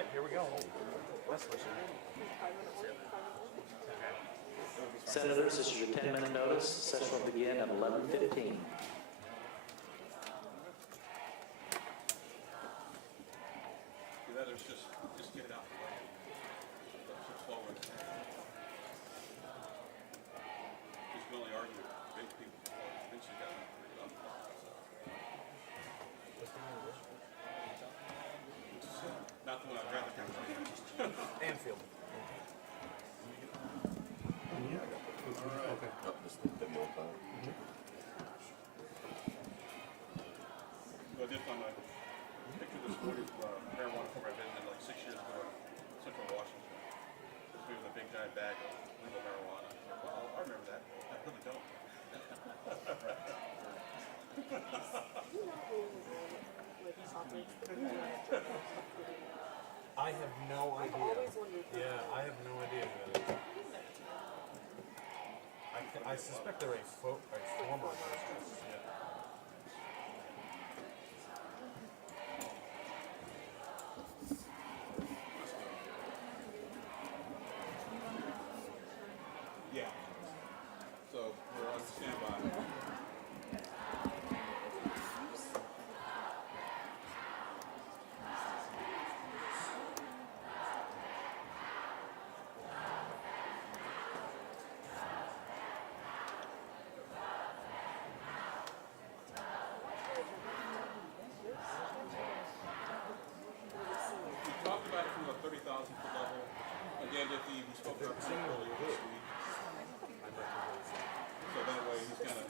right, here we go. Wesley. Senators, this is your 10-minute notice. Session will begin at 11:15. Others just get it out the way. Just forward. Just really argue with big people. Then she got it. Not the one I'd rather come to. Anfield. So I did find a picture this morning of marijuana from I visited like 6 years ago in Central Washington. This was a big giant bag of legal marijuana. Well, I remember that. I really don't. I have no idea. Yeah, I have no idea who that is. I suspect they're a former hostess. Yeah. Yeah. So we're on standby. We talked about it from the 30,000 foot level. Again, we spoke about it earlier this week. So that way he's kind of.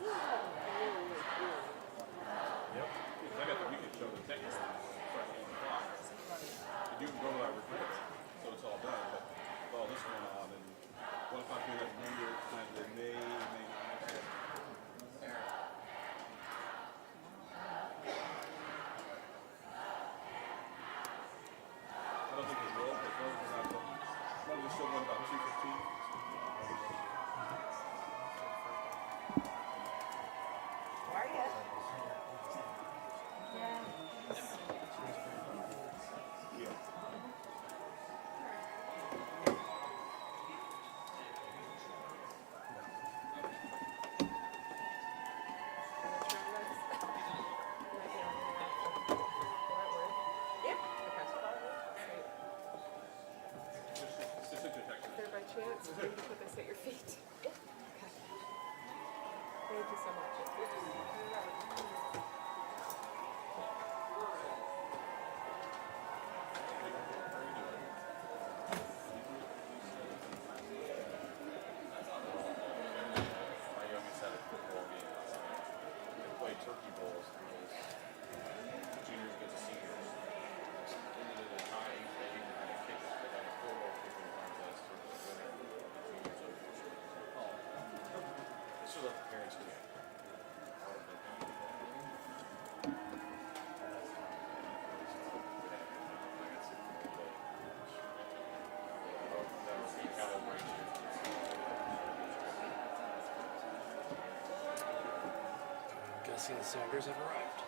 Yep. I got the weekend show the technical starting at 1 o'clock. And you can go to our report, so it's all done. But with all this going on, and 1 o'clock we have New York time in May. I don't think it's rolled, but it's not. Probably still going about 2:15. Chance, maybe put this at your feet. Okay. Thank you so much. My youngest had a football game last night. They played turkey bowls. Juniors get to seniors. Ended at a tie. They even had a kick. They had a football kicking contest for the winner. Juniors unfortunately. They still let the parents do it. Guessing the Senators have arrived.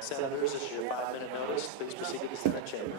Senators, this is your 5-minute notice. Please proceed to the Senate chamber.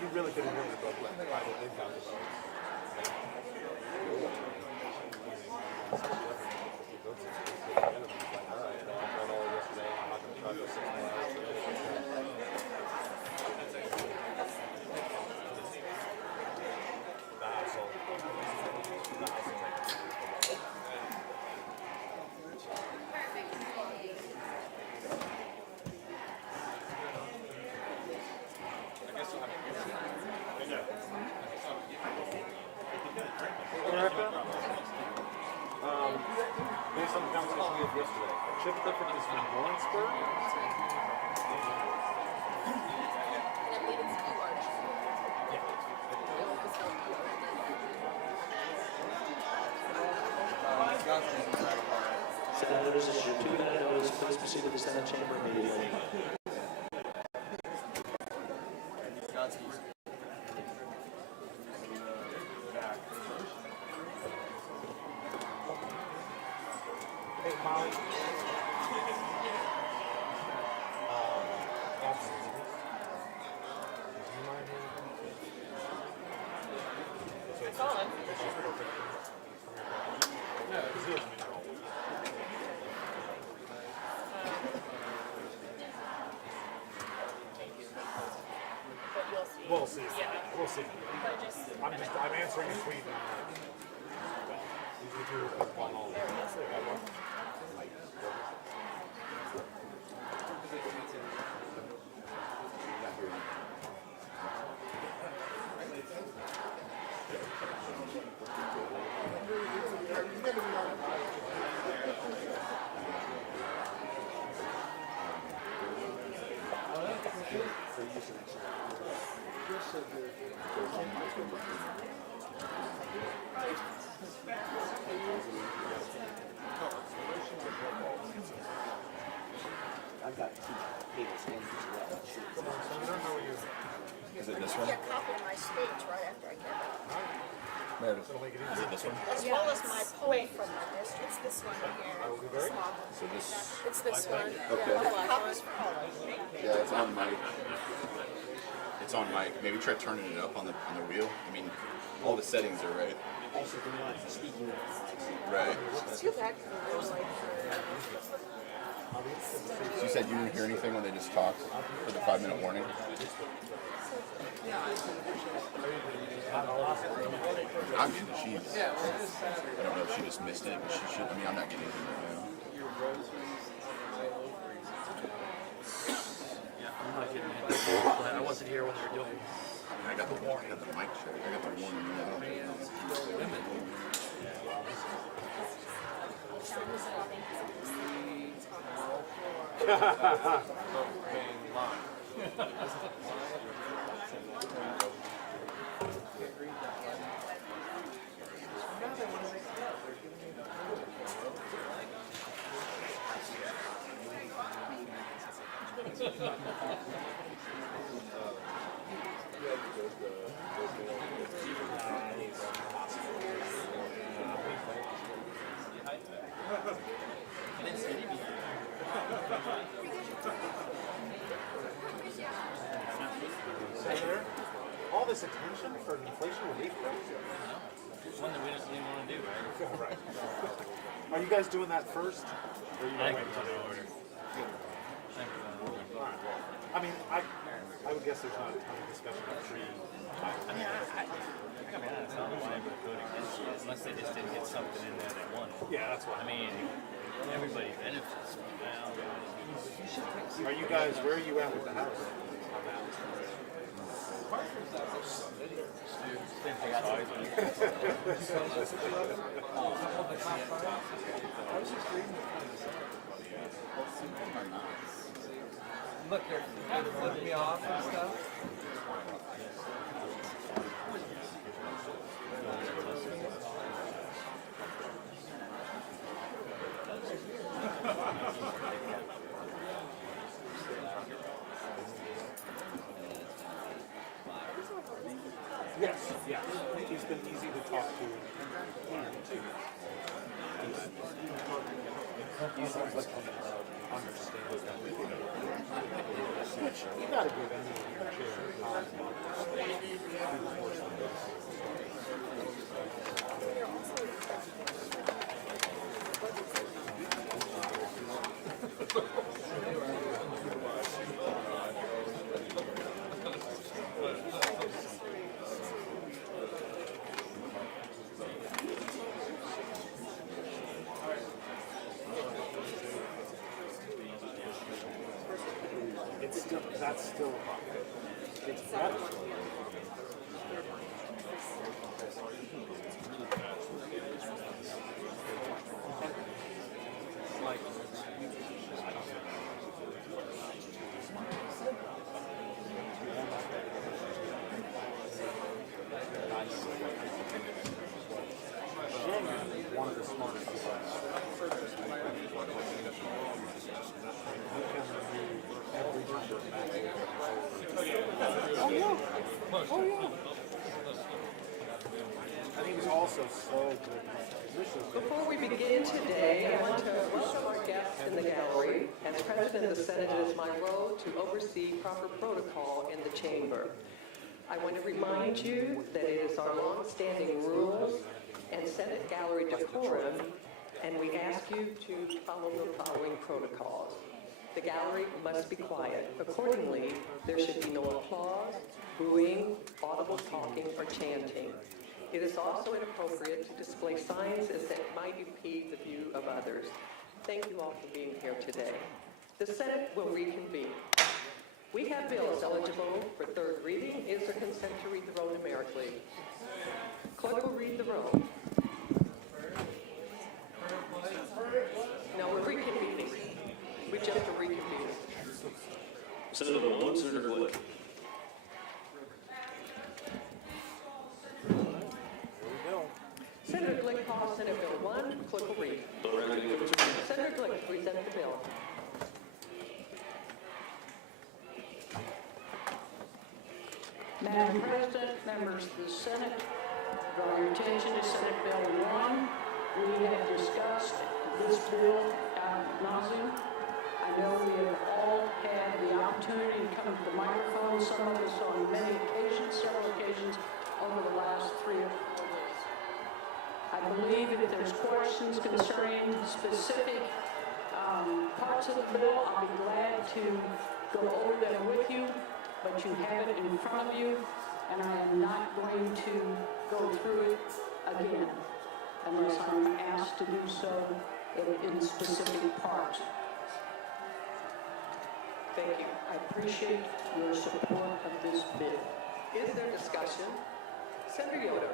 You really could have won the book with private income. Based on the conversation we had yesterday, Chip Clifford is from Lawrenceburg. Senators, this is your 2-minute notice. Please proceed to the Senate chamber immediately. Hey, Molly. It's on. But you'll see. We'll see. Yeah. We'll see. But just, I'm answering a tweet. You do one all. Is it this one? Get a copy of my speech right after I get it. Meredith. Is it this one? As well as my poll from my district. It's this one here. So this. It's this one. Okay. Yeah, copies for all of you. Yeah, it's on mic. It's on mic. Maybe try turning it up on the wheel. I mean, all the settings are right. Right. It's too bad because it was like So you said you didn't hear anything when they just talked for the 5-minute warning? I'm getting she's. I don't know if she just missed it, but she should. I mean, I'm not getting anything right now. I'm not getting it. I wasn't here when they were doing it. I got the mic check. I got the warning. legislation for an inflation relief bill? One that we don't even want to do, right? Right. Are you guys doing that first? Or are you I gonna think wait we're until going to order. Alright. I mean, I would guess there's not a ton of discussion of free. I mean, I gotta be honest, I don't know why anybody voted against it, unless they just didn't get something in there they wanted. Yeah, that's what I mean, everybody benefits from now. Are you guys, where are you at with the house on that? Look, they're kind of flipping me off and stuff. Yes, yeah. He's been easy to talk to and too. He seems like he understands that. Which you gotta give anyone in your chair It's still, that's still a problem. It's better. Like, genuinely one of the smartest people I've ever every number back to Oh yeah. Oh yeah. And he was also so good. Before we begin today, I want to welcome our guests in the gallery. As President of the Senate, it is my role to oversee proper protocol in the chamber. I want to remind you that it is our long-standing rules and Senate gallery decorum, and we ask you to follow the following protocols. The gallery must be quiet. Accordingly, there should be no applause, booing, audible talking, or chanting. It is also inappropriate to display signs that might impede the view of others. Thank you all for being here today. The Senate will reconvene. We have bills eligible for third reading. Is there consent to read the roll numerically? Clerk will read the roll. No, we're reconvening. We just reconvened. Senator Bill 1, Senator Glick. Senator Glick calls Senate Bill 1. Clerk will read. Bill ready to give it to me. Senator Glick, present the bill. Madam President, members of the Senate, draw your attention to Senate Bill 1. We have discussed this bill ad nauseum. I know we have all had the opportunity to come to the microphone, some of us on many occasions, several occasions, over the last 3 or 4 days. I believe if there's questions concerning specific parts of the bill, I'll be glad to go over them with you, but you have it in front of you, and I am not going to go through it again unless I'm asked to do so in specific parts. Thank you. I appreciate your support of this bill. Is there discussion? Senator Yoder.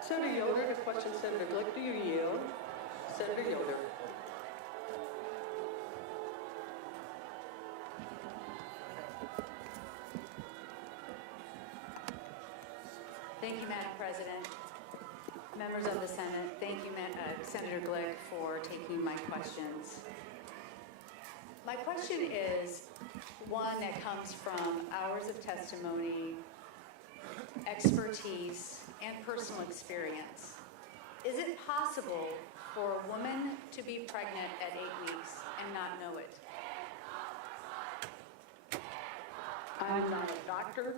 Senator Yoder, to question Senator Glick, do you yield? Senator Yoder. Thank you, Madam President. Members of the Senate, thank you, Senator Glick, for taking my questions. My question is one that comes from hours of testimony, expertise, and personal experience. Is it possible for a woman to be pregnant at 8 weeks and not know it? I'm not a doctor,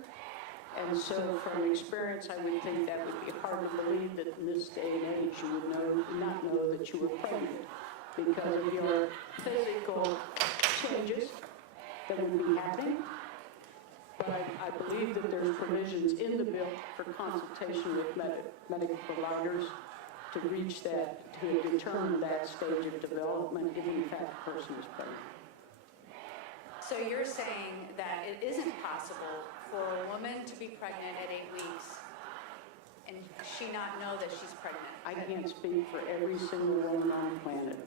and so from experience, I would think that would be hard to believe that in this day and age you would not know that you were pregnant because of your physical changes that would be happening. But I believe that there's provisions in the bill for consultation with medical providers to reach that, to determine that stage of development if in fact a person is pregnant. So you're saying that it isn't possible for a woman to be pregnant at 8 weeks and she not know that she's pregnant? I can't speak for every single woman on the planet.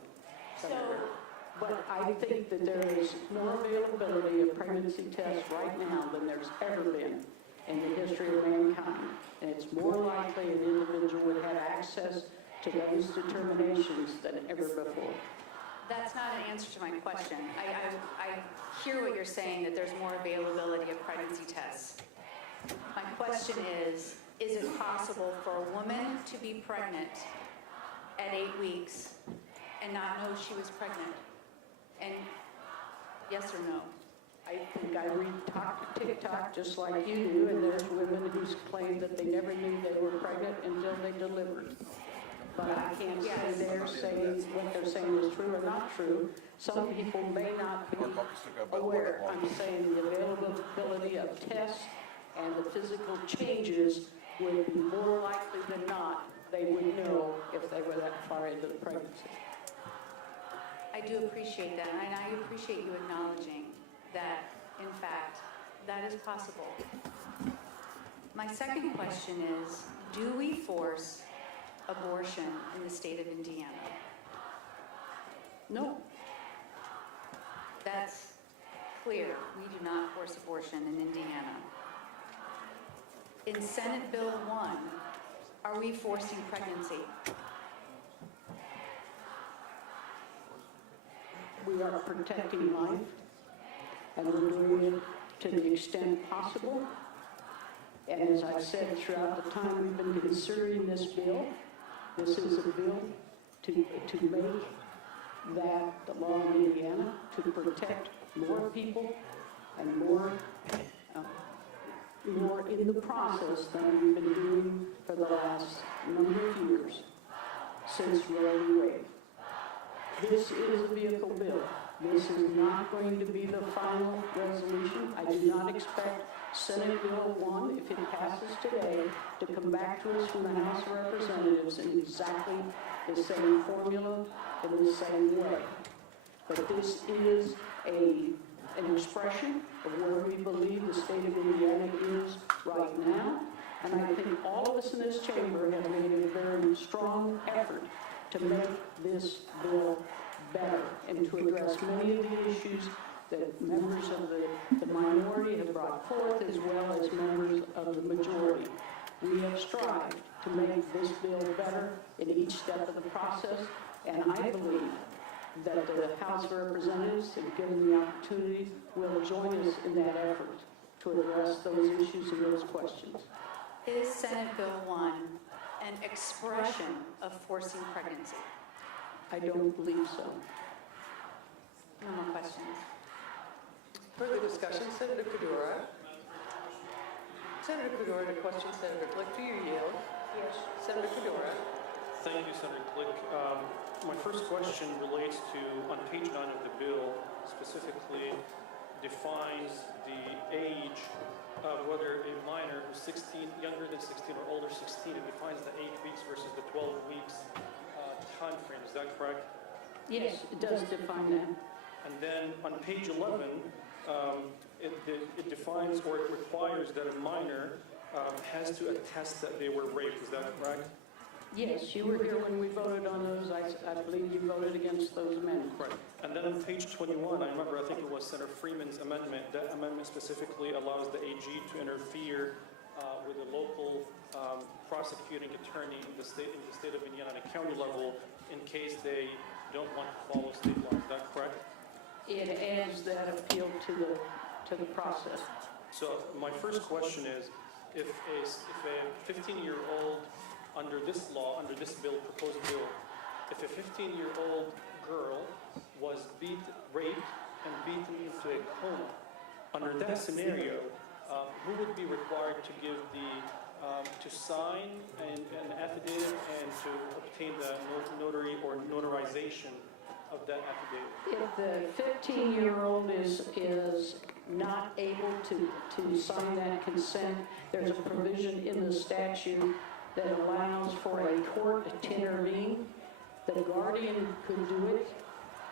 But I think that there is more availability of pregnancy tests right now than there's ever been in the history of mankind. And it's more likely an individual would have access to those determinations than ever before. That's not an answer to my question. I hear what you're saying, that there's more availability of pregnancy tests. My question is it possible for a woman to be pregnant at 8 weeks and not know she was pregnant? And yes or no? I think I read TikTok just like you do, and there's women who claim that they never knew they were pregnant until they delivered. But I can't say what they're saying is true or not true. Some people may not be aware. I'm saying the availability of tests and the physical changes would be more likely than not they would know if they were that far into the pregnancy. I do appreciate that, and I appreciate you acknowledging that, in fact, that is possible. My second question is, do we force abortion in the state of Indiana? No. That's clear. We do not force abortion in Indiana. In Senate Bill 1, are we forcing pregnancy? We are protecting life, and we're doing it to the extent possible. And as I've said throughout the time we've been considering this bill, this is a bill to make that the law in Indiana, to protect more people and more in the process than we've been doing for the last number of years since Roe v. Wade. This is a vehicle bill. This is not going to be the final resolution. I do not expect Senate Bill 1, if it passes today, to come back to us from the House of Representatives in exactly the same formula in the same way. But this is an expression of where we believe the state of Indiana is right now. And I think all of us in this chamber have made a very strong effort to make this bill better and to address many of the issues that members of the minority have brought forth, as well as members of the majority. We have strived to make this bill better in each step of the process, and I believe that the House of Representatives, if given the opportunity, will join us in that effort to address those issues and those questions. Is Senate Bill 1 an expression of forcing pregnancy? I don't believe so. No more questions. Further discussion, Senator Fedora. Senator Fedora, to question Senator Glick. Do you yield? Yes. Senator Fedora. Thank you, Senator Glick. My first question relates to, on page 9 of the bill, specifically defines the age of whether a minor who's 16, younger than 16 or older 16, it defines the 8 weeks versus the 12 weeks time frame. Is that correct? Yes, it does define that. And then on page 11, it defines or it requires that a minor has to attest that they were raped. Is that correct? Yes, you were here when we voted on those. I believe you voted against those amendments. Right. And then on page 21, I remember, I think it was Senator Freeman's amendment. That amendment specifically allows the AG to interfere with the local prosecuting attorney in the state of Indiana at a county level in case they don't want to follow state law. Is that correct? It adds that appeal to the process. So my first question is, if a 15-year-old under this law, under this bill, proposed bill, if a 15-year-old girl was raped and beaten into a coma, under that scenario, who would be required to give to sign an affidavit and to obtain the notary or notarization of that affidavit? If the 15-year-old is not able to sign that consent, there's a provision in the statute that allows for a court to intervene. The guardian could do it.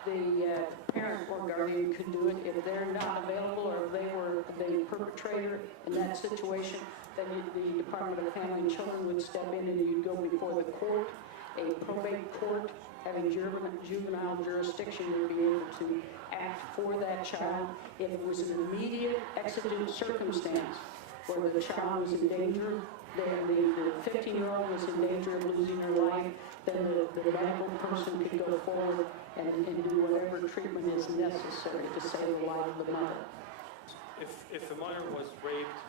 The parent or guardian could do it. If they're not available or if they were the perpetrator in that situation, then the Department of Family and Children would step in and you'd go before the court. A probate court having juvenile jurisdiction would be able to act for that child. If it was an immediate exigent circumstance where the child was in danger, the 15-year-old was in danger of losing her life, then the medical person could go forward and do whatever treatment is necessary to save the life of the mother. If a minor was raped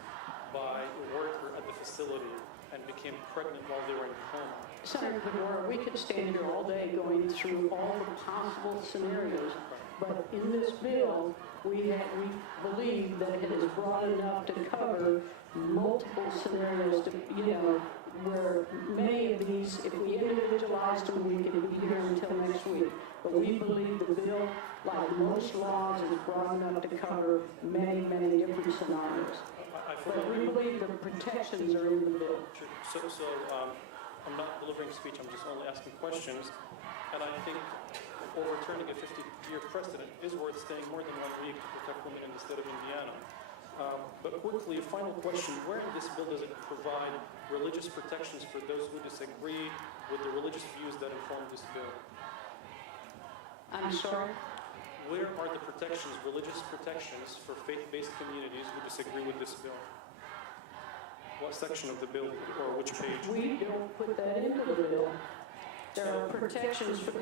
by a worker at the facility and became pregnant while they were in coma, Senator Benora, we could stand here all day going through all the possible scenarios, but in this bill, we believe that it is broad enough to cover multiple scenarios to, where many of these, if we individualized them, we could be here until next week. But we believe the bill, like most laws, is broad enough to cover many, many different scenarios. But we believe the protections are in the bill. So I'm not delivering speech, I'm just only asking questions. And I think overturning a 50-year precedent is worth staying more than 1 week to protect women in the state of Indiana. But quickly, a final question. Where in this bill does it provide religious protections for those who disagree with the religious views that inform this bill? I'm sorry? Where are the protections, religious protections, for faith-based communities who disagree with this bill? What section of the bill, or which page? We don't put that into the bill. There are protections for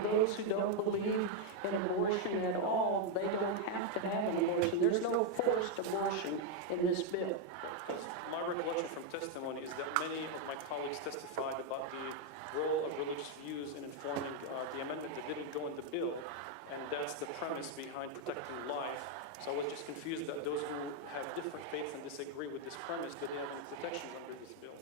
those who don't believe in abortion at all. They don't have to have an abortion. There's no forced abortion in this bill. Because my recollection from testimony is that many of my colleagues testified about the role of religious views in informing the amendment that didn't go in the bill, and that's the premise behind protecting life. So I was just confused that those who have different faiths and disagree with this premise, do they have any protections under this bill?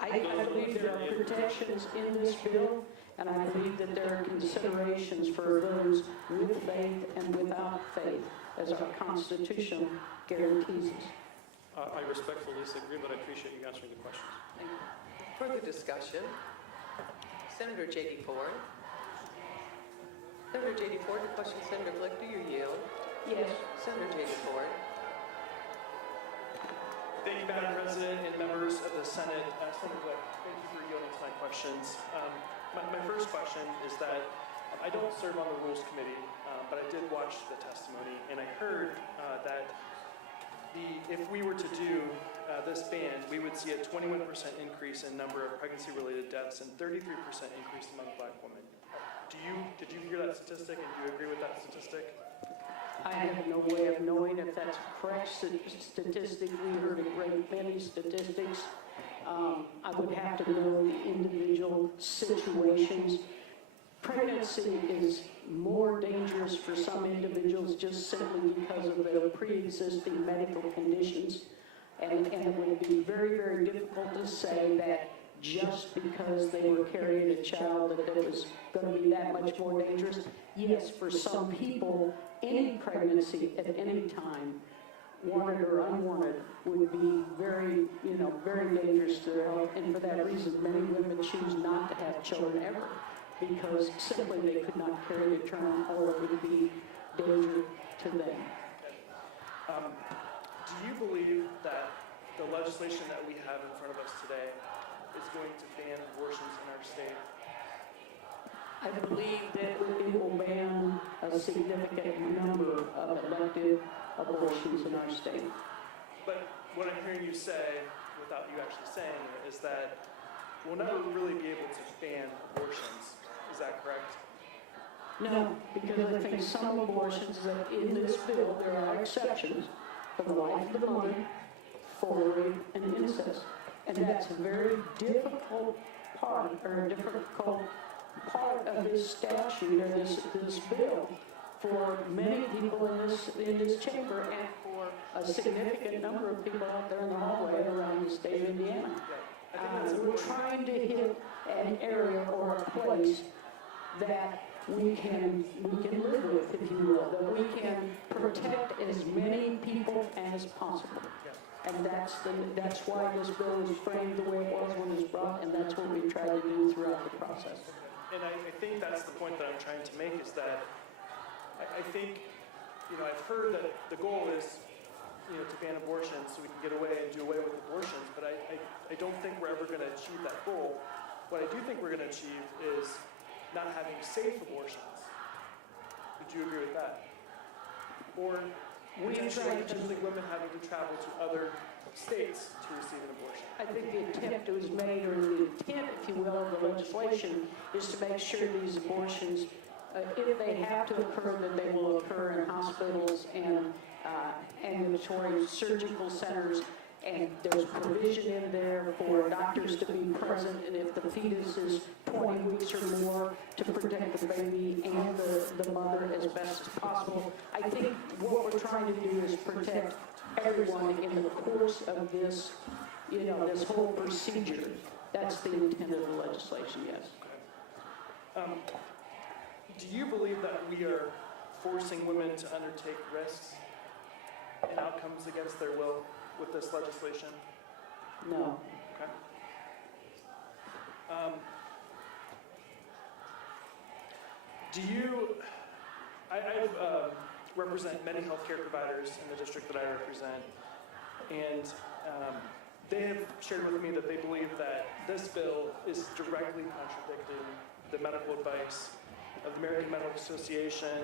I believe there are protections in this bill, and I believe that there are considerations for those with faith and without faith, as our Constitution guarantees us. I respectfully disagree, but I appreciate you answering the questions. Thank you. Further discussion? Senator J.D. Ford. Senator J.D. Ford, the question, Senator Glick, do you yield? Yes. Senator J.D. Ford. Thank you, Madam President and members of the Senate. Senator Glick, thank you for yielding to my questions. My first question is that I don't serve on the Rules Committee, but I did watch the testimony, and I heard that if we were to do this ban, we would see a 21% increase in number of pregnancy-related deaths and 33% increase among Black women. Did you hear that statistic, and do you agree with that statistic? I have no way of knowing if that's a correct statistic. We heard a great many statistics. I would have to know the individual situations. Pregnancy is more dangerous for some individuals just simply because of their pre-existing medical conditions. And it would be very, very difficult to say that just because they were carrying a child that it was going to be that much more dangerous. Yes, for some people, any pregnancy at any time, wanted or unwanted, would be very, very dangerous to their health. And for that reason, many women choose not to have children ever, because simply they could not carry a term or it would be danger to them. Do you believe that the legislation that we have in front of us today is going to ban abortions in our state? I believe that it will ban a significant number of elective abortions in our state. But what I'm hearing you say, without you actually saying it, is that we'll never really be able to ban abortions. Is that correct? No, because I think some abortions that in this bill, there are exceptions for the life of the mother, for rape and incest. And that's a very difficult part, or a difficult part of this statute, or this bill, for many people in this chamber and for a significant number of people out there in the hallway around the state of Indiana. We're trying to hit an area or a place that we can live with, if you will, that we can protect as many people as possible. And that's why this bill was framed the way it was when it was brought, and that's what we tried to do throughout the process. And I think that's the point that I'm trying to make, is that I think, I've heard that the goal is, to ban abortion so we can get away and do away with abortions, but I don't think we're ever going to achieve that goal. What I do think we're going to achieve is not having safe abortions. Would you agree with that? Or potentially women having to travel to other states to receive an abortion. I think the attempt was made, or the intent, if you will, of the legislation is to make sure these abortions, if they have to occur, that they will occur in hospitals and ambulatory surgical centers, and there's provision in there for doctors to be present, and if the fetus is 20 weeks or more, to protect the baby and the mother as best as possible. I think what we're trying to do is protect everyone in the course of this, this whole procedure. That's the intent of the legislation, yes. Do you believe that we are forcing women to undertake risks and outcomes against their will with this legislation? No. Okay. I represent many healthcare providers in the district that I represent, and they have shared with me that they believe that this bill is directly contradicting the medical advice of the American Medical Association,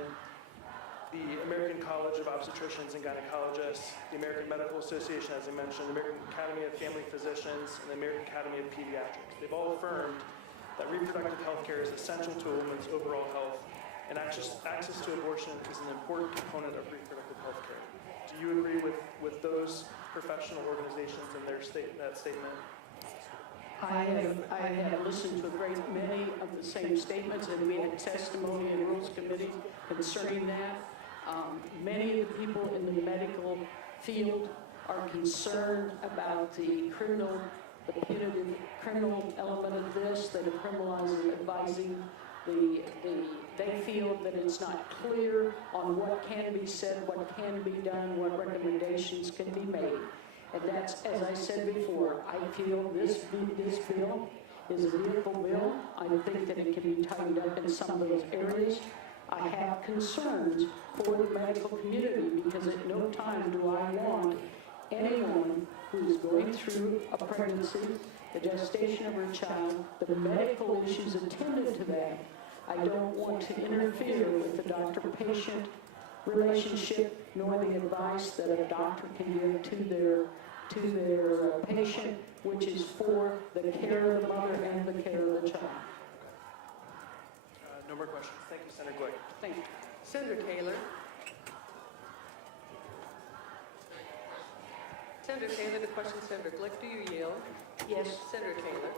the American College of Obstetricians and Gynecologists, the American Medical Association, as I mentioned, the American Academy of Family Physicians, and the American Academy of Pediatrics. They've all affirmed that reproductive health care is essential to a woman's overall health, and access to abortion is an important component of reproductive health care. Do you agree with those professional organizations and that statement? I have listened to a great many of the same statements, and we had testimony in Rules Committee concerning that. Many of the people in the medical field are concerned about the punitive criminal element of this, that it criminalizes advising. They feel that it's not clear on what can be said, what can be done, what recommendations can be made. And that's, as I said before, I feel this bill is a vehicle bill. I think that it can be tightened up in some of those areas. I have concerns for the medical community, because at no time do I want anyone who's going through a pregnancy, the gestation of her child, the medical issues attendant to that. I don't want to interfere with the doctor-patient relationship, nor the advice that a doctor can give to their patient, which is for the care of the mother and the care of the child. No more questions. Thank you, Senator Glick. Thank you. Senator Taylor. Senator Taylor, the question, Senator Glick, do you yield? Yes. Senator Taylor.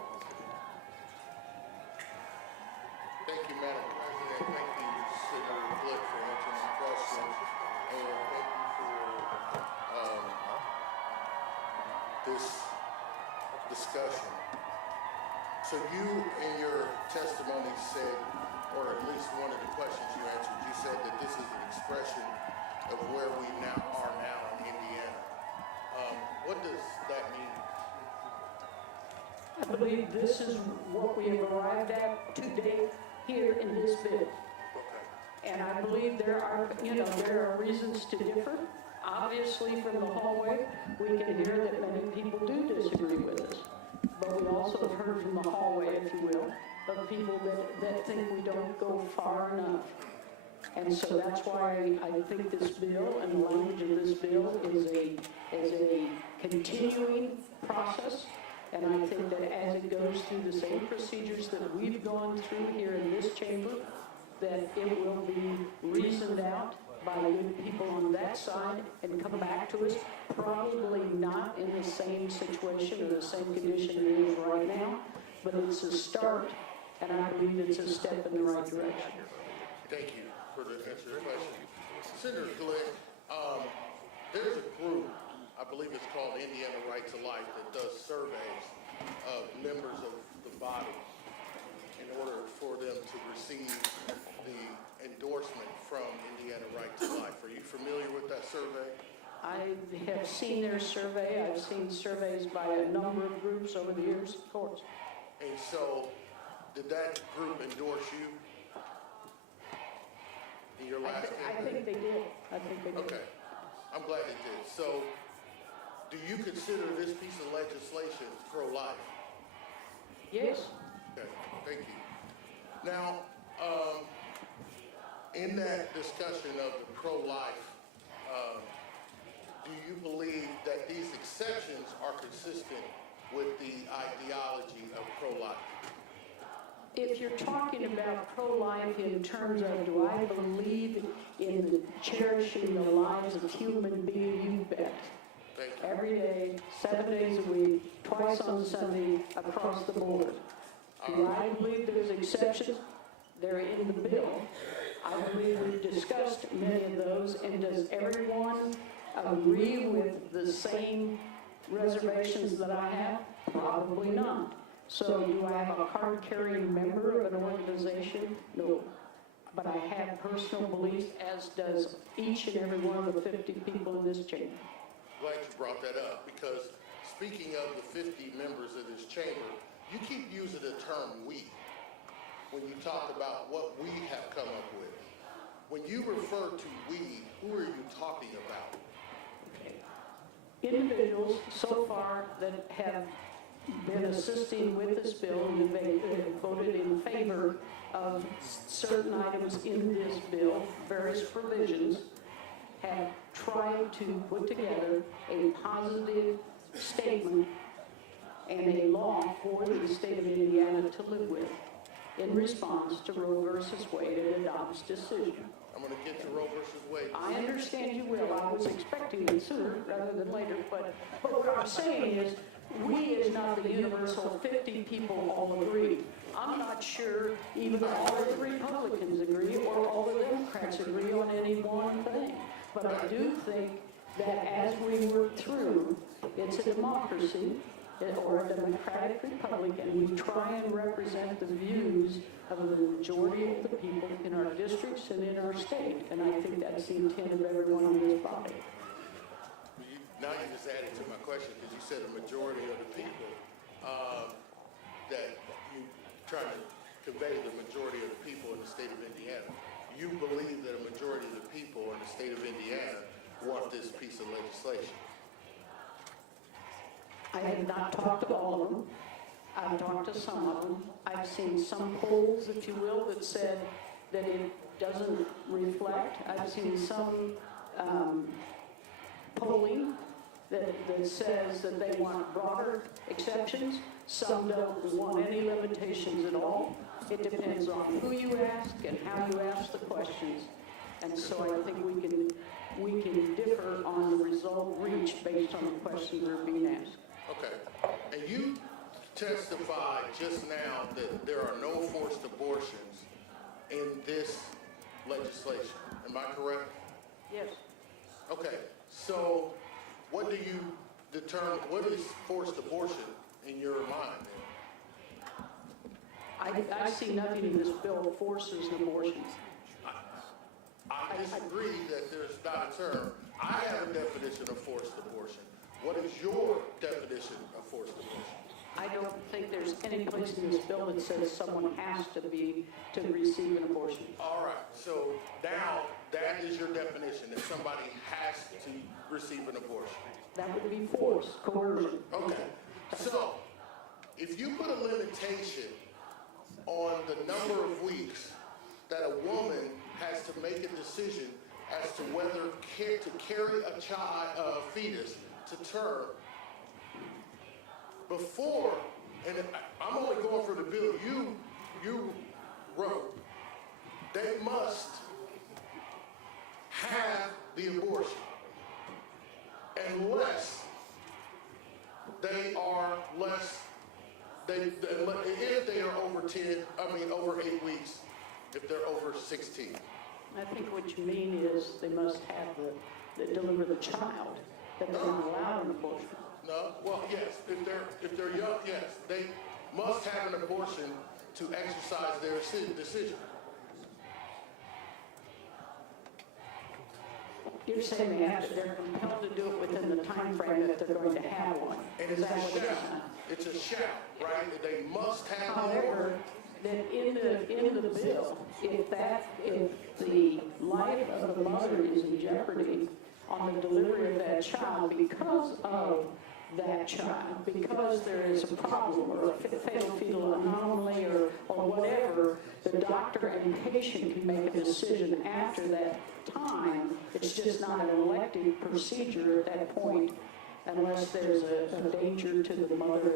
Thank you, Madam President. Thank you, Senator Glick, for answering the question. And thank you for this discussion. So you, in your testimony, said, or at least one of the questions you answered, you said that this is an expression of where we are now in Indiana. What does that mean? I believe this is what we have arrived at today here in this bill. And I believe there are reasons to differ. Obviously, from the hallway, we can hear that many people do disagree with us. But we also have heard from the hallway, if you will, of people that think we don't go far enough. And so that's why I think this bill and the language of this bill is a continuing process. And I think that as it goes through the same procedures that we've gone through here in this chamber, that it will be reasoned out by good people on that side and come back to us, probably not in the same situation or the same condition it is right now, but it's a start, and I believe it's a step in the right direction. Thank you. to answer your question. Senator Glick, there's a group, I believe it's called Indiana Right to Life, that does surveys of members of the body in order for them to receive the endorsement from Indiana Right to Life. Are you familiar with that survey? I have seen their survey. I've seen surveys by a number of groups over the years, of course. And so, did that group endorse you in your last I think they did. I think they did. Okay, I'm glad they did. So, do you consider this piece of legislation pro-life? Yes. Okay, thank you. Now, in that discussion of the pro-life, do you believe that these exceptions are consistent with the ideology of pro-life? If you're talking about pro-life in terms of do I believe in the cherishing the lives of human beings, you bet. Every day, 7 days a week, twice on Sunday, across the board. Do I believe there's exceptions? They're in the bill. I believe we've discussed many of those, and does everyone agree with the same reservations that I have? Probably not. So do I have a card-carrying member of an organization? No. But I have personal beliefs, as does each and every one of the 50 people in this chamber. Glad you brought that up, because speaking of the 50 members of this chamber, you keep using the term "we" when you talk about what we have come up with. When you refer to "we," who are you talking about? Individuals so far that have been assisting with this bill and have voted in favor of certain items in this bill, various provisions, have tried to put together a positive statement and a law for the state of Indiana to live with in response to Roe versus Wade and Dobbs' decision. I'm going to get to Roe versus Wade. I understand you will. I was expecting it sooner rather than later, but what I'm saying is, we is not the universal 50 people all agree. I'm not sure even all of the Republicans agree or all the Democrats agree on any one thing. But I do think that as we work through, it's a democracy or a democratic republic, and we try and represent the views of the majority of the people in our districts and in our state. And I think that's the intent of everyone in this body. Now you just added to my question, because you said a majority of the people, that you trying to convey the majority of the people in the state of Indiana. You believe that a majority of the people in the state of Indiana want this piece of legislation. I have not talked to all of them. I've talked to some of them. I've seen some polls, if you will, that said that it doesn't reflect. I've seen some polling that says that they want broader exceptions. Some don't want any limitations at all. It depends on who you ask and how you ask the questions. And so I think we can differ on the result reached based on the questions that are being asked. Okay. And you testified just now that there are no forced abortions in this legislation. Am I correct? Yes. Okay. So what do you determine, what is forced abortion in your mind then? I see nothing in this bill that forces an abortion. I disagree that there's not a term. I have a definition of forced abortion. What is your definition of forced abortion? I don't think there's any place in this bill that says someone has to receive an abortion. All right, so now that is your definition, that somebody has to receive an abortion. That would be force, coercion. Okay, so if you put a limitation on the number of weeks that a woman has to make a decision as to whether to carry a child, a fetus, to term, before, and I'm only going for the bill you wrote, they must have the abortion unless they are if they are over 8 weeks, if they're over 16. I think what you mean is they must have they deliver the child, that they're not allowed an abortion. No, well, yes, if they're young, yes, they must have an abortion to exercise their decision. You're saying they're compelled to do it within the time frame that they're going to have one. And Is it's that a what you're shall. saying? It's a shall, right? They must have an However, abortion. that in the bill, if the life of the mother is in jeopardy on the delivery of that child because of that child, because there is a problem or a fatal fetal anomaly or whatever, the doctor and patient can make a decision after that time. It's just not an elective procedure at that point unless there's a danger to the mother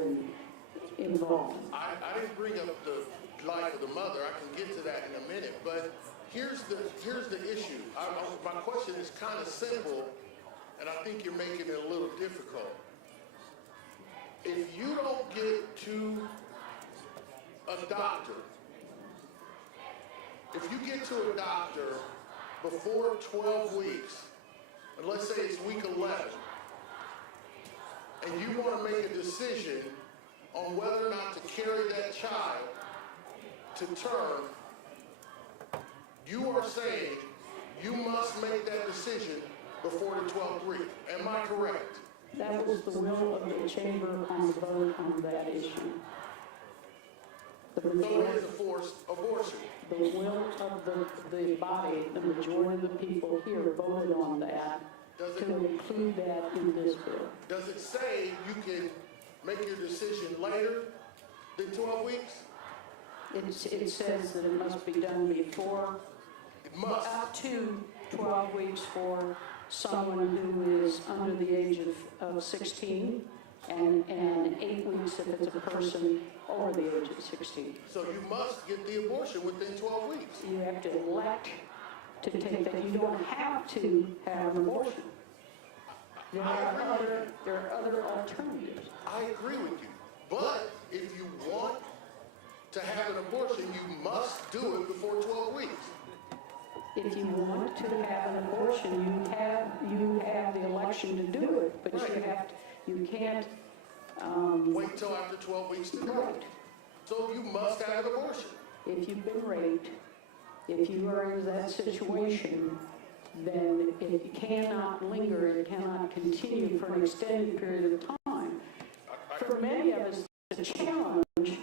involved. I didn't bring up the life of the mother. I can get to that in a minute. But here's the issue. My question is kind of simple, and I think you're making it a little difficult. If you don't get to a doctor, if you get to a doctor before 12 weeks, and let's say it's week 11, and you want to make a decision on whether or not to carry that child to term, you are saying you must make that decision before the 12th week. Am I correct? That was the will of the chamber on the vote on that issue. So it is a forced abortion. The will of the body, the majority of the people here voted on that to include that in this bill. Does it say you can make your decision later than 12 weeks? It says that it must be done before, It must. up to 12 weeks for someone who is under the age of 16, and 8 weeks if it's a person over the age of 16. So you must get the abortion within 12 weeks. You have to elect to take that. You don't have to have an abortion. There are other alternatives. I agree with you. But if you want to have an abortion, you must do it before 12 weeks. If you want to have an abortion, you have the election to do it, but you can't wait till after 12 weeks to do it. So you must have an abortion. If you've been raped, if you are in that situation, then it cannot linger, it cannot continue for an extended period of time. For many of us, it's a challenge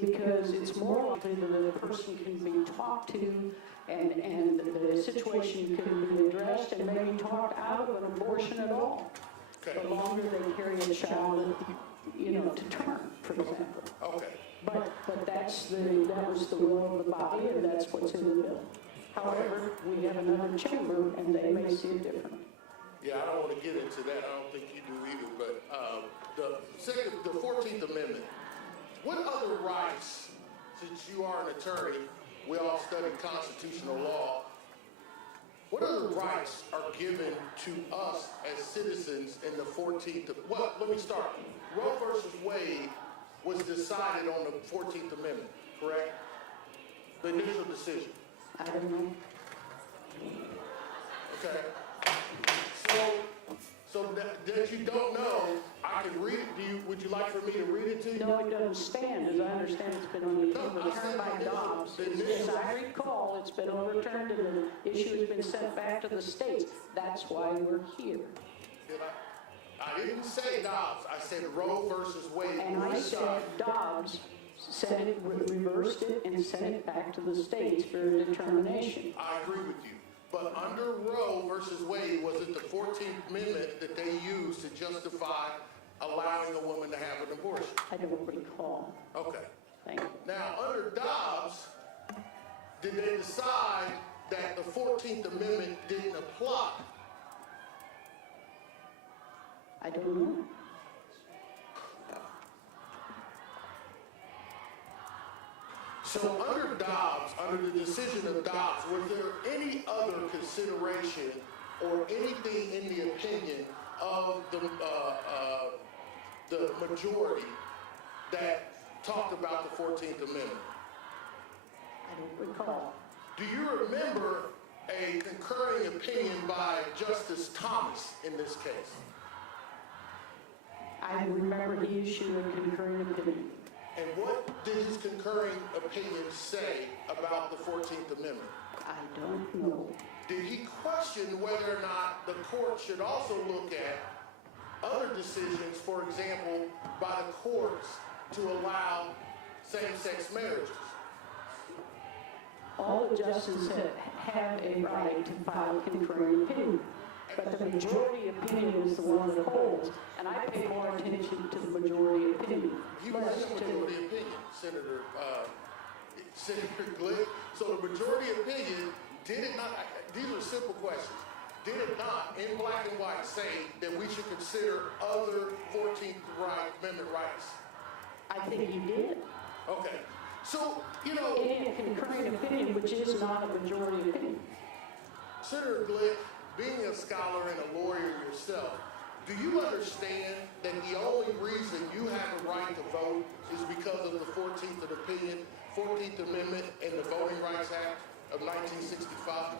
because it's more likely that a person can be talked to and the situation can be addressed and maybe talked out of an abortion at all. Okay. The longer they carry a child, to term, for example. Okay. But that was the will of the body, and that's what's in the bill. However, we have another chamber, and they may see it different. Yeah, I don't want to get into that. I don't think you do either. But the 14th Amendment, what other rights, since you are an attorney, we all study constitutional law, what other rights are given to us as citizens in the 14th? Well, let me start. Roe versus Wade was decided on the 14th Amendment, correct? The initial decision. I don't know. Okay. So that you don't know, I can read it. Would you like for me to read it to you? No, it doesn't stand. As I understand, it's been overturned by Dobbs. As I recall, it's been overturned and the issue has been sent back to the states. That's why we're here. I didn't say Dobbs. I said Roe versus Wade. And I said Dobbs sent it, reversed it, and sent it back to the states for a determination. I agree with you. But under Roe versus Wade, was it the 14th Amendment that they used to justify allowing a woman to have an abortion? I don't recall. Okay. Thank you. Now, under Dobbs, did they decide that the 14th Amendment didn't apply? I don't know. So under Dobbs, under the decision of Dobbs, was there any other consideration or anything in the opinion of the majority that talked about the 14th Amendment? I don't recall. Do you remember a concurring opinion by Justice Thomas in this case. I remember he issued a concurring opinion. And what did his concurring opinion say about the 14th Amendment? I don't know. Did he question whether or not the court should also look at other decisions, for example, by the courts to allow same-sex marriages? All the justices have a right to file a concurring opinion, but the majority opinion is the one that holds, and I pay more attention to the majority opinion. He was in the majority opinion, Senator Glick. So the majority opinion, did it not, these are simple questions, did it not, in black and white, say that we should consider other 14th Amendment rights? I think he did. Okay. So, you know, In a concurring opinion, which is not a majority opinion. Senator Glick, being a scholar and a lawyer yourself, do you understand that the only reason you have a right to vote is because of the 14th Amendment and the Voting Rights Act of 1965?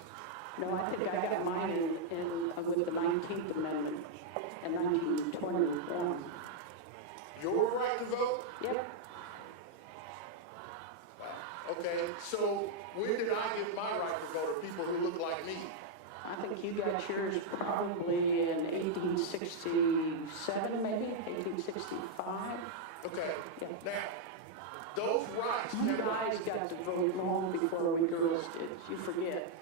No, I think I got mine with the 19th Amendment in 1921. Your right to vote? Yep. Okay, so when did I get my right to vote, or people who look like me? I think you got yours probably in 1867, maybe 1865. Okay. Yeah. Now, those rights You guys got to vote long before we girls did. You forget.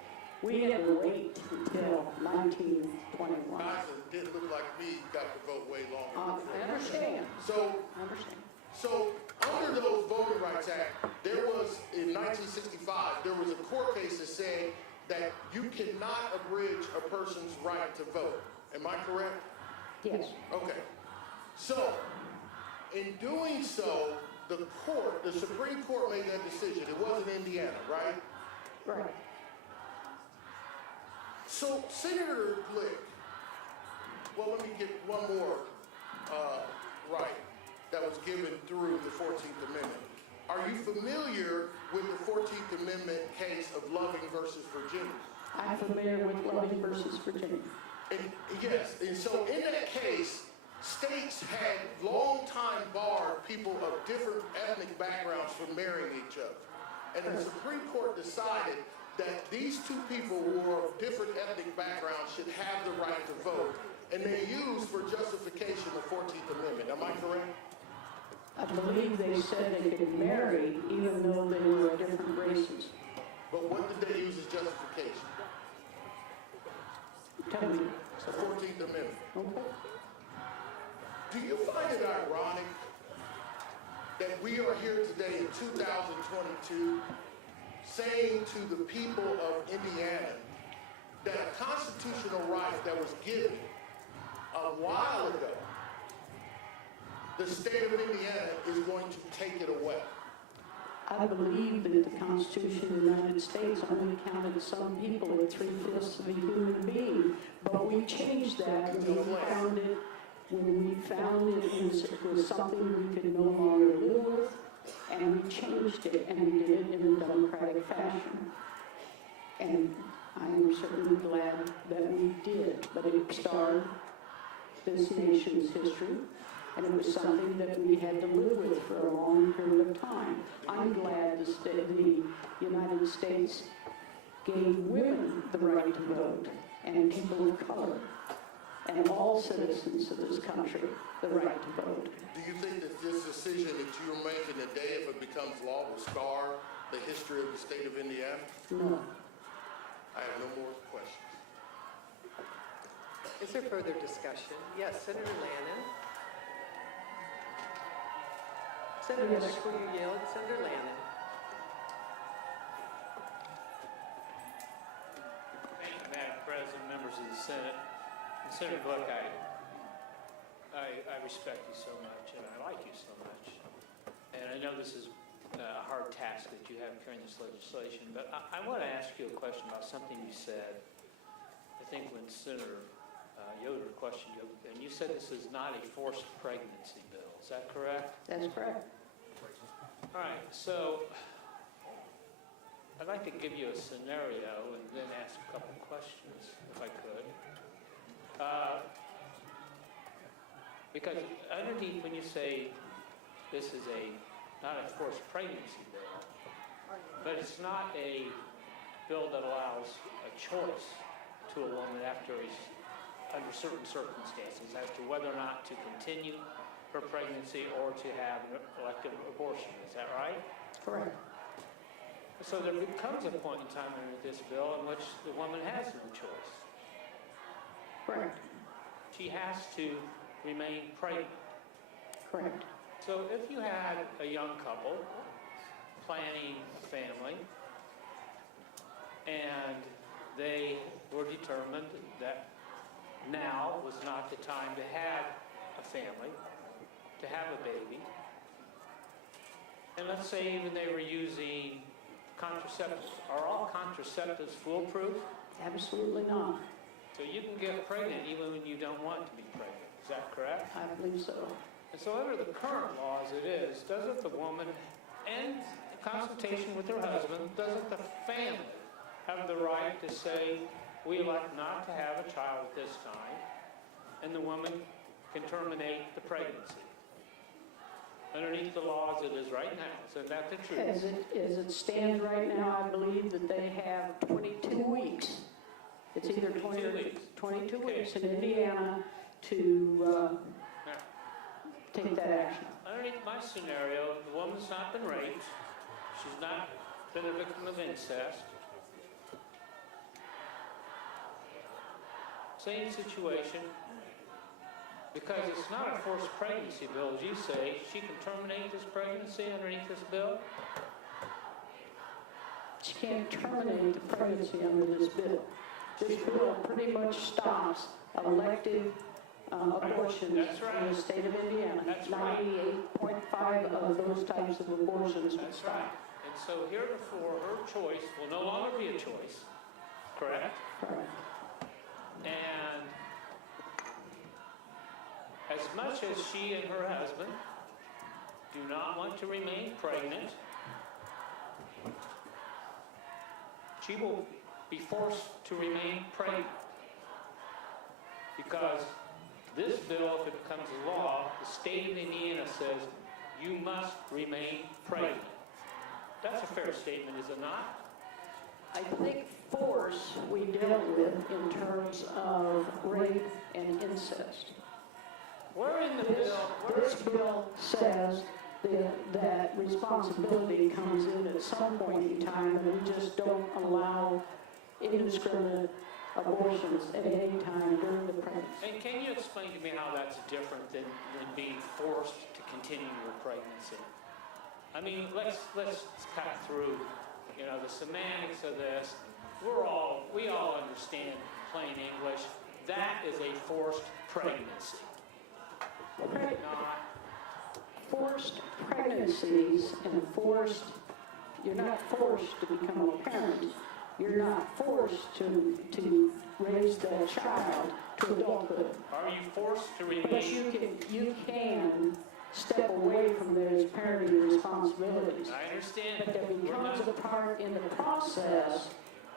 We had to wait until 1921. guys that didn't look like me got to vote way longer. I understand. So, I understand. So under those Voting Rights Act, there was, in 1965, there was a court case that said that you cannot abridge a person's right to vote. Am I correct? Yes. Okay. So, in doing so, the Supreme Court made that decision. It wasn't Indiana, right? Right. So, Senator Glick, well, let me get one more right that was given through the 14th Amendment. Are you familiar with the 14th Amendment case of Loving versus Virginia? I'm familiar with Loving versus Virginia. And, yes, and so in that case, states had long time barred people of different ethnic backgrounds from marrying each other. And the Supreme Court decided that these two people who are of different ethnic backgrounds should have the right to vote. And they used for justification the 14th Amendment. Am I correct? I believe they said they could marry even though they were of different races. But what did they use as justification? Tell me. The 14th Amendment. Okay. Do you find it ironic that we are here today in 2022 saying to the people of Indiana that a constitutional right that was given a while ago, the state of Indiana is going to take it away? I believe that the Constitution of the United States only counted some people at 3/5 of a human being, but we changed that when we found it. When we found it was something we could no longer live with, and we changed it, and we did it in a democratic fashion. And I am certainly glad that we did, but it started this nation's history, and it was something that we had to live with for a long period of time. I'm glad the United States gave women the right to vote, and people of color, and all citizens of this country the right to vote. Do you think that this decision that you're making today, if it becomes law, will scar the history of the state of Indiana? No. I have no more questions. Is there further discussion? Yes, Senator Lannon. Senator, Yes. before you yield, Senator Lannon. Thank you, Madam President, members of the Senate. And Senator Gluck, I respect you so much, and I like you so much. And I know this is a hard task that you have carrying this legislation, but I want to ask you a question about something you said. I think when Senator Yoder questioned you, and you said this is not a forced pregnancy bill. Is that correct? That's correct. All right, so I'd like to give you a scenario and then ask a couple questions, if I could. Because underneath, when you say this is not a forced pregnancy bill, but it's not a bill that allows a choice to a woman under certain circumstances as to whether or not to continue her pregnancy or to have an elective abortion. Is that right? Correct. So there becomes a point in time under this bill in which the woman has no choice. Correct. She has to remain pregnant. Correct. So if you had a young couple planning a family and they were determined that now was not the time to have a family, to have a baby, and let's say even they were using contraceptives. Are all contraceptives foolproof? Absolutely not. So you can get pregnant even when you don't want to be pregnant. Is that correct? I believe so. And so under the current law as it is, doesn't the woman, and in consultation with her husband, doesn't the family have the right to say, we elect not to have a child at this time, and the woman can terminate the pregnancy? Underneath the law as it is right now. So that's the truth. As it stands right now, I believe that they have 22 weeks. It's either 20 or 22 weeks in Indiana to take that action. Underneath my scenario, the woman's not been raped. She's not been a victim of incest. Same situation. Because it's not a forced pregnancy bill, as you say, she can terminate this pregnancy underneath this bill? She can't terminate the pregnancy under this bill. This bill pretty much stops elective abortions in the state of Indiana. 98.5 of those types of abortions will That's stop. right. And so heretofore, her choice will no longer be a choice, correct? Correct. And as much as she and her husband do not want to remain pregnant, she will be forced to remain pregnant. Because this bill, if it becomes a law, the state of Indiana says you must remain pregnant. That's a fair statement, is it not? I think force we dealt with in terms of rape and incest. Where in the bill? This bill says that responsibility comes in at some point in time, and we just don't allow indiscriminate abortions at any time during the pregnancy. And can you explain to me how that's different than being forced to continue your pregnancy? I mean, let's cut through, the semantics of this. We all understand plain English. That is a forced pregnancy. Not Forced pregnancies and you're not forced to become a parent. You're not forced to raise that child to adulthood. Are you forced to remain? But you can step away from those parenting responsibilities. I understand. But there becomes a part in the process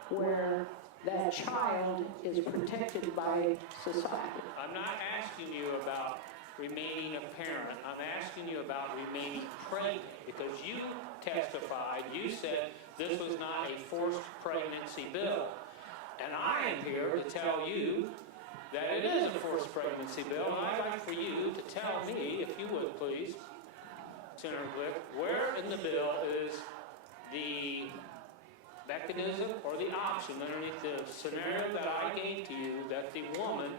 where that child is protected by society. I'm not asking you about remaining a parent. I'm asking you about remaining pregnant, because you testified, you said this was not a forced pregnancy bill. And I am here to tell you that it is a forced pregnancy bill, and I'd like for you to tell me, if you would please, Senator Glick, where in the bill is the mechanism or the option underneath the scenario that I gave to you that the woman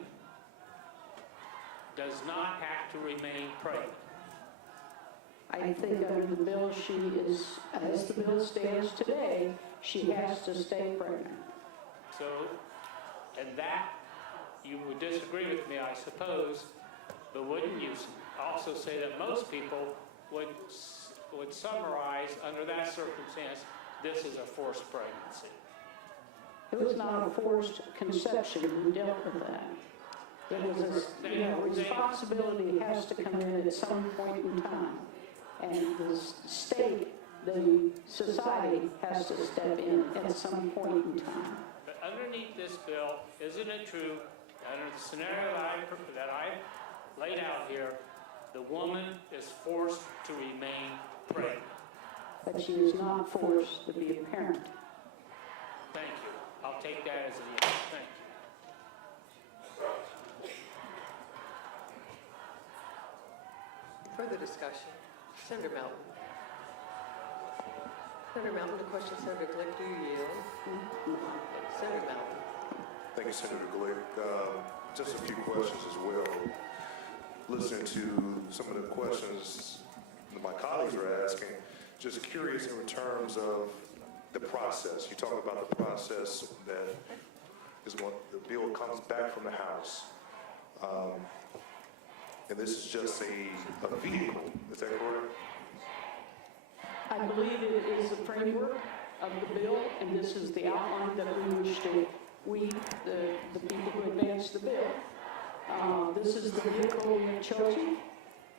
does not have to remain pregnant? I think under the bill, as the bill stands today, she has to stay pregnant. So, and that, you would disagree with me, I suppose, but wouldn't you also say that most people would summarize under that circumstance, this is a forced pregnancy? It was not a forced conception. We dealt with that. It was responsibility has to come in at some point in time. And the state the society has to step in at some point in time. But underneath this bill, isn't it true, under the scenario that I laid out here, the woman is forced to remain pregnant? But she is not forced to be a parent. Thank you. I'll take that as a yes. Thank you. Further discussion? Senator Melton. Senator Melton, the question, Senator Glick, do you yield? Senator Melton. Thank you, Senator Glick. Just a few questions as well. Listening to some of the questions that my colleagues are asking, just curious in terms of the process. You talk about the process that is when the bill comes back from the House. And this is just a vehicle, is that correct? I believe it is the framework of the bill, and this is the outline that we wish to, the people who advance the bill. This is the vehicle we have chosen,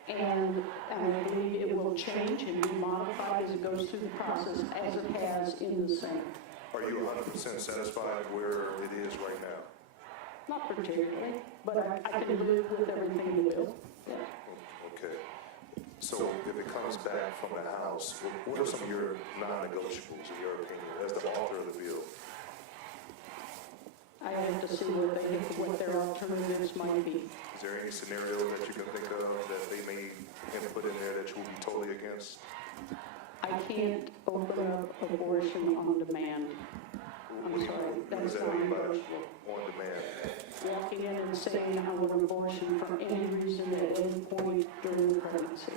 and I believe it will change and be modified as it goes through the process, as it has in the Senate. Are you 100% satisfied where it is right now? Not particularly, but I can live with everything in the bill. Yeah. Okay. So if it comes back from the House, what are some of your non-negotiables, in your opinion, as the author of the bill? I have to see what their alternatives might be. Is there any scenario that you can think of that they may input in there that you will be totally against? I can't open up abortion on demand. I'm sorry, that's not negotiable. On demand? Walking in and saying I want an abortion for any reason at any point during the pregnancy.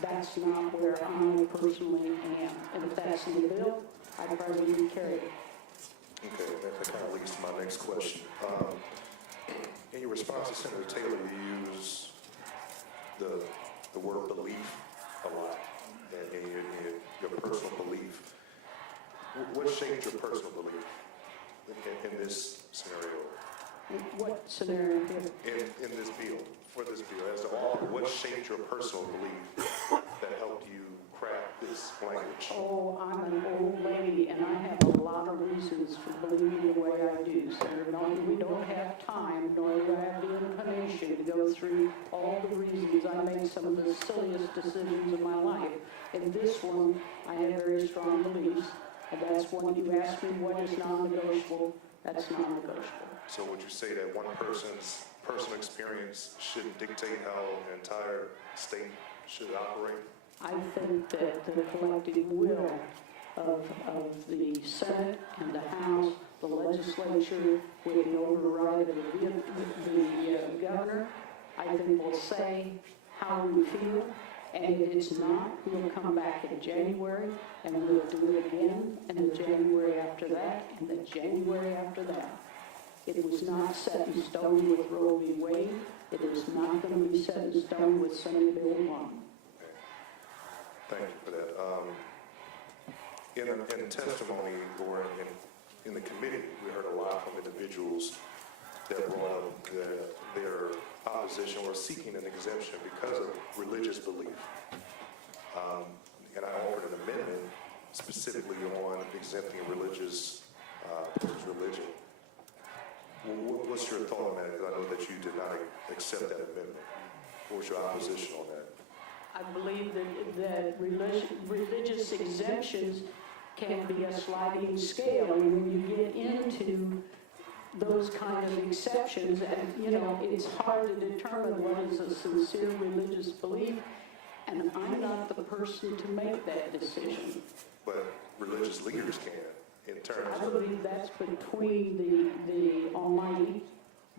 That's not where I personally am. And if that's in the bill, I probably would carry it. Okay, that kind of leads to my next question. In your response to Senator Taylor, you use the word belief a lot, and your personal belief. What shaped your personal belief in this scenario? What scenario? In this bill, for this bill, as the author, what shaped your personal belief that helped you craft this language? Oh, I'm an old lady, and I have a lot of reasons for believing the way I do, Senator. We don't have time, nor do I have the inclination to go through all the reasons I make some of the silliest decisions in my life. In this one, I have very strong beliefs. And that's one you asked me what is non-negotiable, that's non-negotiable. So would you say that one person's personal experience shouldn't dictate how an entire state should operate? I think that the collective will of the Senate and the House, the legislature, with the override of the governor, I think will say how we feel. And if it's not, we'll come back in January, and we'll do it again, and the January after that, and the January after that. It was not set in stone with Roe v. Wade. It is not going to be set in stone with Senate Bill 1. Thank you for that. In testimony or in the committee, we heard a lot from individuals that brought up their opposition or seeking an exemption because of religious belief. And I offered an amendment specifically on exempting religious religion. What's your thought on that? Because I know that you did not accept that amendment. What was your opposition on that? I believe that religious exemptions can be a sliding scale. And when you get into those kind of exceptions, and it's hard to determine what is a sincere religious belief, and I'm not the person to make that decision. But religious leaders can, in terms I of... believe that's between the Almighty,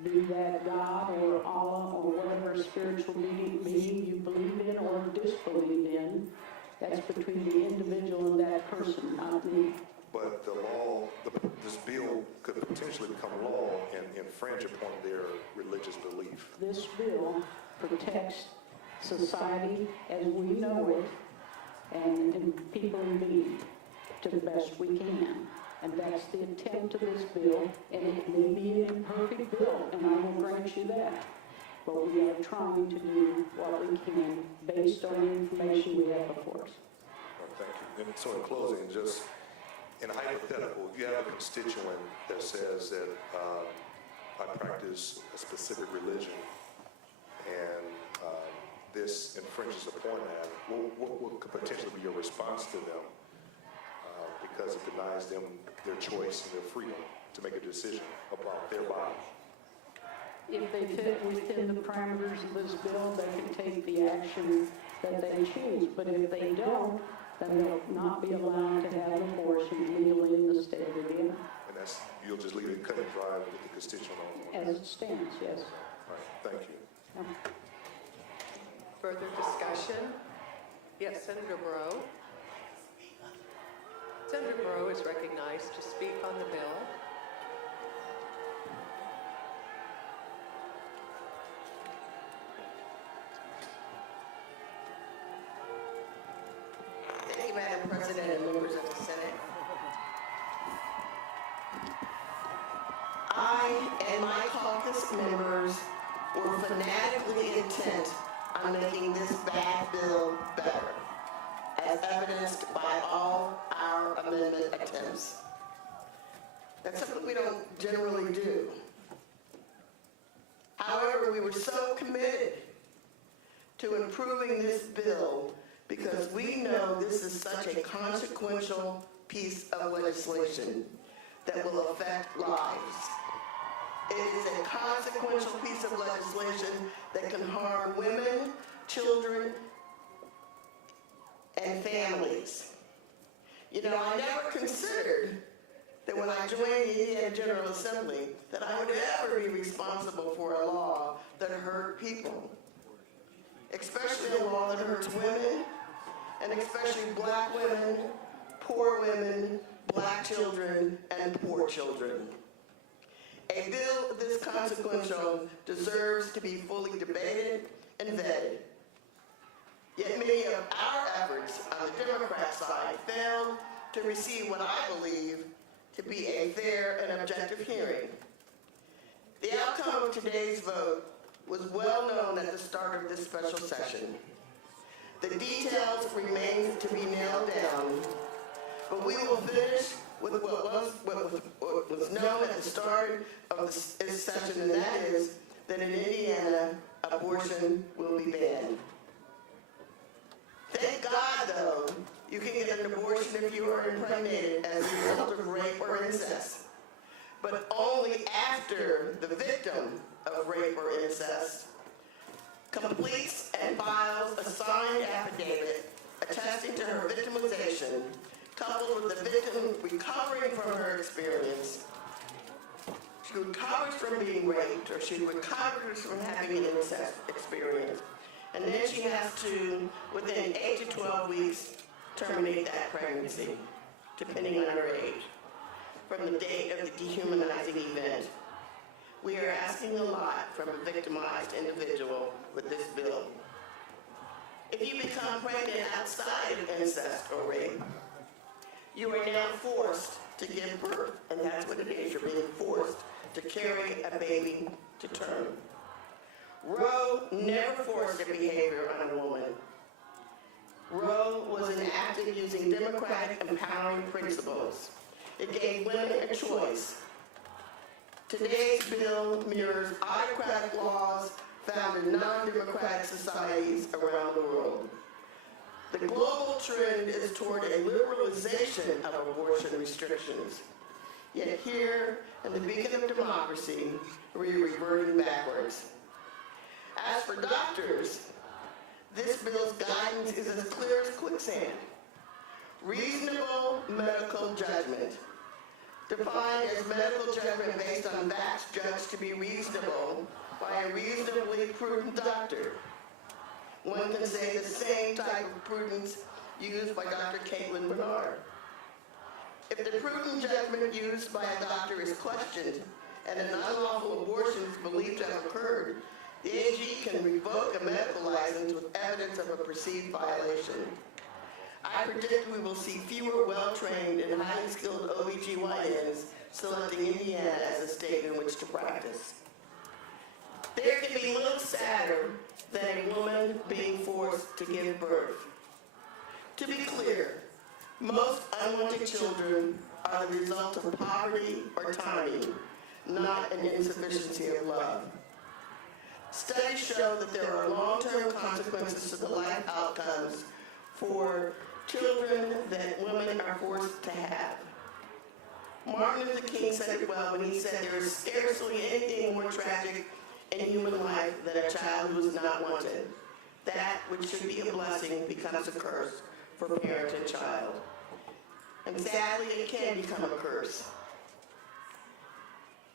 be that God or Allah or whatever spiritual being you believe in or disbelieve in. That's between the individual and that person, not me. But the law, this bill could potentially become law and infringe upon their religious belief. This bill protects society as we know it and people in need to the best we can. And that's the intent of this bill, and it may be an imperfect bill, and I will grant you that. But we are trying to do what we can based on the information we have before us. Thank you. And so in closing, just in a hypothetical, if you have a constituent that says that I practice a specific religion and this infringes upon that, what could potentially be your response to them because it denies them their choice and their freedom to make a decision about their body? If they fit within the parameters of this bill, they can take the action that they choose. But if they don't, then they'll not be allowed to have an abortion legally in the state of Indiana. And that's, you'll just leave it cut and dry with the constituent on. As it stands, yes. All right, thank you. Further discussion? Yes, Senator Breaux. Senator Breaux is recognized to speak on the bill. Thank you, Madam President and members of the Senate. I and my caucus members were fanatically intent on making this bad bill better, as evidenced by all our amendment attempts. That's something we don't generally do. However, we were so committed to improving this bill because we know this is such a consequential piece of legislation that will affect lives. It is a consequential piece of legislation that can harm women, children, and families. You know, I never considered that when I joined the Indiana General Assembly that I would ever be responsible for a law that hurt people, especially a law that hurts women, and especially black women, poor women, black children, and poor children. A bill this consequential deserves to be fully debated and vetted. Yet many of our efforts on the Democrat side failed to receive what I believe to be a fair and objective hearing. The outcome of today's vote was well known at the start of this special session. The details remain to be nailed down, but we will finish with what was known at the start of this session, and that is that in Indiana, abortion will be banned. Thank God, though, you can get an abortion if you are impregnated as a result of rape or incest, but only after the victim of rape or incest completes and files a signed affidavit attesting to her victimization, coupled with the victim recovering from her experience. She recovers from being raped, or she recovers from having an incest experience. And then she has to, within 8 to 12 weeks, terminate that pregnancy, depending on her age, from the date of the dehumanizing event. We are asking a lot from a victimized individual with this bill. If you become pregnant outside of incest or rape, you are now forced to give birth, and that's what it is. You're being forced to carry a baby to term. Roe never forced a behavior on a woman. Roe was enacted using democratic empowering principles. It gave women a choice. Today's bill mirrors autocratic laws found in non-democratic societies around the world. The global trend is toward a liberalization of abortion restrictions. Yet here, in the beacon of democracy, we are reverting backwards. As for doctors, this bill's guidance is as clear as quicksand. Reasonable medical judgment, defined as medical judgment based on facts judged to be reasonable by a reasonably prudent doctor. One can say the same type of prudence used by Dr. Caitlin Bernard. If the prudent judgment used by a doctor is questioned and an unlawful abortion is believed to have occurred, the AG can revoke a medical license with evidence of a perceived violation. I predict we will see fewer well-trained and highly skilled OBGYNs selecting Indiana as a state in which to practice. There can be little sadder than a woman being forced to give birth. To be clear, Most unwanted children are the result of poverty or timing, not an insufficiency of love. Studies show that there are long-term consequences to the life outcomes for children that women are forced to have. Martin Luther King said it well when he said there is scarcely anything more tragic in human life than a child who is not wanted. That which should be a blessing becomes a curse for parent and child. And sadly, it can become a curse.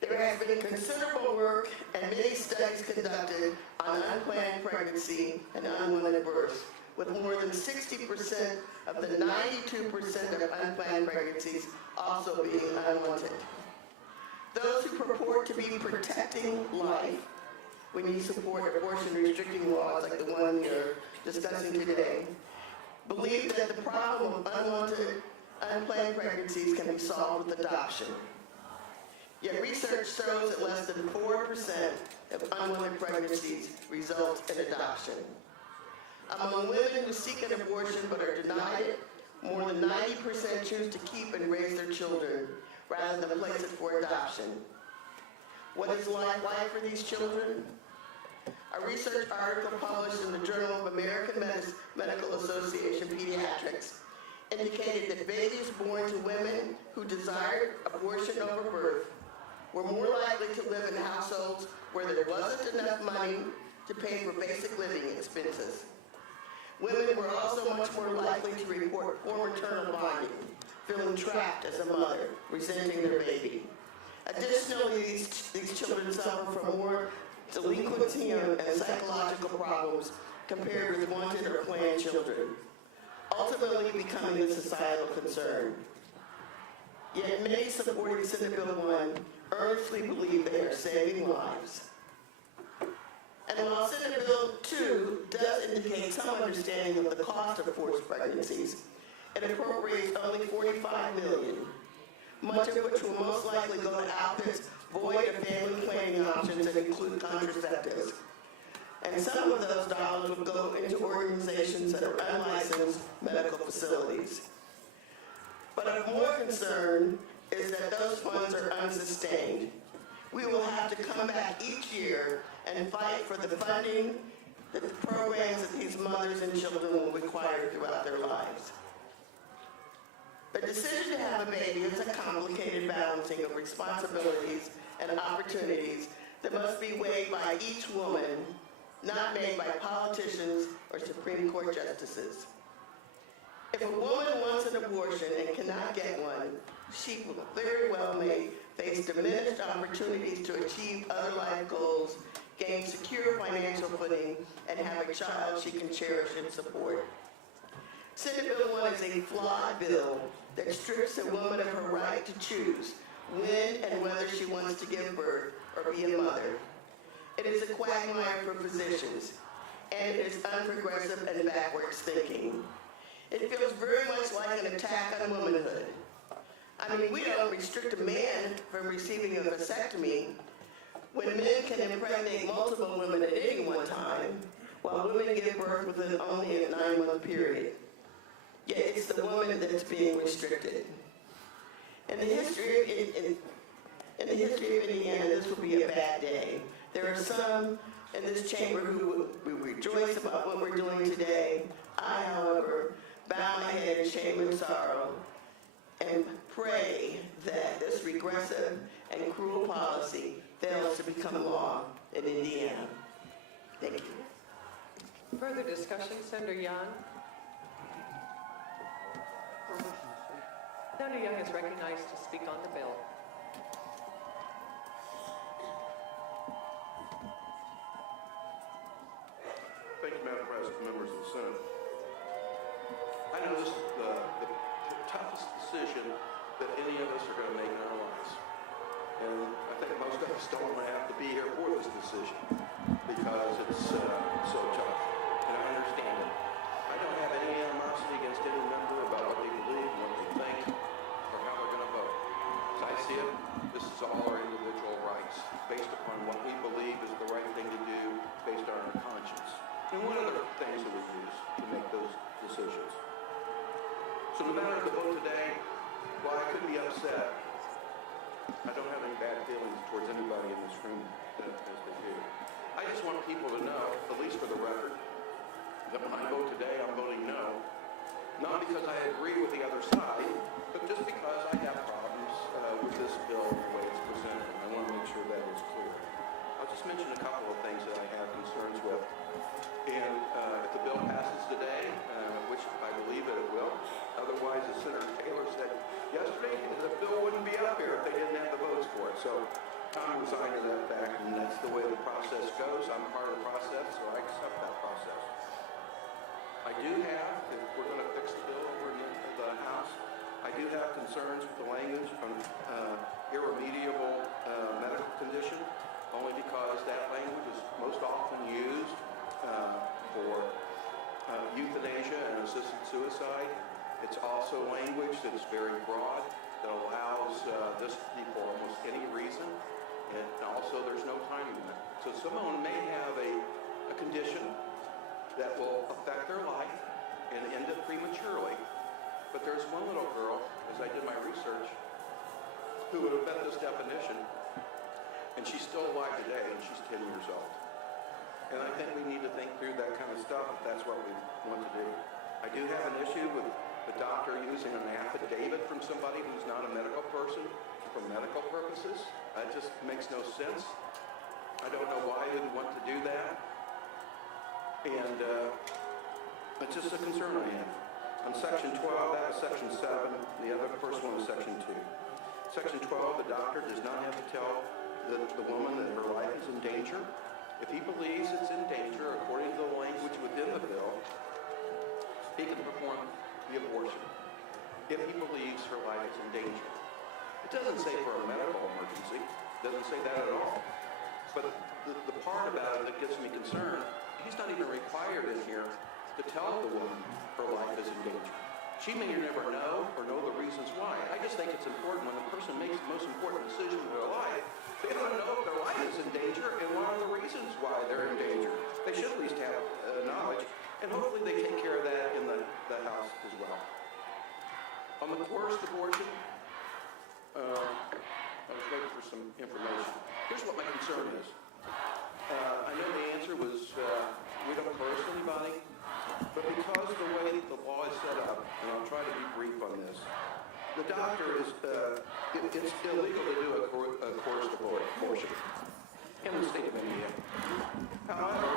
There has been considerable work and many studies conducted on unplanned pregnancy and unwanted births, with more than 60% of the 92% of unplanned pregnancies also being unwanted. Those who purport to be protecting life, when you support abortion restricting laws like the one you're discussing today, believe that the problem of unwanted, unplanned pregnancies can be solved with adoption. Yet research shows that less than 4% of unwanted pregnancies result in adoption. Among women who seek an abortion but are denied it, more than 90% choose to keep and raise their children rather than place it for adoption. What is life like for these children? A research article published in the Journal of American Medical Association Pediatrics indicated that babies born to women who desired abortion over birth were more likely to live in households where there wasn't enough money to pay for basic living expenses. Women were also much more likely to report poor maternal bonding, feeling trapped as a mother, resenting their baby. Additionally, these children suffer from more delinquency and psychological problems compared with wanted or planned children, ultimately becoming a societal concern. Yet many supporting Senate Bill 1 earnestly believe they are saving lives. And while Senate Bill 2 does indicate some understanding of the cost of forced pregnancies, it appropriates only $45 million, much of which will most likely go to outfits void of family planning options that include contraceptives. And some of those dollars would go into organizations that are unlicensed medical facilities. But of more concern is that those funds are unsustained. We will have to come back each year and fight for the funding, the programs that these mothers and children will require throughout their lives. The decision to have a baby is a complicated balancing of responsibilities and opportunities that must be weighed by each woman, not made by politicians or Supreme Court justices. If a woman wants an abortion and cannot get one, she very well may face diminished opportunities to achieve other life goals, gain secure financial footing, and have a child she can cherish and support. Senate Bill 1 is a flawed bill that strips a woman of her right to choose when and whether she wants to give birth or be a mother. It is a quagmire for physicians, and it is unprogressive and backwards thinking. It feels very much like an attack on womanhood. I mean, we don't restrict a man from receiving a vasectomy when men can impregnate multiple women at any one time, while women give birth within only a 9-month period. Yet it's the woman that's being restricted. In the history of Indiana, this will be a bad day. There are some in this chamber who rejoice about what we're doing today. I, however, bow my head in shame and sorrow and pray that this regressive and cruel policy fails to become law in Indiana. Thank you. Further discussion, Senator Young. Senator Young is recognized to speak on the bill. Thank you, Madam President, members of the Senate. I know this is the toughest decision that any of us are going to make in our lives. And I think most of us don't want to have to be here for this decision because it's so tough. And I understand it. I don't have any animosity against any member about what they believe, what they think, or how they're going to vote. As I see it, this is all our individual rights based upon what we believe is the right thing to do based on our conscience. And what other things do we use to make those decisions? So no matter the vote today, while I could be upset, I don't have any bad feelings towards anybody in this room as they do. I just want people to know, at least for the record, that when I vote today, I'm voting no. Not because I agree with the other side, but just because I have problems with this bill the way it's presented. I want to make sure that is clear. I'll just mention a couple of things that I have concerns with. And if the bill passes today, which I believe that it will, otherwise, as Senator Taylor said yesterday, the bill wouldn't be up here if they didn't have the votes for it. So I'm resigned to that fact, and that's the way the process goes. I'm part of the process, so I accept that process. I do have, if we're going to fix the bill over in the House, I do have concerns with the language on irremediable medical condition, only because that language is most often used for euthanasia and assisted suicide. It's also language that's very broad that allows this to be for almost any reason, and also there's no time limit. So someone may have a condition that will affect their life and end it prematurely. But there's one little girl, as I did my research, who would have met this definition, and she's still alive today, and she's 10 years old. And I think we need to think through that kind of stuff if that's what we want to do. I do have an issue with the doctor using an affidavit from somebody who's not a medical person for medical purposes. That just makes no sense. I don't know why they would want to do that. And it's just a concern I have. On Section 12, that was Section 7. The other first one was Section 2. Section 12, the doctor does not have to tell the woman that her life is in danger. If he believes it's in danger, according to the language within the bill, he can perform the abortion if he believes her life is in danger. It doesn't say for a medical emergency. It doesn't say that at all. But the part about it that gets me concerned, he's not even required in here to tell the woman her life is in danger. She may never know or know the reasons why. I just think it's important when a person makes the most important decision in their life, they want to know if their life is in danger and what are the reasons why they're in danger. They should at least have knowledge, and hopefully they take care of that in the House as well. On the coerced abortion, I was waiting for some information. Here's what my concern is. I know the answer was we don't coerce anybody, but because of the way the law is set up, and I'll try to be brief on this, the doctor is, it's illegal to do a coerced abortion in the state of Indiana. However,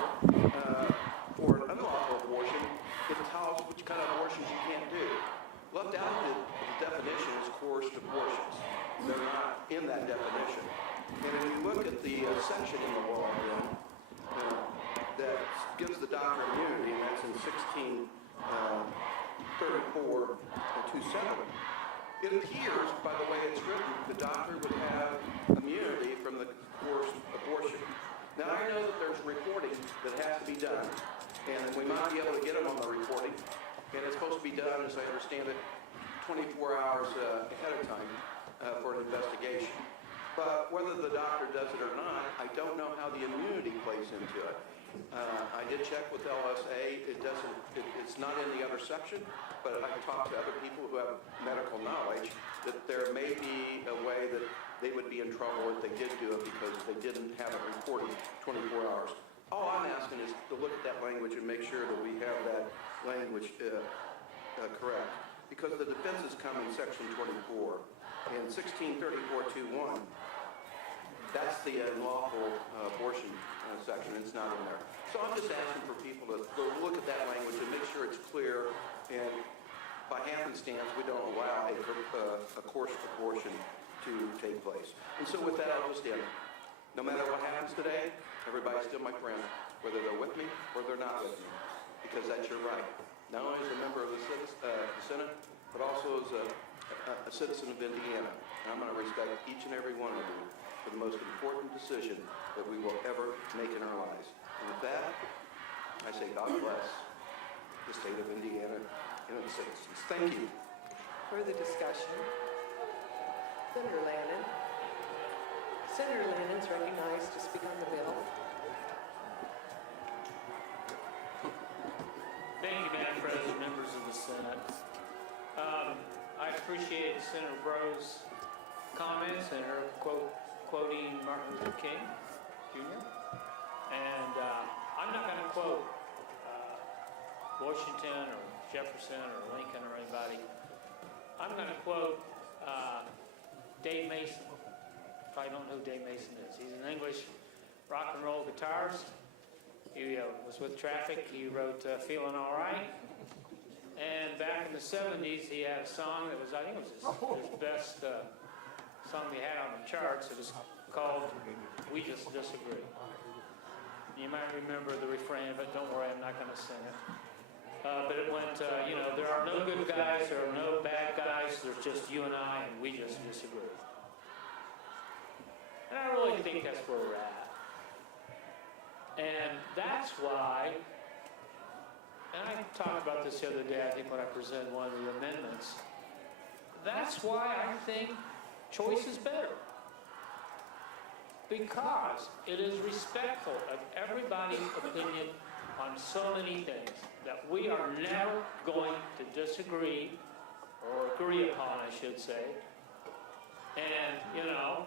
for an unlawful abortion, it tells which kind of abortions you can't do. Left out of the definition is coerced abortions. They're not in that definition. And if you look at the section in the law that gives the doctor immunity, and that's in 1634-27, it appears, by the way it's written, the doctor would have immunity from the coerced abortion. Now, I know that there's reporting that has to be done, and we might be able to get them on the reporting, and it's supposed to be done, as I understand it, 24 hours ahead of time for an investigation. But whether the doctor does it or not, I don't know how the immunity plays into it. I did check with LSA. It's not in the other section, but I've talked to other people who have medical knowledge that there may be a way that they would be in trouble if they did do it because they didn't have it reported 24 hours. All I'm asking is to look at that language and make sure that we have that language correct. Because the defenses come in Section 24. In 1634-21, that's the unlawful abortion section. It's not in there. So I'm just asking for people to look at that language and make sure it's clear. And by happenstance, we don't allow a coerced abortion to take place. And so with that, I'll just end. No matter what happens today, everybody's still my friend, whether they're with me or they're not with me, because that's your right. Not only as a member of the Senate, but also as a citizen of Indiana. And I'm going to respect each and every one of you for the most important decision that we will ever make in our lives. And with that, I say God bless the state of Indiana and its citizens. Thank you. Further discussion? Senator Lannon. Senator Lannon is recognized to speak on the bill. Thank you, Madam President, members of the Senate. I appreciate Senator Bro's comments and her quoting Martin Luther King Jr. And I'm not going to quote Washington or Jefferson or Lincoln or anybody. I'm going to quote Dave Mason. Probably don't know who Dave Mason is. He's an English rock and roll guitarist. He was with Traffic. He wrote Feeling All Right. And back in the 70s, he had a song that was, I think it was his best song he had on the charts. It was called We Just Disagree. You might remember the refrain, but don't worry, I'm not going to sing it. But it went, you know, there are no good guys, there are no bad guys, there's just you and I, and we just disagree. And I really think that's where we're at. And that's why, and I talked about this the other day, I think when I presented one of the amendments, that's why I think choice is better. Because it is respectful of everybody's opinion on so many things that we are never going to disagree or agree upon, I should say. And, you know,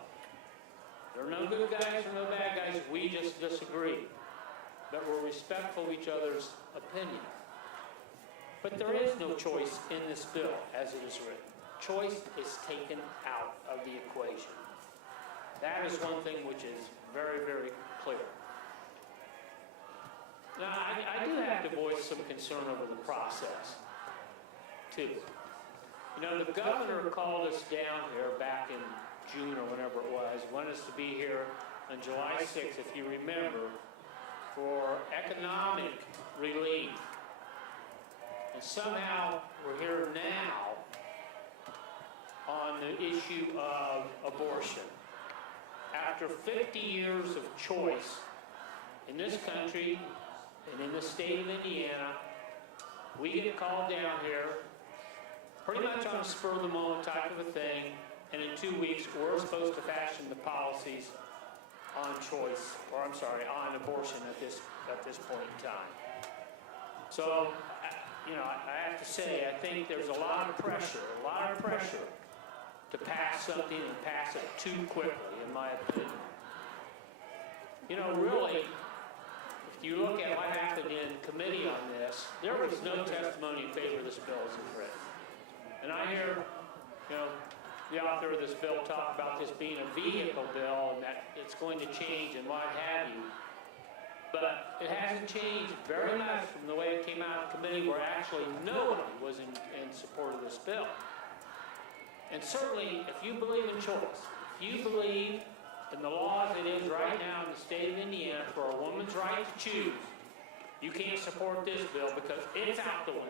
there are no good guys or no bad guys, we just disagree. But we're respectful of each other's opinion. But there is no choice in this bill as it is written. Choice is taken out of the equation. That is one thing which is very, very clear. Now, I do have to voice some concern over the process, too. You know, the governor called us down here back in June or whenever it was, wanted us to be here on July 6th, if you remember, for economic relief. And somehow we're here now on the issue of abortion. After 50 years of choice in this country and in the state of Indiana, we get called down here pretty much on a spur of the moment type of a thing, and in 2 weeks we're supposed to fashion the policies on choice, or I'm sorry, on abortion at this point in time. So, you know, I have to say, I think there's a lot of pressure to pass something and pass it too quickly, in my opinion. You know, really, if you look at what happened in committee on this, there was no testimony in favor of this bill as it's written. And I hear, you know, the author of this bill talk about this being a vehicle bill and that it's going to change and what have you. But it hasn't changed very much from the way it came out of committee, where actually nobody was in support of this bill. And certainly, if you believe in choice, if you believe in the law as it is right now in the state of Indiana for a woman's right to choose, you can't support this bill because it's out the window.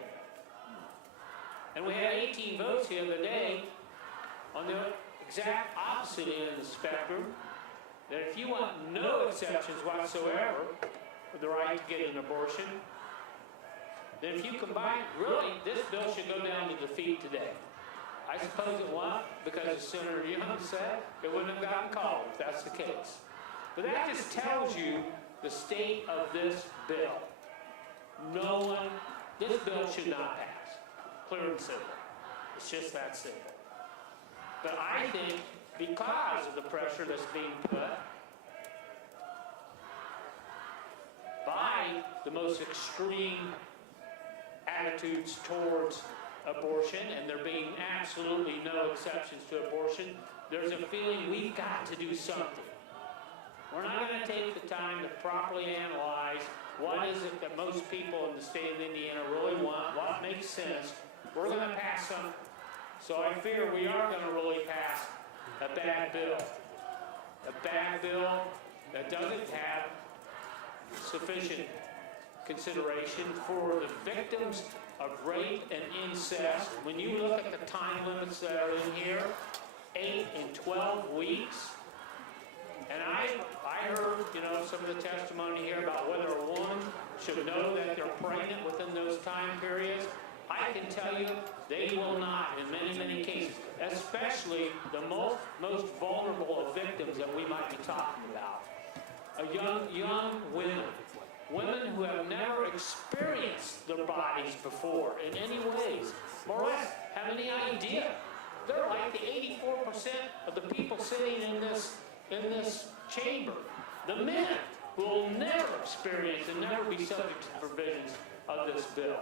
And we had 18 votes the other day on the exact opposite end of the spectrum, that if you want no exceptions whatsoever for the right to get an abortion, then if you combine, really, this bill should go down to defeat today. I suppose it won't, because as Senator Young said, it wouldn't have gotten called if that's the case. But that just tells you the state of this bill. This bill should not pass. Clear and simple. It's just that simple. But I think because of the pressure that's being put by the most extreme attitudes towards abortion, and there being absolutely no exceptions to abortion, there's a feeling we've got to do something. We're not going to take the time to properly analyze what is it that most people in the state of Indiana really want, what makes sense. We're going to pass something. So I fear we are going to really pass a bad bill. A bad bill that doesn't have sufficient consideration for the victims of rape and incest. When you look at the time limits that are in here, 8 and 12 weeks. And I heard, you know, some of the testimony here about whether a woman should know that they're pregnant within those time periods. I can tell you they will not in many, many cases, especially the most vulnerable of victims that we might be talking about. Young women women who have never experienced their bodies before in any ways, more or less have any idea. They're like the 84% of the people sitting in this chamber. The men will never experience and never be subject to the provisions of this bill.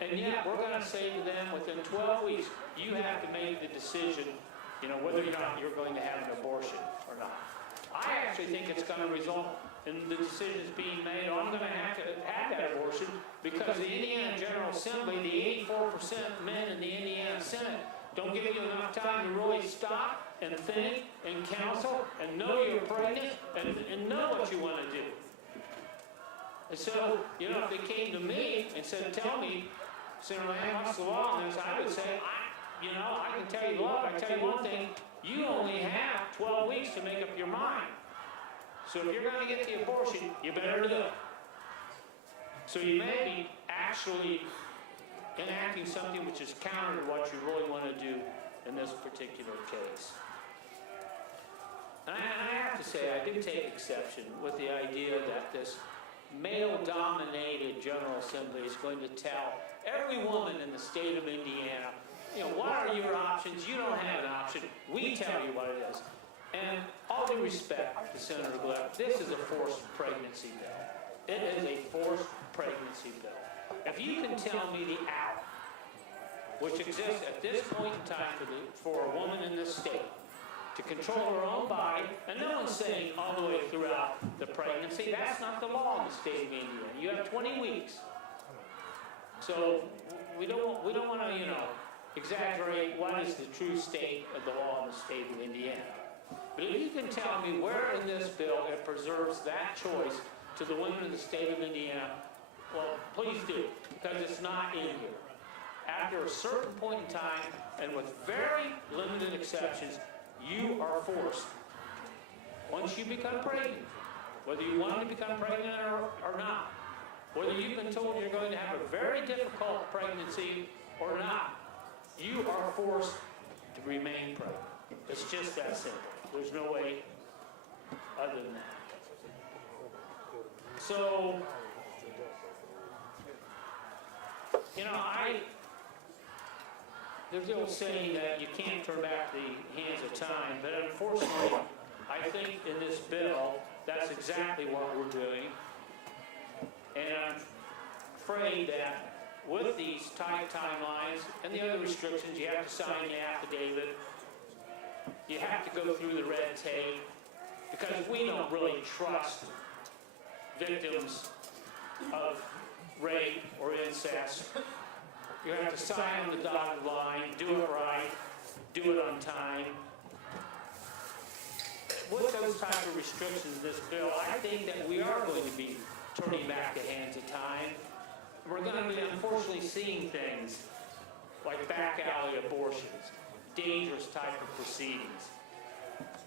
And yet, we're going to say to them, within 12 weeks, you have to make the decision, whether or not you're going to have an abortion or not. I actually think it's going to result in the decisions being made, I'm going to have that abortion because the Indiana General Assembly, the 84% men in the Indiana Senate, don't give you enough time to really stop and think and counsel and know you're pregnant and know what you want to do. And so, if they came to me and said, tell me, Senator Lamb, what's the law on this? I would say, I can tell you what, I tell you one thing, you only have 12 weeks to make up your mind. So if you're going to get the abortion, you better do it. So you may be actually enacting something which is counter to what you really want to do in this particular case. And I have to say, I do take exception with the idea that this male-dominated General Assembly is going to tell every woman in the state of Indiana, what are your options? You don't have an option. We tell you what it is. And all due respect to Senator Glick, this is a forced pregnancy bill. It is a forced pregnancy bill. If you can tell me the hour which exists at this point in time for a woman in this state to control her own body, and no one's saying all the way throughout the pregnancy, that's not the law in the state of Indiana. You have 20 weeks. So we don't want to, exaggerate what is the true state of the law in the state of Indiana. But if you can tell me where in this bill it preserves that choice to the women of the state of Indiana, well, please do, because it's not in here. After a certain point in time, and with very limited exceptions, you are forced. Once you become pregnant, whether you want to become pregnant or not, whether you've been told you're going to have a very difficult pregnancy or not, you are forced to remain pregnant. It's just that simple. There's no way other than that. So, there's the old saying that you can't turn back the hands of time, but unfortunately, I think in this bill, that's exactly what we're doing. And I'm afraid that with these tight timelines and the other restrictions, you have to sign the affidavit, you have to go through the red tape, because we don't really trust victims of rape or incest. You have to sign on the dotted line, do it right, do it on time. With those type of restrictions in this bill, I think that we are going to be turning back the hands of time. We're going to be unfortunately seeing things like back alley abortions, dangerous type of proceedings.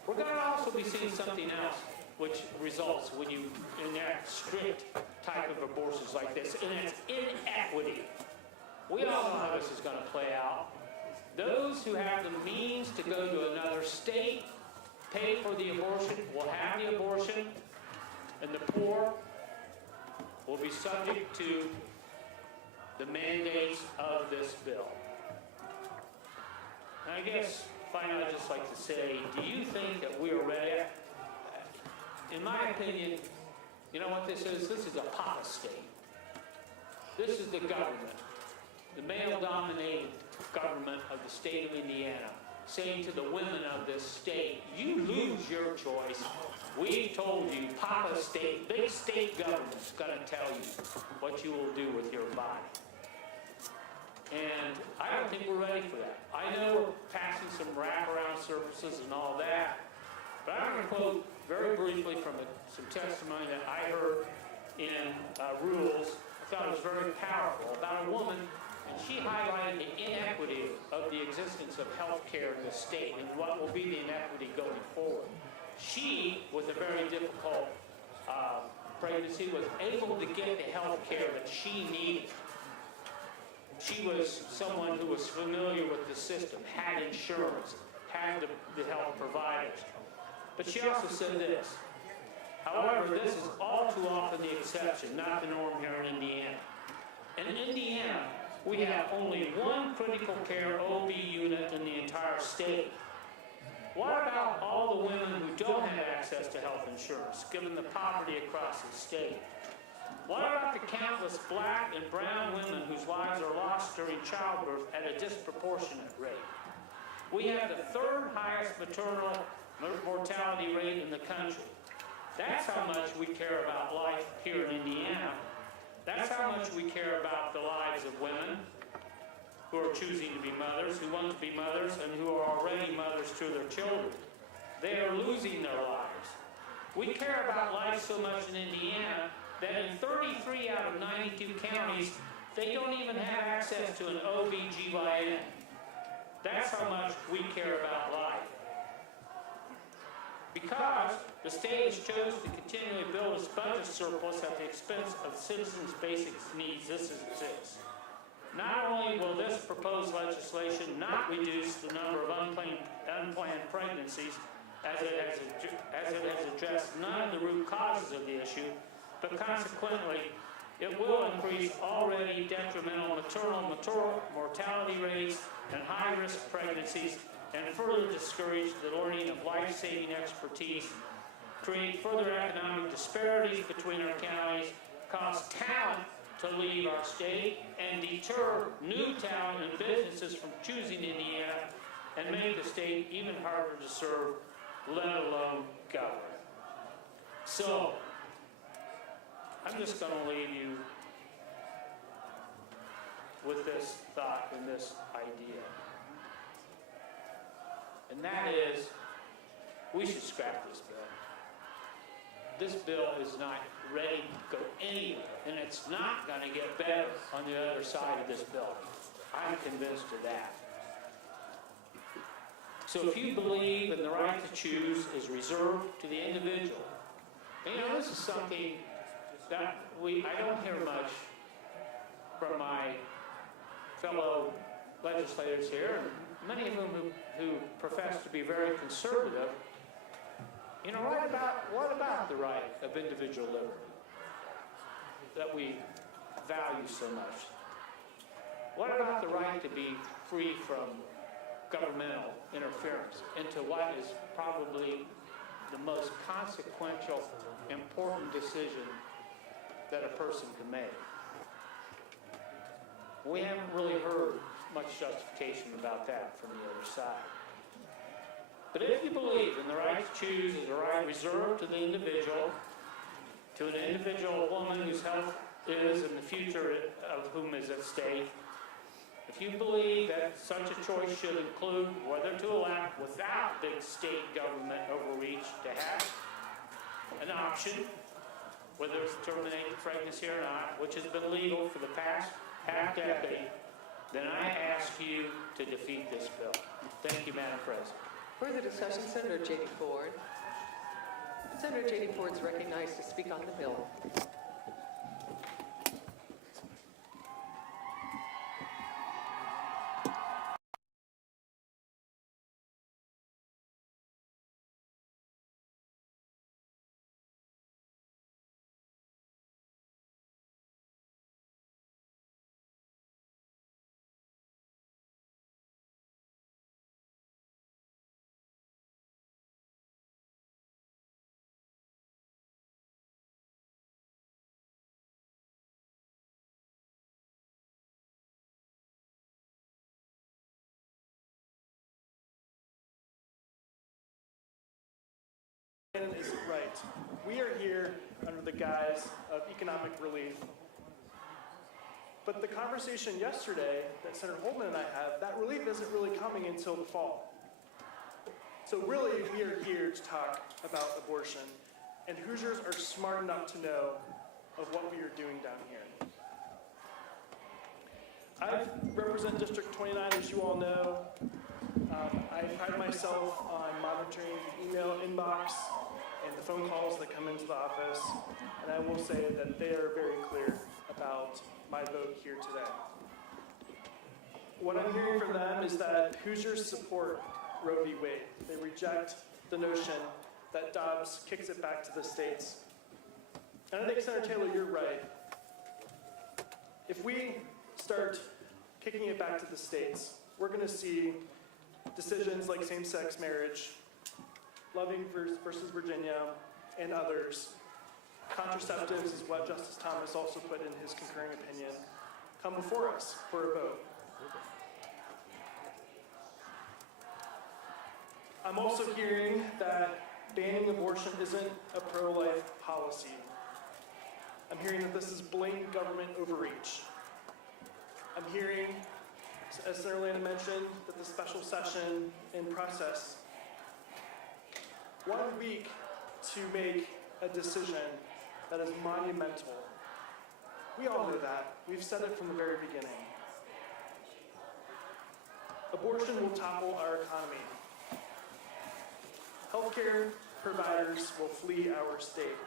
We're going to also be seeing something else which results when you enact strict type of abortions like this, and it's inequity. We all know how this is going to play out. Those who have the means to go to another state, pay for the abortion, will have the abortion, and the poor will be subject to the mandates of this bill. And I guess, finally, I'd just like to say, do you think that we are ready? In my opinion, you know what this is? This is a papa state. This is the government, the male-dominated government of the state of Indiana, saying to the women of this state, you lose your choice. We told you, papa state, big state government's going to tell you what you will do with your body. And I don't think we're ready for that. I know we're passing some wraparound services and all that, but I'm going to quote very briefly from some testimony that I heard in Rules. I thought it was very powerful about a woman, and she highlighted the inequity of the existence of health care in the state and what will be the inequity going forward. She, with a very difficult pregnancy, was able to get the health care that she needed. She was someone who was familiar with the system, had insurance, had the health providers. But she also said this, However, this is all too often the exception, not the norm here in Indiana. In Indiana, we have only one critical care OB unit in the entire state. What about all the women who don't have access to health insurance, given the poverty across the state? What about the countless black and brown women whose lives are lost during childbirth at a disproportionate rate? We have the third highest maternal mortality rate in the country. That's how much we care about life here in Indiana. That's how much we care about the lives of women who are choosing to be mothers, who want to be mothers, and who are already mothers to their children. They are losing their lives. We care about life so much in Indiana that in 33 out of 92 counties, they don't even have access to an OB/GYN. That's how much we care about life. Because the state has chosen to continually build its budget surplus at the expense of citizens' basic needs, this is this. Not only will this proposed legislation not reduce the number of unplanned pregnancies, as it has addressed none of the root causes of the issue, but consequently, it will increase already detrimental maternal mortality rates and high-risk pregnancies, and further discourage the learning of life-saving expertise, create further economic disparities between our counties, cause talent to leave our state, and deter new talent and businesses from choosing Indiana, and make the state even harder to serve, let alone govern. So, I'm just going to leave you with this thought and this idea. And that is, we should scrap this bill. This bill is not ready to go anywhere, and it's not going to get better on the other side of this bill. I'm convinced of that. So if you believe in the right to choose is reserved to the individual, you know, this is something that I don't hear much from my fellow legislators here, and many of them who profess to be very conservative. You know, what about the right of individual liberty that we value so much? What about the right to be free from governmental interference into what is probably the most consequential, important decision that a person can make? We haven't really heard much justification about that from the other side. But if you believe in the right to choose is a right reserved to the individual, to an individual woman whose health is and the future of whom is at stake, if you believe that such a choice should include whether to elect without big state government overreach to have an option, whether it's to terminate the pregnancy or not, which has been legal for the past half-decade, then I ask you to defeat this bill. Thank you, Madam President. Further discussion, Senator J.D. Ford. Senator J.D. Ford is recognized to speak on the bill. Is right. We are here under the guise of economic relief. But the conversation yesterday that Senator Holman and I had, that relief isn't really coming until the fall. So really, we are here to talk about abortion, and Hoosiers are smart enough to know of what we are doing down here. I represent District 29, as you all know. I pride myself on monitoring the email inbox and the phone calls that come into the office, and I will say that they are very clear about my vote here today. What I'm hearing from them is that Hoosiers support Roe v. Wade. They reject the notion that Dobbs kicks it back to the states. And I think, Senator Taylor, you're right. If we start kicking it back to the states, we're going to see decisions like same-sex marriage, Loving versus Virginia, and others. Contraceptives is what Justice Thomas also put in his concurring opinion, come before us for a vote. I'm also hearing that banning abortion isn't a pro-life policy. I'm hearing that this is blatant government overreach. I'm hearing, as Senator Lana mentioned, that the special session in process, 1 week to make a decision that is monumental. We all know that. We've said it from the very beginning. Abortion will topple our economy. Healthcare providers will flee our state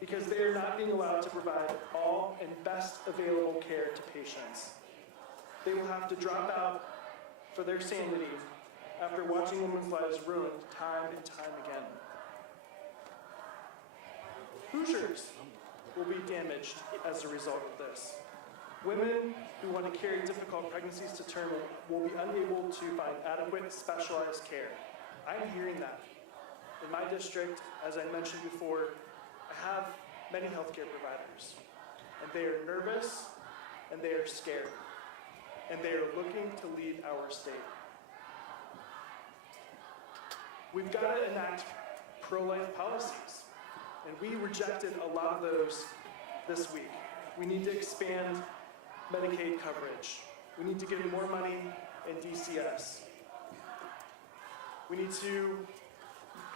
because they are not being allowed to provide all and best available care to patients. They will have to drop out for their sanity after watching women's lives ruined time and time again. Hoosiers will be damaged as a result of this. Women who want to carry difficult pregnancies to term will be unable to find adequate specialized care. I'm hearing that. In my district, as I mentioned before, I have many healthcare providers, and they are nervous, and they are scared, and they are looking to leave our state. We've got to enact pro-life policies, and we rejected a lot of those this week. We need to expand Medicaid coverage. We need to give more money in DCS. We need to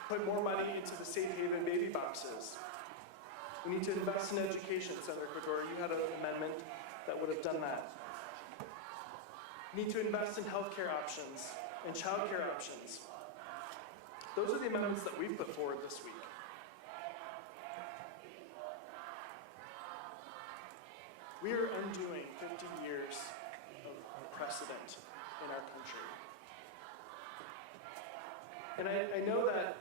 put more money into the safe haven baby boxes. We need to invest in education, Senator Cordero. You had an amendment that would have done that. We need to invest in healthcare options and childcare options. Those are the amendments that we've put forward this week. We are undoing 50 years of precedent in our country. And I know that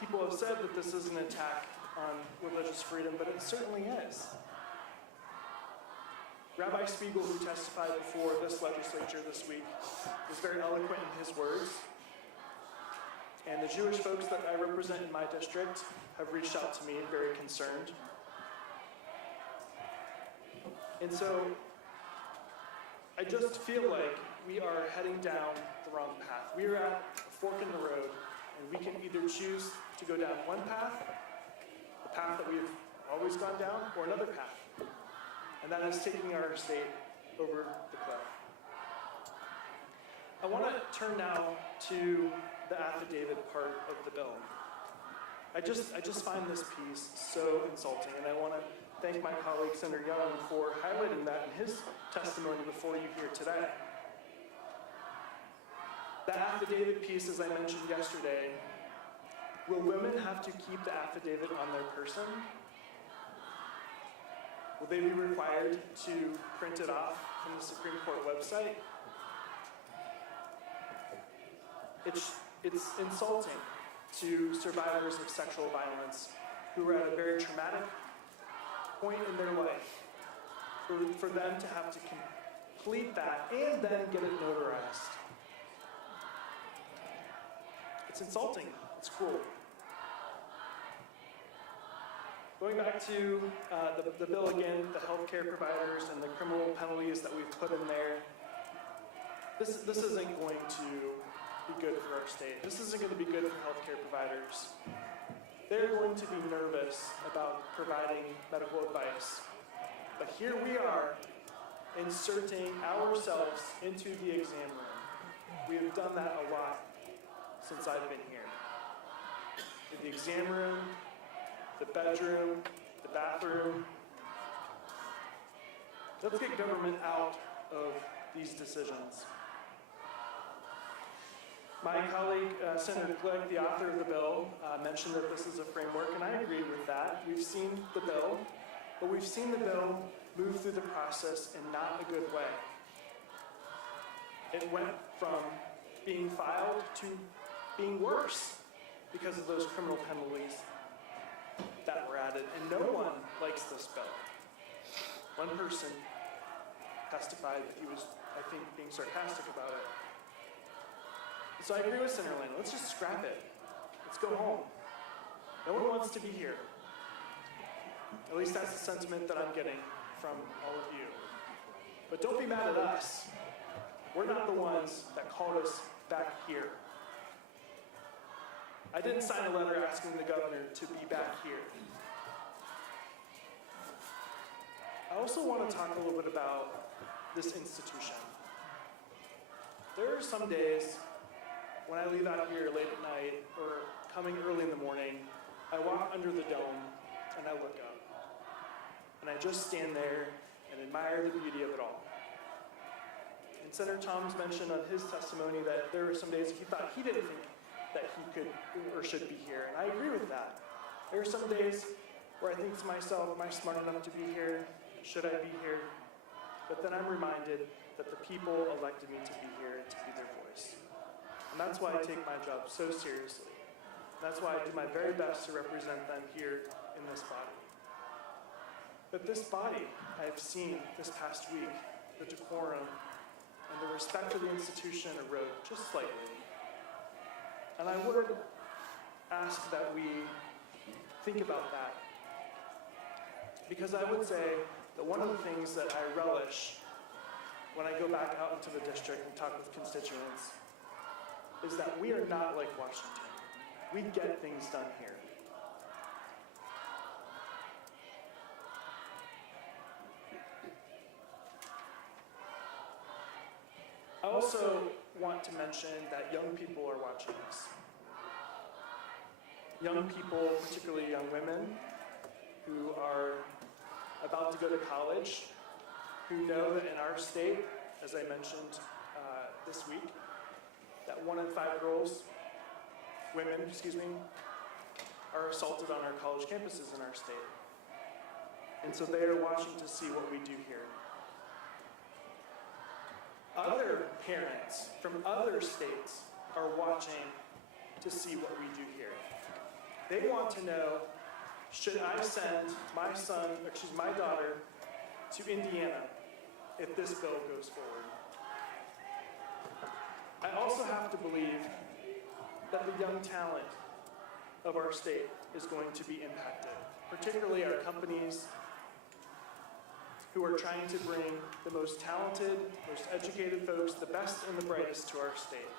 people have said that this is an attack on religious freedom, but it certainly is. Rabbi Spiegel, who testified before this legislature this week, was very eloquent in his words. And the Jewish folks that I represent in my district have reached out to me very concerned. And so I just feel like we are heading down the wrong path. We are at a fork in the road, and we can either choose to go down one path, the path that we've always gone down, or another path. And that is taking our state over the cliff. I want to turn now to the affidavit part of the bill. I just find this piece so insulting, and I want to thank my colleague, Senator Young, for highlighting that in his testimony before you here today. The affidavit piece, as I mentioned yesterday, will women have to keep the affidavit on their person? Will they be required to print it off from the Supreme Court website? It's insulting to survivors of sexual violence who are at a very traumatic point in their life for them to have to complete that and then get it notarized. It's insulting. It's cruel. Going back to the bill again, the healthcare providers and the criminal penalties that we've put in there, this isn't going to be good for our state. This isn't going to be good for healthcare providers. They're going to be nervous about providing medical advice. But here we are inserting ourselves into the exam room. We have done that a lot since I've been here. In the exam room, the bedroom, the bathroom. Let's get government out of these decisions. My colleague, Senator Glick, the author of the bill, mentioned that this is a framework, and I agree with that. We've seen the bill, but we've seen the bill move through the process in not a good way. It went from being filed to being worse. because of those criminal penalties that were added, and no one likes this bill. One person testified that he was, I think, being sarcastic about it. So I agree with Senator Lane. Let's just scrap it. Let's go home. No one wants to be here. At least that's the sentiment that I'm getting from all of you. But don't be mad at us. We're not the ones that called us back here. I didn't sign a letter asking the governor to be back here. I also want to talk a little bit about this institution. There are some days when I leave out here late at night or coming early in the morning, I walk under the dome and I look up. And I just stand there and admire the beauty of it all. And Senator Thomas mentioned on his testimony that there were some days he thought he didn't think that he could or should be here, and I agree with that. There are some days where I think to myself, am I smart enough to be here? Should I be here? But then I'm reminded that the people elected me to be here and to be their voice. And that's why I take my job so seriously. That's why I do my very best to represent them here in this body. But this body, I have seen this past week, the decorum and the respect for the institution erode just slightly. And I would ask that we think about that. Because I would say that one of the things that I relish when I go back out into the district and talk with constituents is that we are not like Washington. We get things done here. I also want to mention that young people are watching us. Young people, particularly young women, who are about to go to college, who know that in our state, as I mentioned this week, that 1 in 5 women, are assaulted on our college campuses in our state. And so they are watching to see what we do here. Other parents from other states are watching to see what we do here. They want to know, should I send my daughter to Indiana if this bill goes forward? I also have to believe that the young talent of our state is going to be impacted, particularly our companies who are trying to bring the most talented, most educated folks, the best and the brightest to our state.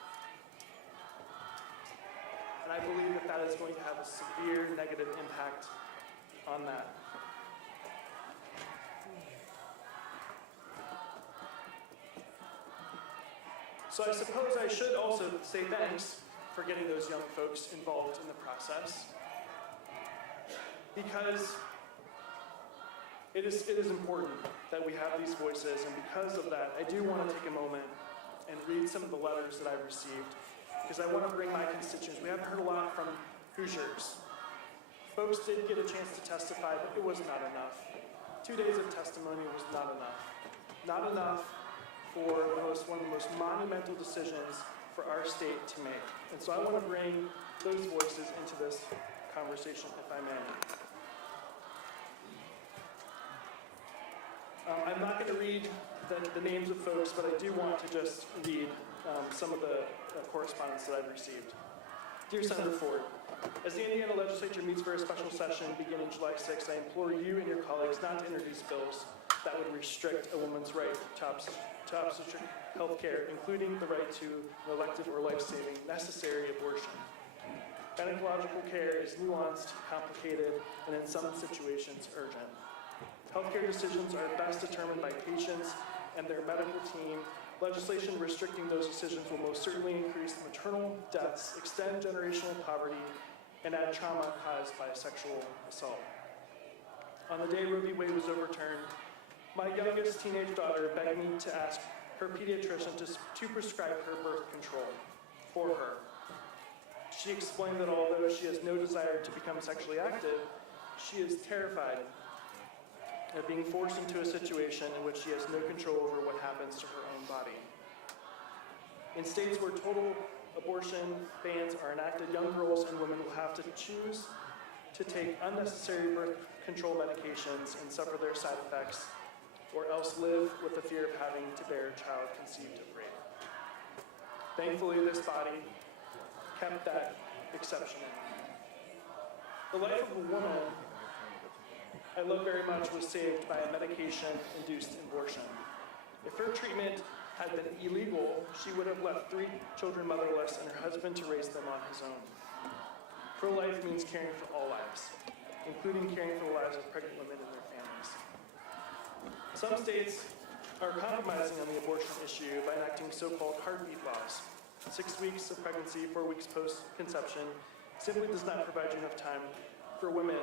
And I believe that that is going to have a severe negative impact on that. So I suppose I should also say thanks for getting those young folks involved in the process, because it is important that we have these voices, and because of that, I do want to take a moment and read some of the letters that I've received, because I want to bring my constituents. We haven't heard a lot from Hoosiers. Folks did get a chance to testify, but it was not enough. 2 days of testimony was not enough. Not enough for one of the most monumental decisions for our state to make. And so I want to bring those voices into this conversation, if I may. I'm not going to read the names of folks, but I do want to just read some of the correspondence that I've received. Dear Senator Ford, as the Indiana legislature meets for a special session beginning July 6th, I implore you and your colleagues not to introduce bills that would restrict a woman's right to obstetric health care, including the right to an elective or life-saving necessary abortion. Gynecological care is nuanced, complicated, and in some situations urgent. Healthcare decisions are best determined by patients and their medical team. Legislation restricting those decisions will most certainly increase maternal deaths, extend generational poverty, and add trauma caused by sexual assault. On the day Roe v. Wade was overturned, my youngest teenage daughter begged me to ask her pediatrician to prescribe her birth control for her. She explained that although she has no desire to become sexually active, she is terrified of being forced into a situation in which she has no control over what happens to her own body. In states where total abortion bans are enacted, young girls and women will have to choose to take unnecessary birth control medications and suffer their side effects, or else live with the fear of having to bear a child conceived of rape. Thankfully, this body kept that exception in. The life of a woman I love very much was saved by a medication-induced abortion. If her treatment had been illegal, she would have left 3 children motherless and her husband to raise them on his own. Pro-life means caring for all lives, including caring for the lives of pregnant women and their families. Some states are compromising on the abortion issue by enacting so-called heartbeat laws. 6 weeks of pregnancy, 4 weeks post-conception simply does not provide you enough time for women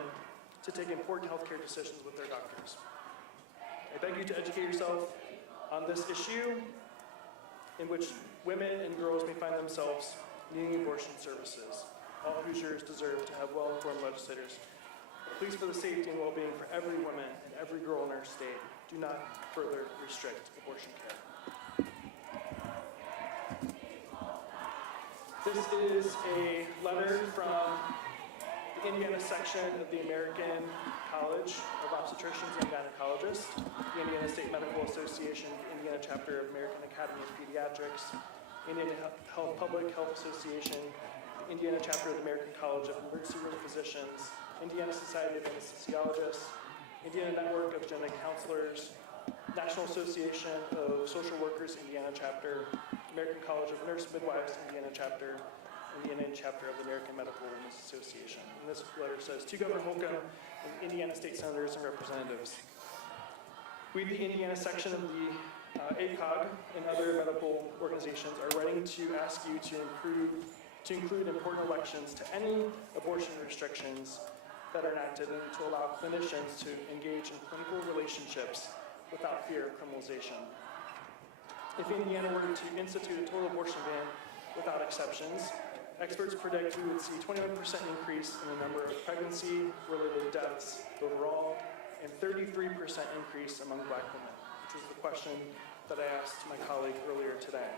to take important healthcare decisions with their doctors. I beg you to educate yourself on this issue in which women and girls may find themselves needing abortion services. All Hoosiers deserve to have well-informed legislators. Please, for the safety and well-being for every woman and every girl in our state, do not further restrict abortion care. This is a letter from the Indiana section of the American College of Obstetricians and Gynecologists, the Indiana State Medical Association, the Indiana chapter of American Academy of Pediatrics, Indiana Public Health Association, the Indiana chapter of the American College of Emergency Room Physicians, Indiana Society of Anesthesiologists, Indiana Network of Genetic Counselors, National Association of Social Workers, Indiana chapter, American College of Nurse Midwives, Indiana chapter, Indiana chapter of the American Medical Women's Association. And this letter says, to Governor Holcomb and Indiana State Senators and Representatives, we, the Indiana section of the ACOG and other medical organizations, are writing to ask you to include important elections to any abortion restrictions that are enacted and to allow clinicians to engage in clinical relationships without fear of criminalization. If Indiana were to institute a total abortion ban without exceptions, experts predict we would see 21% increase in the number of pregnancy-related deaths overall and 33% increase among Black women, which was the question that I asked my colleague earlier today.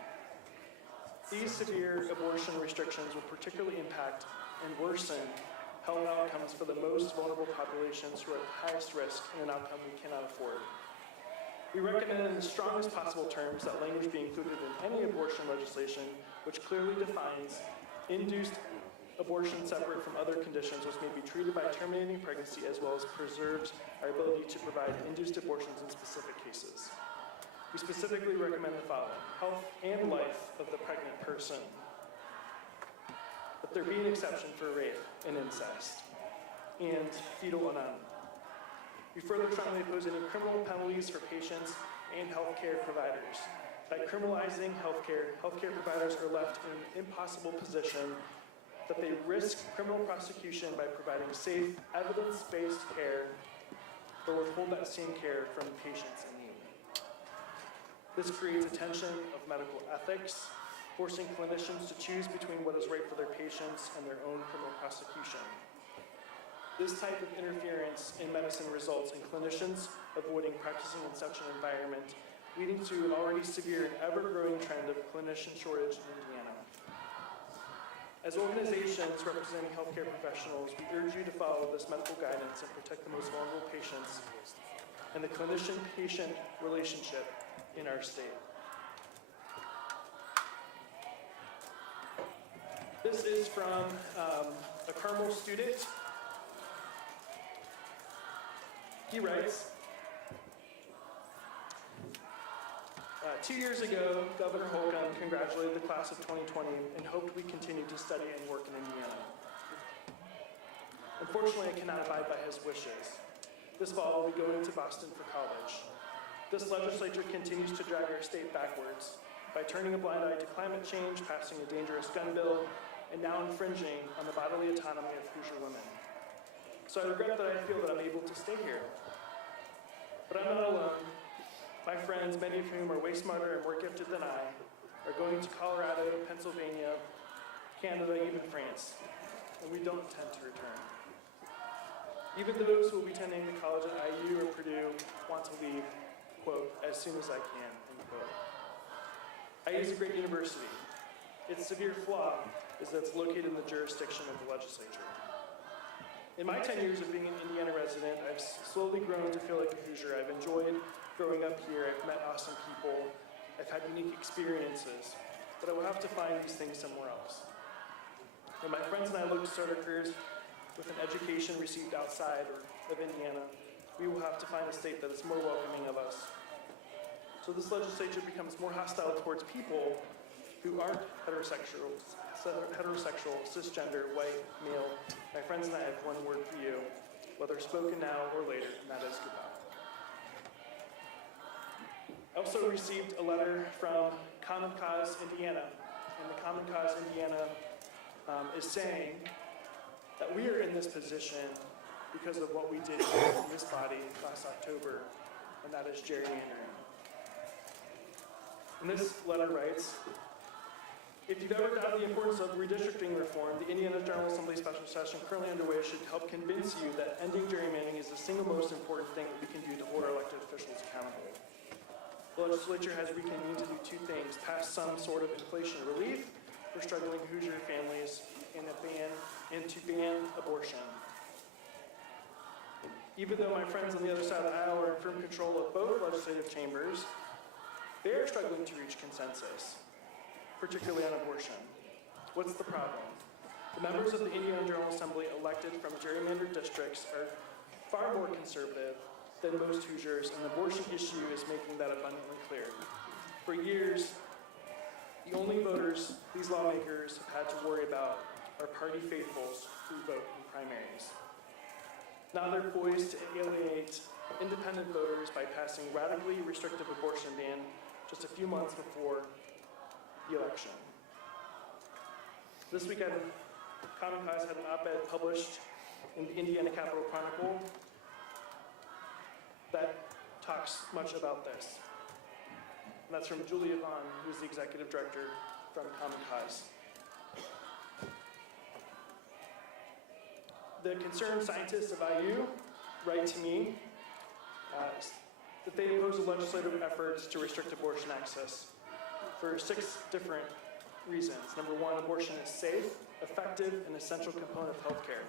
These severe abortion restrictions will particularly impact and worsen health outcomes for the most vulnerable populations who are at the highest risk in an outcome we cannot afford. We recommend in the strongest possible terms that language be included in any abortion legislation which clearly defines induced abortion separate from other conditions which may be treated by terminating pregnancy, as well as preserves our ability to provide induced abortions in specific cases. We specifically recommend the following: health and life of the pregnant person, that there be an exception for rape and incest, and fetal anatomy. We further strongly oppose any criminal penalties for patients and healthcare providers. By criminalizing healthcare providers are left in an impossible position that they risk criminal prosecution by providing safe, evidence-based care, or withhold that same care from patients in need. This creates a tension of medical ethics, forcing clinicians to choose between what is right for their patients and their own criminal prosecution. This type of interference in medicine results in clinicians avoiding practicing in such an environment, leading to an already severe and ever-growing trend of clinician shortage in Indiana. As organizations representing healthcare professionals, we urge you to follow this medical guidance and protect the most vulnerable patients and the clinician-patient relationship in our state. This is from a Carmel student. He writes, 2 years ago, Governor Holcomb congratulated the class of 2020 and hoped we continued to study and work in Indiana. Unfortunately, I cannot abide by his wishes. This fall, I'll be going to Boston for college. This legislature continues to drag our state backwards by turning a blind eye to climate change, passing a dangerous gun bill, and now infringing on the bodily autonomy of Hoosier women. So I regret that I feel that I'm able to stay here. But I'm not alone. My friends, many of whom are way smarter and more gifted than I, are going to Colorado, Pennsylvania, Canada, even France, and we don't intend to return. Even those who will be attending the college at IU or Purdue want to leave, quote, as soon as I can, end quote. IU is a great university, Its severe flaw is that it's located in the jurisdiction of the legislature. In my 10 years of being an Indiana resident, I've slowly grown to feel like a Hoosier. I've enjoyed growing up here. I've met awesome people. I've had unique experiences. But I will have to find these things somewhere else. When my friends and I look to start our careers with an education received outside of Indiana, we will have to find a state that is more welcoming of us. So this legislature becomes more hostile towards people who aren't heterosexual, cisgender, white, male. My friends and I have one word for you, whether spoken now or later, and that is goodbye. I also received a letter from Common Cause Indiana, and the Common Cause Indiana is saying that we are in this position because of what we did here in this body last October, and that is gerrymandering. And this letter writes, if you've ever doubted the importance of redistricting reform, the Indiana General Assembly special session currently underway should help convince you that ending gerrymandering is the single most important thing that we can do to hold our elected officials accountable. The legislature has reconvened to do two things: pass some sort of inflation relief for struggling Hoosier families and to ban abortion. Even though my friends on the other side of the aisle are in firm control of both legislative chambers, they are struggling to reach consensus, particularly on abortion. What's the problem? The members of the Indiana General Assembly elected from gerrymandered districts are far more conservative than most Hoosiers, and the abortion issue is making that abundantly clear. For years, the only voters these lawmakers have had to worry about are party faithfuls who vote in primaries. Now they're poised to alienate independent voters by passing radically restrictive abortion ban just a few months before the election. This weekend, Common Cause had an op-ed published in the Indiana Capital Chronicle that talks much about this. And that's from Julia Vaughn, who's the executive director from Common Cause. The concerned scientists of IU write to me that they oppose the legislative efforts to restrict abortion access for 6 different reasons. Number 1, abortion is safe, effective, and essential component of healthcare.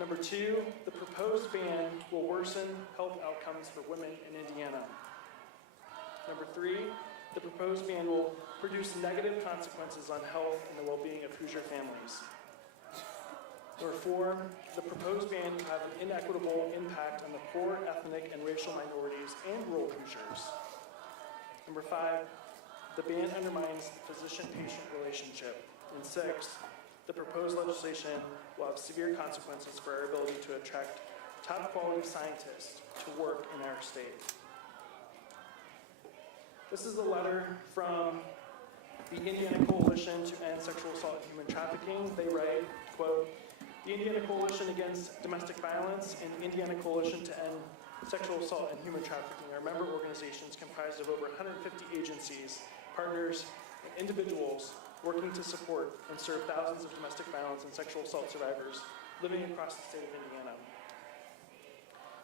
Number 2, the proposed ban will worsen health outcomes for women in Indiana. Number 3, the proposed ban will produce negative consequences on health and the well-being of Hoosier families. Number 4, the proposed ban will have an inequitable impact on the poor, ethnic, and racial minorities and rural Hoosiers. Number 5, the ban undermines the physician-patient relationship. And 6, the proposed legislation will have severe consequences for our ability to attract top-quality scientists to work in our state. This is a letter from the Indiana Coalition to End Sexual Assault and Human Trafficking. They write, quote, the Indiana Coalition Against Domestic Violence and the Indiana Coalition to End Sexual Assault and Human Trafficking are member organizations comprised of over 150 agencies, partners, and individuals working to support and serve thousands of domestic violence and sexual assault survivors living across the state of Indiana.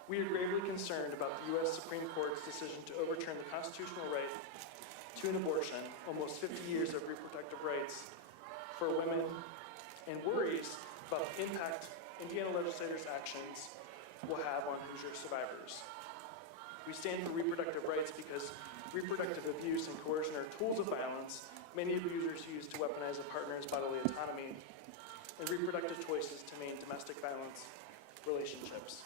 We are gravely concerned about the U.S. Supreme Court's decision to overturn the constitutional right to an abortion, almost 50 years of reproductive rights for women, and worries about the impact Indiana legislators' actions will have on Hoosier survivors. We stand for reproductive rights because reproductive abuse and coercion are tools of violence many abusers use to weaponize a partner's bodily autonomy and reproductive choices to maintain domestic violence relationships.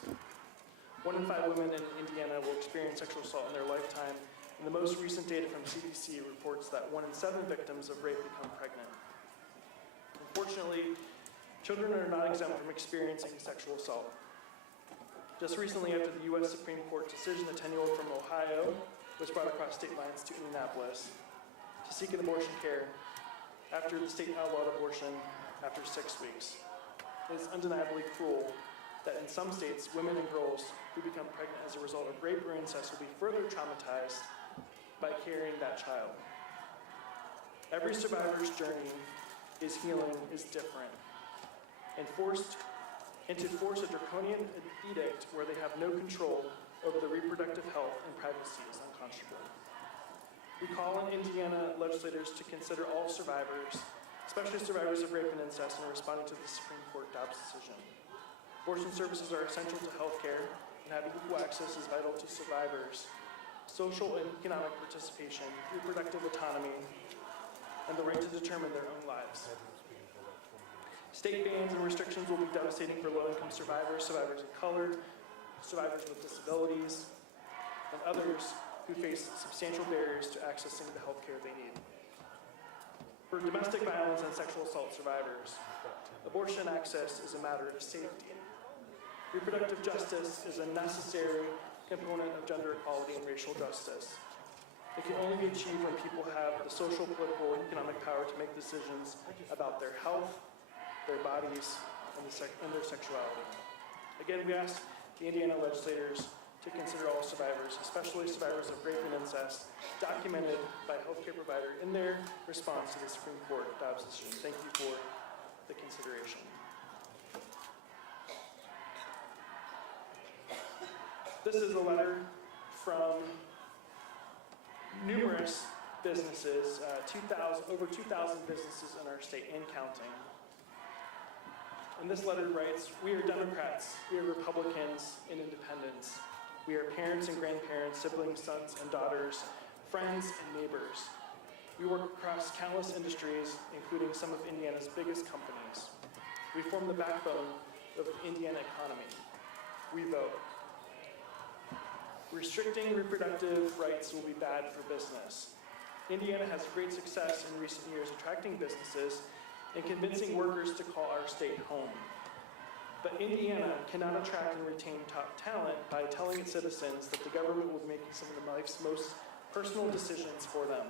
1 in 5 women in Indiana will experience sexual assault in their lifetime, and the most recent data from CDC reports that 1 in 7 victims of rape become pregnant. Unfortunately, children are not exempt from experiencing sexual assault. Just recently, after the U.S. Supreme Court decision, a 10-year-old from Ohio was brought across state lines to Indianapolis to seek an abortion care after the state outlawed abortion after 6 weeks. It is undeniably cruel that in some states, women and girls who become pregnant as a result of rape or incest will be further traumatized by carrying that child. Every survivor's journey is healing is different, and to force a draconian edict where they have no control over their reproductive health and privacy is unconscionable. We call on Indiana legislators to consider all survivors, especially survivors of rape and incest, in responding to the Supreme Court Dobbs decision. Abortion services are essential to health care, and having equal access is vital to survivors' social and economic participation, reproductive autonomy, and the right to determine their own lives. State bans and restrictions will be devastating for low-income survivors, survivors of color, survivors with disabilities, and others who face substantial barriers to accessing the health care they need. For domestic violence and sexual assault survivors, abortion access is a matter of safety. Reproductive justice is a necessary component of gender equality and racial justice. It can only be achieved when people have the social, political, and economic power to make decisions about their health, their bodies, and their sexuality. Again, we ask the Indiana legislators to consider all survivors, especially survivors of rape and incest, documented by a healthcare provider in their response to the Supreme Court Dobbs decision. Thank you for the consideration. This is a letter from numerous businesses, over 2,000 businesses in our state and counting. And this letter writes, "We are Democrats, we are Republicans and independents. We are parents and grandparents, siblings, sons and daughters, friends and neighbors. We work across countless industries, including some of Indiana's biggest companies. We form the backbone of the Indiana economy. We vote. Restricting reproductive rights will be bad for business. Indiana has great success in recent years attracting businesses and convincing workers to call our state home. But Indiana cannot attract and retain top talent by telling its citizens that the government will be making some of life's most personal decisions for them.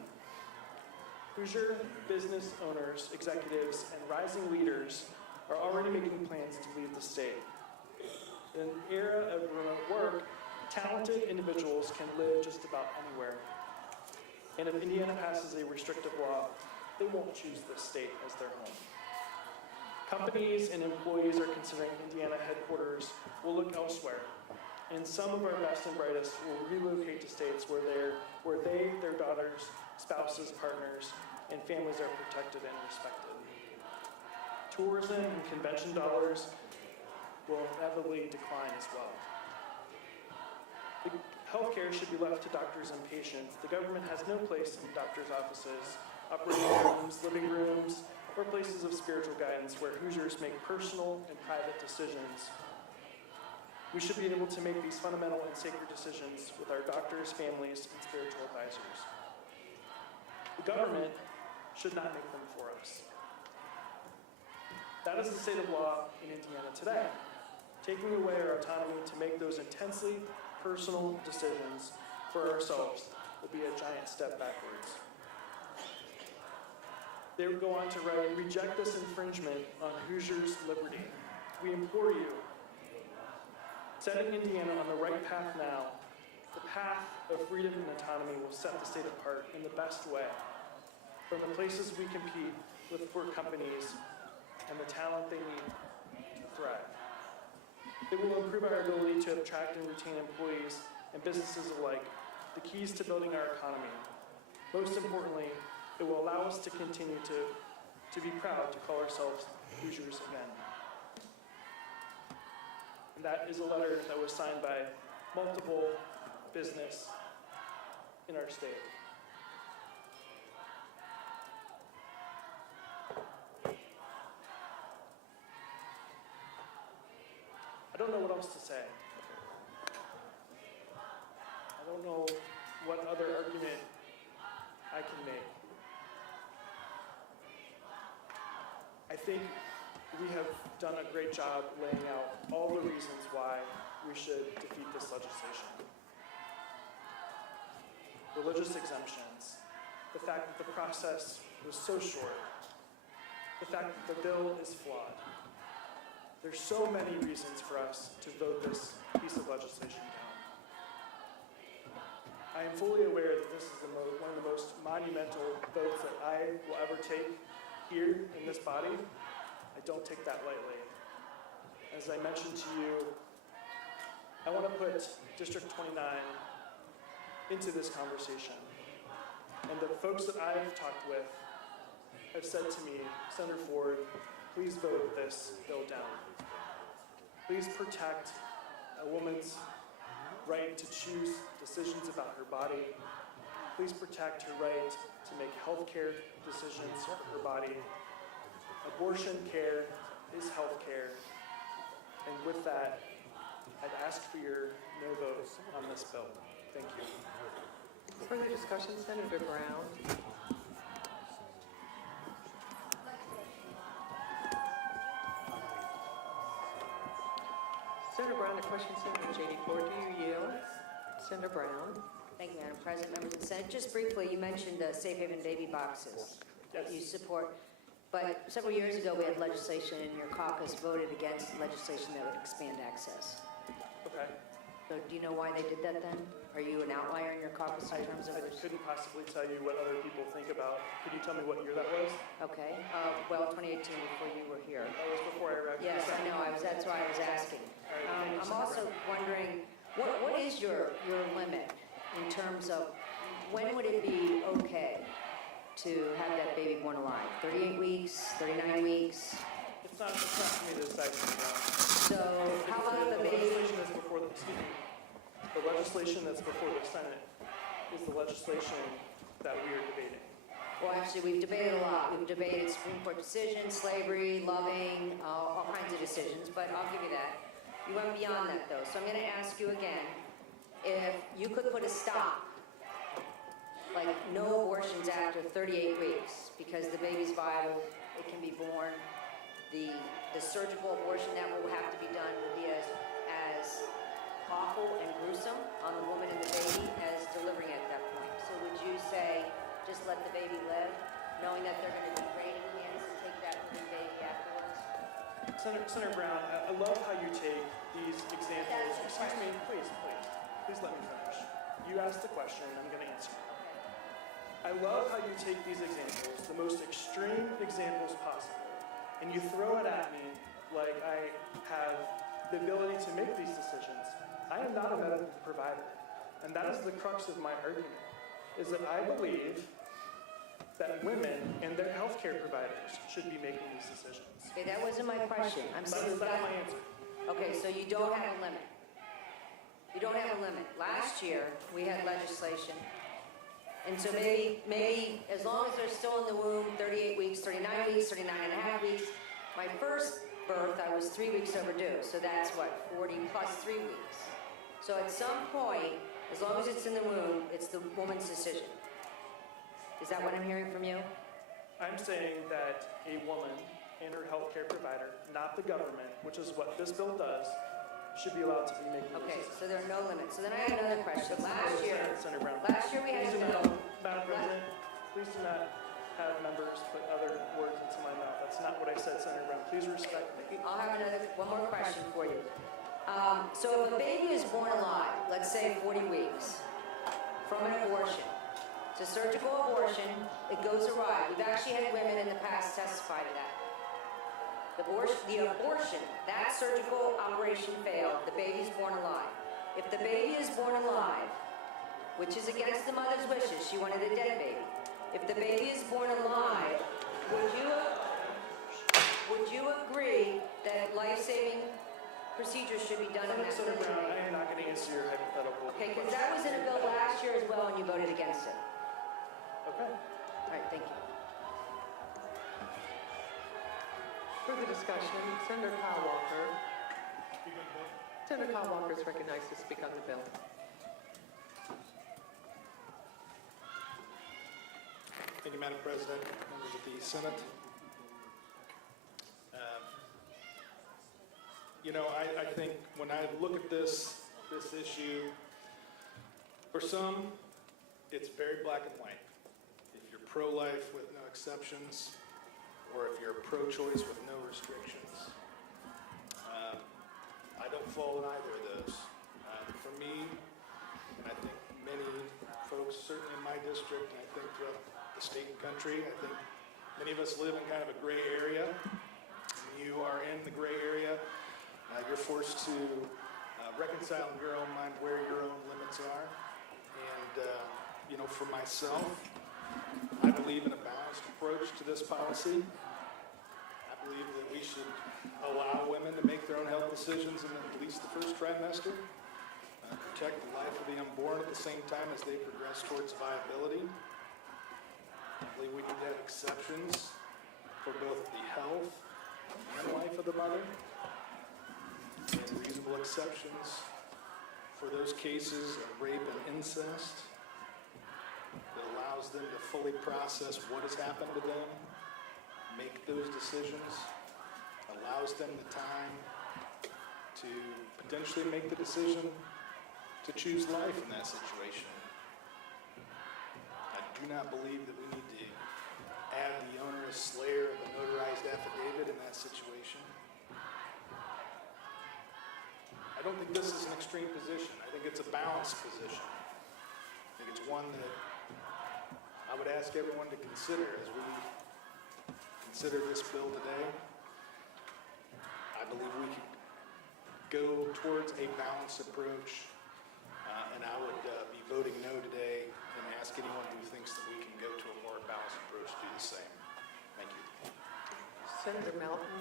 Hoosier business owners, executives, and rising leaders are already making plans to leave the state. In an era of remote work, talented individuals can live just about anywhere. And if Indiana passes a restrictive law, they won't choose this state as their home. Companies and employees are considering Indiana headquarters will look elsewhere, and some of our best and brightest will relocate to states where they, their daughters, spouses, partners, and families are protected and respected. Tourism and convention dollars will inevitably decline as well. Healthcare should be left to doctors and patients. The government has no place in doctors' offices, operating rooms, living rooms, or places of spiritual guidance where Hoosiers make personal and private decisions. We should be able to make these fundamental and sacred decisions with our doctors, families, and spiritual advisors. The government should not make them for us. That is the state of law in Indiana today. Taking away our autonomy to make those intensely personal decisions for ourselves will be a giant step backwards. They would go on to write, "Reject this infringement on Hoosiers' liberty. We implore you, setting Indiana on the right path now, the path of freedom and autonomy will set the state apart in the best way from the places we compete with for companies and the talent they need to thrive. It will improve our ability to attract and retain employees and businesses alike, the keys to building our economy. Most importantly, it will allow us to continue to be proud to call ourselves Hoosiers again." And that is a letter that was signed by multiple business in our state. I don't know what else to say. I don't know what other argument I can make. I think we have done a great job laying out all the reasons why we should defeat this legislation. Religious exemptions, the fact that the process was so short, the fact that the bill is flawed. There's so many reasons for us to vote this piece of legislation down. I am fully aware that this is one of the most monumental votes that I will ever take here in this body. I don't take that lightly. As I mentioned to you, I want to put District 29 into this conversation. And the folks that I've talked with have said to me, Senator Ford, please vote this bill down. Please protect a woman's right to choose decisions about her body. Please protect her right to make health care decisions for her body. Abortion care is health care. And with that, I'd ask for your no vote on this bill. Thank you. Further discussion, Senator Brown. Senator Brown, a question, Senator J.D. Ford, do you yield? Senator Brown. Thank you, Madam President, members of the Senate. Just briefly, you mentioned safe haven baby boxes that you support. But several years ago, we had legislation, and your caucus voted against legislation that would expand access. Okay. So do you know why they did that then? Are you an outlier in your caucus in terms of... I couldn't possibly tell you what other people think about. Could you tell me what year that was? Okay. Well, 2018, before you were here. That was before I arrived. Yes, I know. That's why I was asking. I'm also wondering, what is your limit in terms of when would it be okay to have that baby born alive? 38 weeks, 39 weeks? It's not for me to decide. So how about the baby? The legislation that's before the Senate is the legislation that we are debating. Well, actually, we've debated a lot. We've debated Supreme Court decisions, slavery, loving, all kinds of decisions, but I'll give you that. You went beyond that, though. So I'm going to ask you again, if you could put a stop, like no abortions after 38 weeks, because the baby's vital, it can be born, the surgical abortion that will have to be done will be as awful and gruesome on the woman and the baby as delivering at that point. So would you say, just let the baby live, knowing that they're going to be raining hands and take that little baby afterwards? Senator Brown, I love how you take these examples. Excuse me, please let me finish. You asked the question, I'm going to answer. I love how you take these examples, the most extreme examples possible, and you throw it at me like I have the ability to make these decisions. I am not a medical provider, and that is the crux of my argument, is that I believe that women and their healthcare providers should be making these decisions. Okay, that wasn't my question. I'm saying that's my answer. Okay, so you don't have a limit. You don't have a limit. Last year, we had legislation, and so maybe as long as they're still in the womb, 38 weeks, 39 weeks, 39 and a half weeks. My first birth, I was 3 weeks overdue, so that's what, 40 plus 3 weeks. So at some point, as long as it's in the womb, it's the woman's decision. Is that what I'm hearing from you? I'm saying that a woman and her healthcare provider, not the government, which is what this bill does, should be allowed to be making Okay, decisions. so there are no limits. So then I have another question. Last year we had a bill. Madam President, please do not have members put other words into my mouth. That's not what I said, Senator Brown. Please respect me. I'll have one more question for you. So if a baby is born alive, let's say 40 weeks, from an abortion, it's a surgical abortion, it goes awry. We've actually had women in the past testify to that. The abortion, that surgical operation failed, the baby's born alive. If the baby is born alive, which is against the mother's wishes, she wanted a dead baby. If the baby is born alive, would you agree that life-saving procedures should be done in that Senator Brown, I am not going to answer your hypothetical. Okay, because that was in a bill last year as well, and you voted against it. Okay. All right, thank you. Further discussion, Senator Kyle Walker. Senator Kyle Walker is recognized to speak on the bill. Thank you, Madam President, members of the Senate. I think when I look at this issue, for some, it's very black and white. If you're pro-life with no exceptions, or if you're pro-choice with no restrictions. I don't fall in either of those. For me, and I think many folks, certainly in my district, and I think throughout the state and country, I think many of us live in kind of a gray area. You are in the gray area. You're forced to reconcile in your own mind where your own limits are. And, for myself, I believe in a balanced approach to this policy. I believe that we should allow women to make their own health decisions in at least the first trimester, protect the life of the unborn at the same time as they progress towards viability. I believe we need to have exceptions for both the health and life of the mother, and reasonable exceptions for those cases of rape and incest that allows them to fully process what has happened to them, make those decisions, allows them the time to potentially make the decision to choose life in that situation. I do not believe that we need to add the onerous layer of a notarized affidavit in that situation. I don't think this is an extreme position. I think it's a balanced position. I think it's one that I would ask everyone to consider as we consider this bill today. I believe we can go towards a balanced approach, and I would be voting no today and ask anyone who thinks that we can go to a more balanced approach to do the same. Thank you. Senator Melton.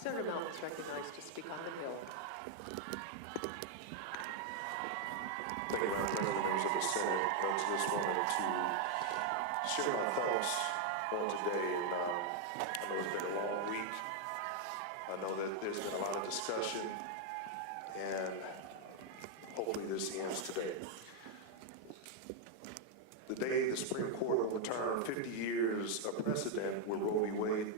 Senator Melton is recognized to speak on the bill. Thank you, Madam President, members of the Senate. I just wanted to share my thoughts on today. And I know it's been a long week. I know that there's been a lot of discussion, and hopefully this ends today. The day the Supreme Court overturned 50 years of precedent with Roe v. Wade,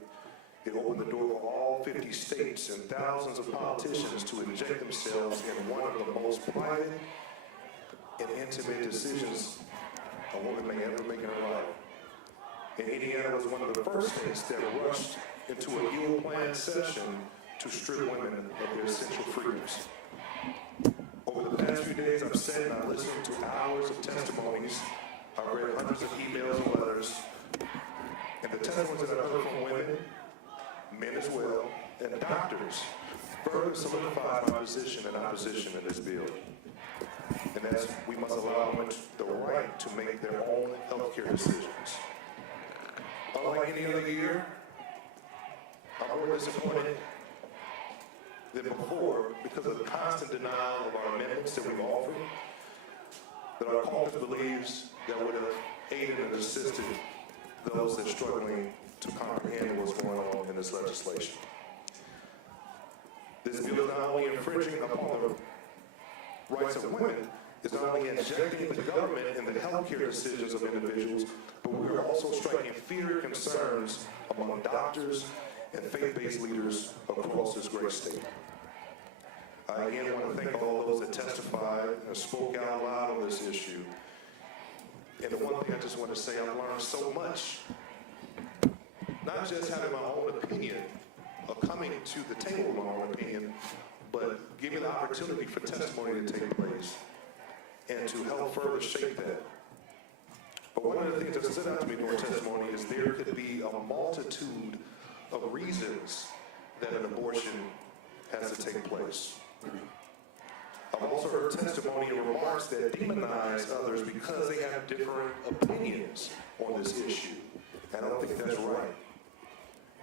it opened the door for all 50 states and thousands of politicians to inject themselves in one of the most private and intimate decisions a woman may ever make in her life. And Indiana was one of the first states that rushed into a ill-planned session to strip women of their essential freedoms. Over the past few days, I've sat and I've listened to hours of testimonies. I've read hundreds of emails and letters, and the testimonies that I've heard from women, men as well, and doctors further solidify my position and opposition in this bill. And that's, we must allow women the right to make their own healthcare decisions. Unlike any other year, I'm more disappointed than before because of the constant denial of our amendments that we've offered, that our caucus believes that would have aided and assisted those that are struggling to comprehend what's going on in this legislation. This bill is not only infringing upon the rights of women, it's not only injecting the government in the healthcare decisions of individuals, but we are also striking fear and concerns among doctors and faith-based leaders across this great state. I again want to thank all those that testified and spoke out loud on this issue. And the one thing I just want to say, I've learned so much, not just having my own opinion, or coming to the table with my own opinion, but giving the opportunity for testimony to take place and to help further shape that. But one of the things that stood out to me during testimony is there could be a multitude of reasons that an abortion has to take place. I've also heard testimony and remarks that demonize others because they have different opinions on this issue. And I don't think that's right.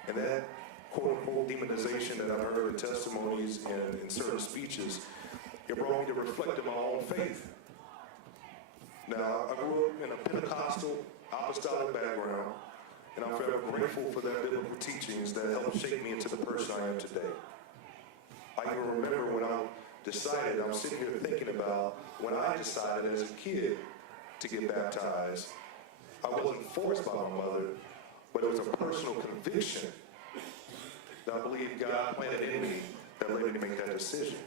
And that quote-unquote demonization that I heard in testimonies and in certain speeches, it brought me to reflect on my own faith. Now, I grew up in a Pentecostal, apostolic background, and I'm forever grateful for that biblical teachings that helped shape me into the person I am today. I can remember when I decided, I'm sitting here thinking about when I decided as a kid to get baptized. I wasn't forced by my mother, but it was a personal conviction that I believe God planted in me that led me to make that decision.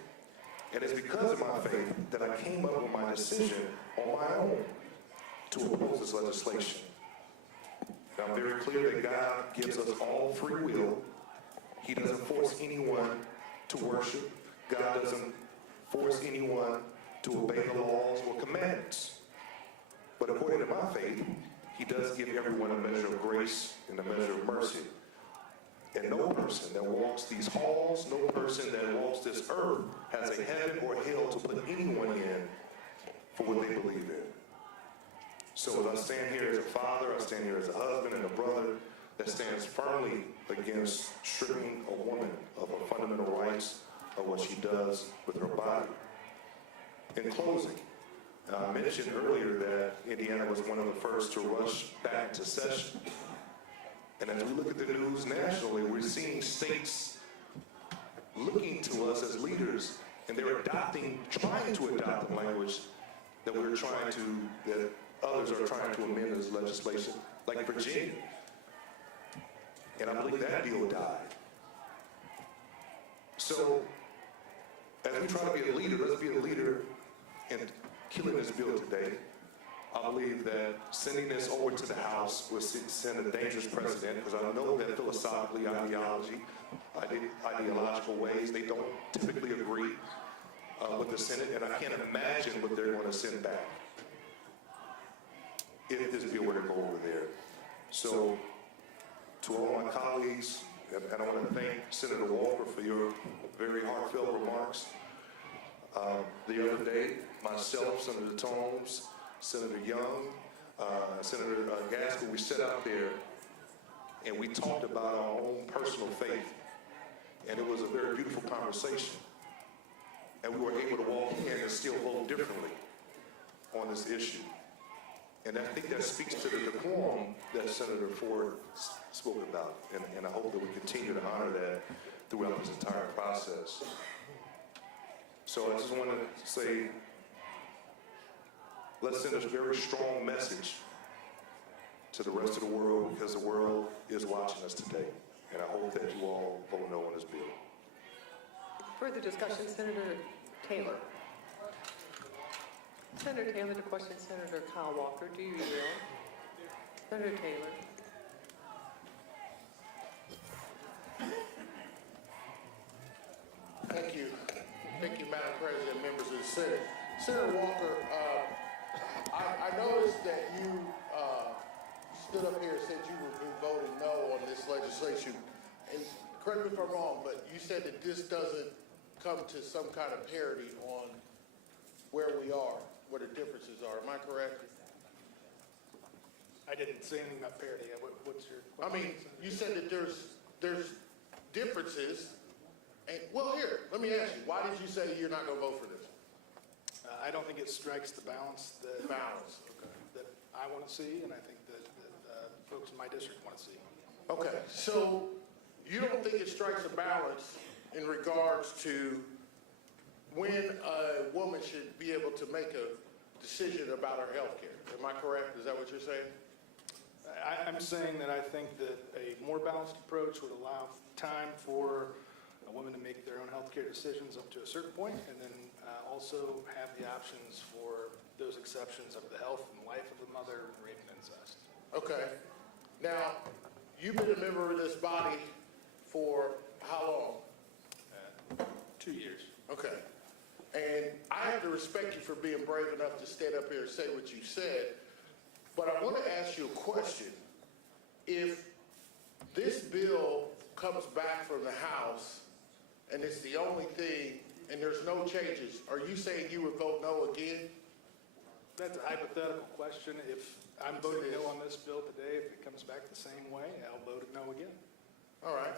And it's because of my faith that I came up with my decision on my own to oppose this legislation. Now, I'm very clear that God gives us all free will. He doesn't force anyone to worship. God doesn't force anyone to obey the laws or commandments. But according to my faith, He does give everyone a measure of grace and a measure of mercy. And no person that walks these halls, no person that walks this earth has a heaven or hell to put anyone in for what they believe in. So as I stand here as a father, I stand here as a husband and a brother that stands firmly against stripping a woman of her fundamental rights of what she does with her body. In closing, I mentioned earlier that Indiana was one of the first to rush back to session. And as we look at the news nationally, we're seeing states looking to us as leaders, and they're trying to adopt the language that that others are trying to amend as legislation, like Virginia. And I believe that deal died. So, as we try to be a leader, let's be a leader in killing this bill today. I believe that sending this over to the House will send a dangerous precedent, because I know that philosophically, ideological ways, they don't typically agree with the Senate, and I can't imagine what they're going to send back if this bill were to go over there. So, to all my colleagues, and I want to thank Senator Walker for your very heartfelt remarks. The other day, myself, Senator Tomes, Senator Young, Senator Gaskell, we sat out there and we talked about our own personal faith. And it was a very beautiful conversation. And we were able to walk in and still vote differently on this issue. And I think that speaks to the decorum that Senator Ford spoke about. And I hope that we continue to honor that throughout this entire process. So I just want to say, let's send a very strong message to the rest of the world, because the world is watching us today. And I hope that you all vote no on this bill. Further discussion, Senator Taylor. Senator Taylor to question Senator Kyle Walker. Do you yield? Senator Taylor. Thank you. Thank you, Madam President, members of the Senate. Senator Walker, I noticed that you stood up here and said you would be voting no on this legislation. And correct me if I'm wrong, but you said that this doesn't come to some kind of parity on where we are, where the differences are. Am I correct? I didn't say anything about parity. What's your question? I mean, you said that there's differences. And, well, here, let me ask you, why did you say you're not going to vote for this? I don't think it strikes the balance that I want to see, and I think that folks in my district want to see. Okay, so you don't think it strikes a balance in regards to when a woman should be able to make a decision about her health care. Am I correct? Is that what you're saying? I'm saying that I think that a more balanced approach would allow time for a woman to make their own health care decisions up to a certain point, and then also have the options for those exceptions of the health and life of the mother, rape and incest. Okay. Now, you've been a member of this body for how long? 2 years. Okay. And I have to respect you for being brave enough to stand up here and say what you said, but I want to ask you a question. If this bill comes back from the House and it's the only thing and there's no changes, are you saying you would vote no again? That's a hypothetical question. If I'm voting no on this bill today, if it comes back the same way, I'll vote no again. All right.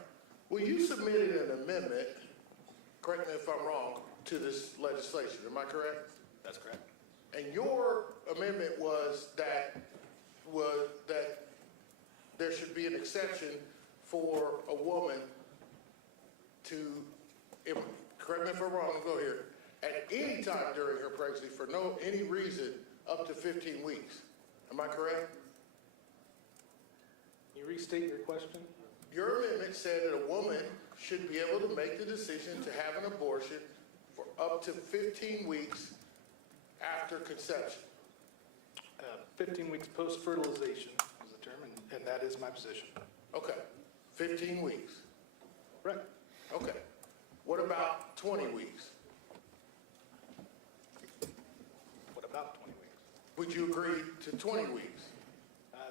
Well, you submitted an amendment, correct me if I'm wrong, to this legislation. Am I correct? That's correct. And your amendment was that there should be an exception for a woman to, correct me if I'm wrong, go here, at any time during her pregnancy for any reason up to 15 weeks. Am I correct? Can you restate your question? Your amendment said that a woman should be able to make the decision to have an abortion for up to 15 weeks after conception. 15 weeks post-fertilization is the term, and that is my position. Okay, 15 weeks. Right. Okay. What about 20 weeks? What about 20 weeks? Would you agree to 20 weeks?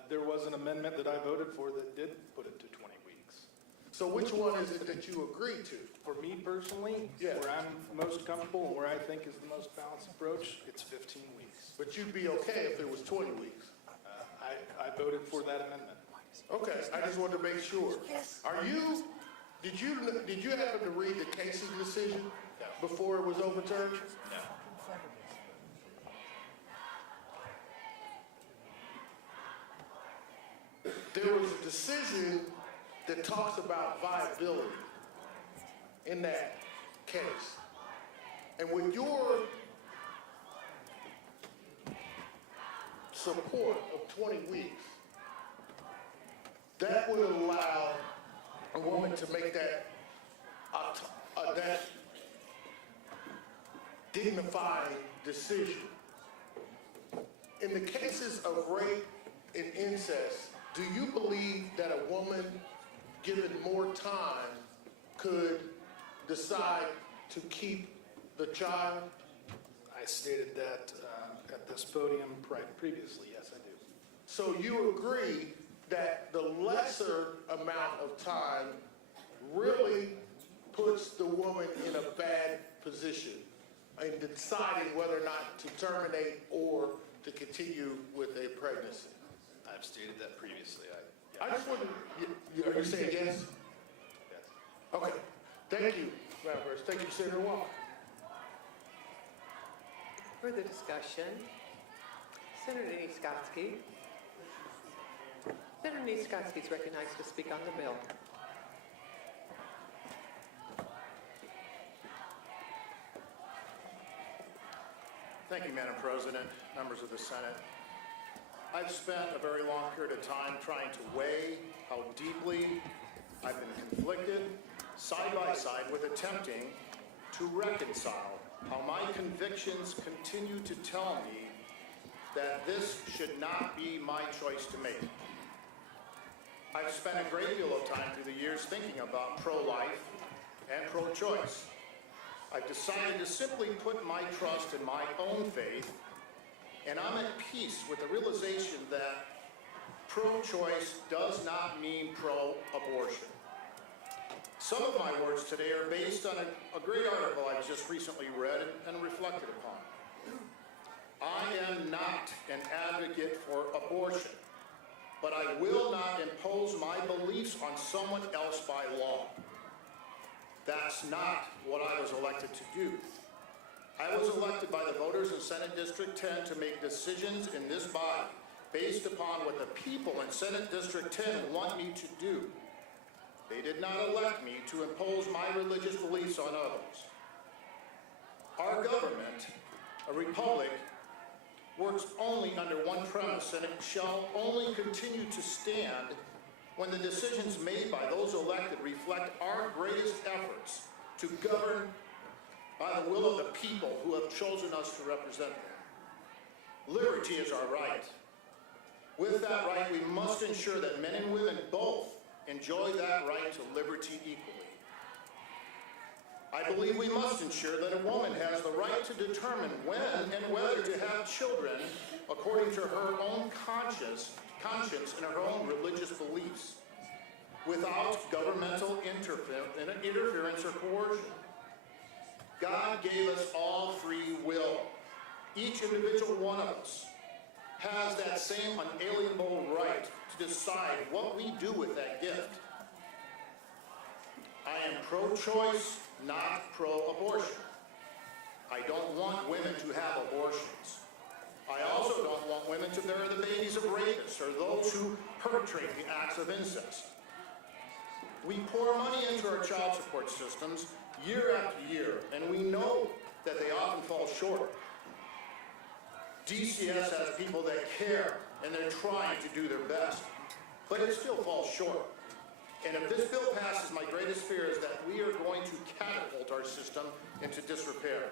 There was an amendment that I voted for that did put it to 20 weeks. So which one is it that you agreed to? For me personally, Yeah. where I'm most comfortable and where I think is the most balanced approach, it's 15 weeks. But you'd be okay if it was 20 weeks? I voted for that amendment. Okay, I just wanted to make sure. Did you happen to read the Casey decision before it was overturned? No. There was a decision that talks about viability in that case. And with your support of 20 weeks, that would allow a woman to make that dignified decision. In the cases of rape and incest, do you believe that a woman, given more time, could decide to keep the child? I stated that at this podium previously, yes, I do. So you agree that the lesser amount of time really puts the woman in a bad position in deciding whether or not to terminate or to continue with a pregnancy? I've stated that previously. I just wanted, are you saying yes? Yes. Okay. Thank you, Madam President. Thank you, Senator Walker. Further discussion? Senator Niskotsky. Senator Niskotsky is recognized to speak on the bill. Thank you, Madam President, members of the Senate. I've spent a very long period of time trying to weigh how deeply I've been conflicted, side by side with attempting to reconcile how my convictions continue to tell me that this should not be my choice to make. I've spent a great deal of time through the years thinking about pro-life and pro-choice. I've decided to simply put my trust in my own faith, and I'm at peace with the realization that pro-choice does not mean pro-abortion. Some of my words today are based on a great article I've just recently read and reflected upon. I am not an advocate for abortion, but I will not impose my beliefs on someone else by law. That's not what I was elected to do. I was elected by the voters in Senate District 10 to make decisions in this body based upon what the people in Senate District 10 want me to do. They did not elect me to impose my religious beliefs on others. Our government, a republic, works only under one premise, and it shall only continue to stand when the decisions made by those elected reflect our greatest efforts to govern by the will of the people who have chosen us to represent them. Liberty is our right. With that right, we must ensure that men and women both enjoy that right to liberty equally. I believe we must ensure that a woman has the right to determine when and whether to have children according to her own conscience and her own religious beliefs, without governmental interference or coercion. God gave us all free will. Each individual one of us has that same unalienable right to decide what we do with that gift. I am pro-choice, not pro-abortion. I don't want women to have abortions. I also don't want women to bear the babies of rapists or those who perpetrate the acts of incest. We pour money into our child support systems year after year, and we know that they often fall short. DCS has people that care, and they're trying to do their best, but it still falls short. And if this bill passes, my greatest fear is that we are going to catapult our system into disrepair.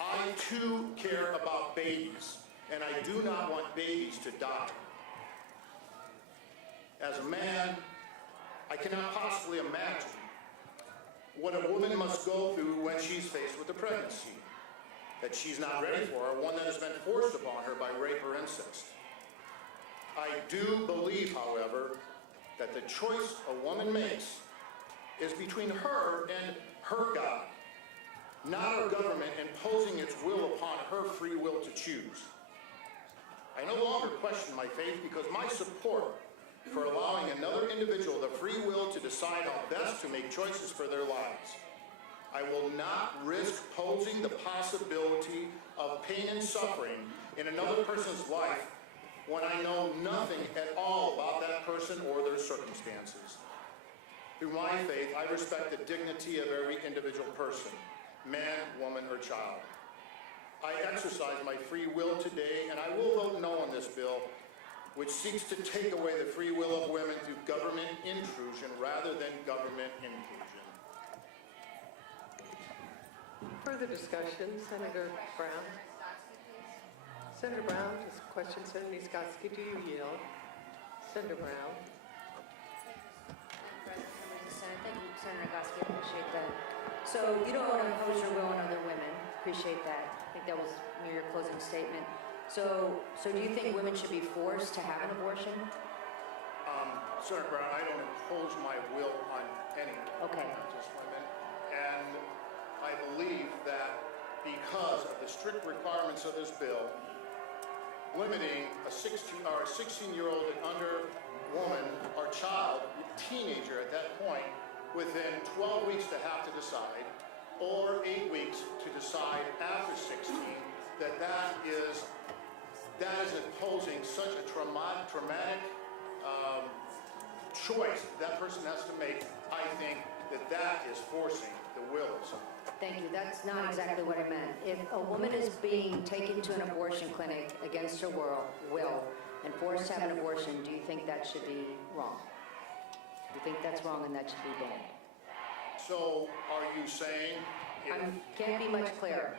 I too care about babies, and I do not want babies to die. As a man, I cannot possibly imagine what a woman must go through when she's faced with a pregnancy that she's not ready for, or one that has been forced upon her by rape or incest. I do believe, however, that the choice a woman makes is between her and her God, not our government imposing its will upon her free will to choose. I no longer question my faith because my support for allowing another individual the free will to decide how best to make choices for their lives. I will not risk posing the possibility of pain and suffering in another person's life when I know nothing at all about that person or their circumstances. Through my faith, I respect the dignity of every individual person, man, woman, or child. I exercise my free will today, and I will vote no on this bill, which seeks to take away the free will of women through government intrusion rather than government inclusion. Further discussion, Senator Brown. Senator Brown, just a question. Senator Niskoski, do you yield? Senator Brown. Thank you, Senator Goski, I appreciate that. So you don't want to impose your will on other women. Appreciate that. I think that was near your closing statement. So do you think women should be forced to have an abortion? Senator Brown, I don't impose my will on anyone. Okay. Just women. And I believe that because of the strict requirements of this bill, limiting a 16-year-old and under woman or child, teenager at that point, within 12 weeks to have to decide, or 8 weeks to decide after 16, that is imposing such a traumatic choice that person has to make. I think that is forcing the will of someone. Thank you. That's not exactly what I meant. If a woman is being taken to an abortion clinic against her will and forced to have an abortion, do you think that should be wrong? Do you think that's wrong and that should be banned? So are you saying... Can't be much clearer.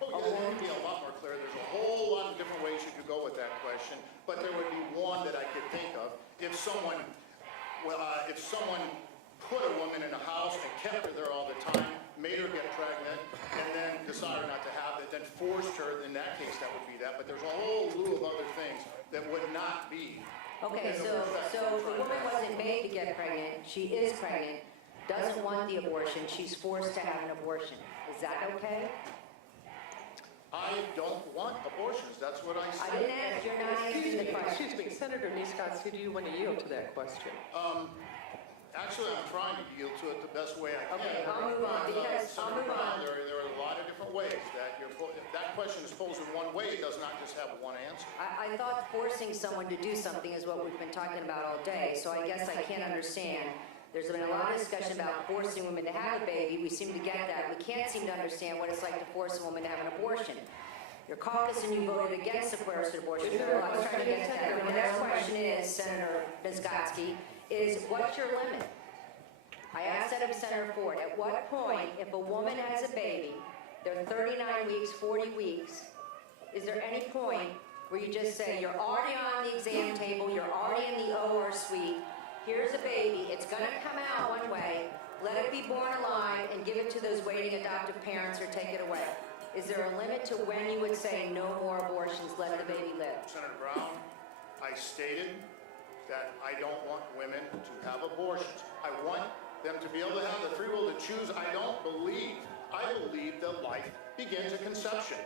Oh, yeah, it would be a lot more clear. There's a whole lot of different ways you could go with that question, but there would be one that I could think of. If someone put a woman in a house and kept her there all the time, made her get pregnant, and then decided not to have it, then forced her, in that case that would be that. But there's a whole slew of other things that would not be. Okay, so the woman wasn't made to get pregnant. She is pregnant, doesn't want the abortion. She's forced to have an abortion. Is that okay? I don't want abortions. That's what I said. I didn't ask. You're not answering the question. Excuse me, Senator Niskoski, do you want to yield to that question? Actually, I'm trying to yield to it the best way I can. Okay, I'll move on because I'll move on. There are a lot of different ways that if that question is posed in one way, it does not just have one answer. I thought forcing someone to do something is what we've been talking about all day, so I guess I can't understand. There's been a lot of discussion about forcing women to have a baby. We seem to get that. We can't seem to understand what it's like to force a woman to have an abortion. Your caucus and you voted against the coercive abortion bill. I was trying to get to that. My next question is, Senator Niskoski, is what's your limit? I asked that of Senator Ford. At what point, if a woman has a baby, they're 39 weeks, 40 weeks, is there any point where you just say, you're already on the exam table, you're already in the OR suite, here's a baby, it's going to come out one way, let it be born alive and give it to those waiting adoptive parents or take it away? Is there a limit to when you would say no more abortions, let the baby live? Senator Brown, I stated that I don't want women to have abortions. I want them to be able to have the free will to choose. I believe that life begins at conception.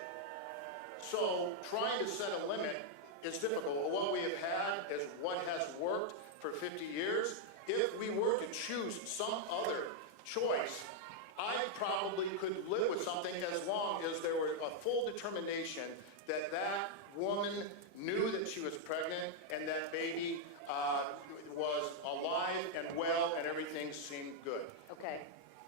So trying to set a limit is difficult. What we have had is what has worked for 50 years. If we were to choose some other choice, I probably could live with something as long as there were a full determination that that woman knew that she was pregnant and that baby was alive and well and everything seemed good. Okay,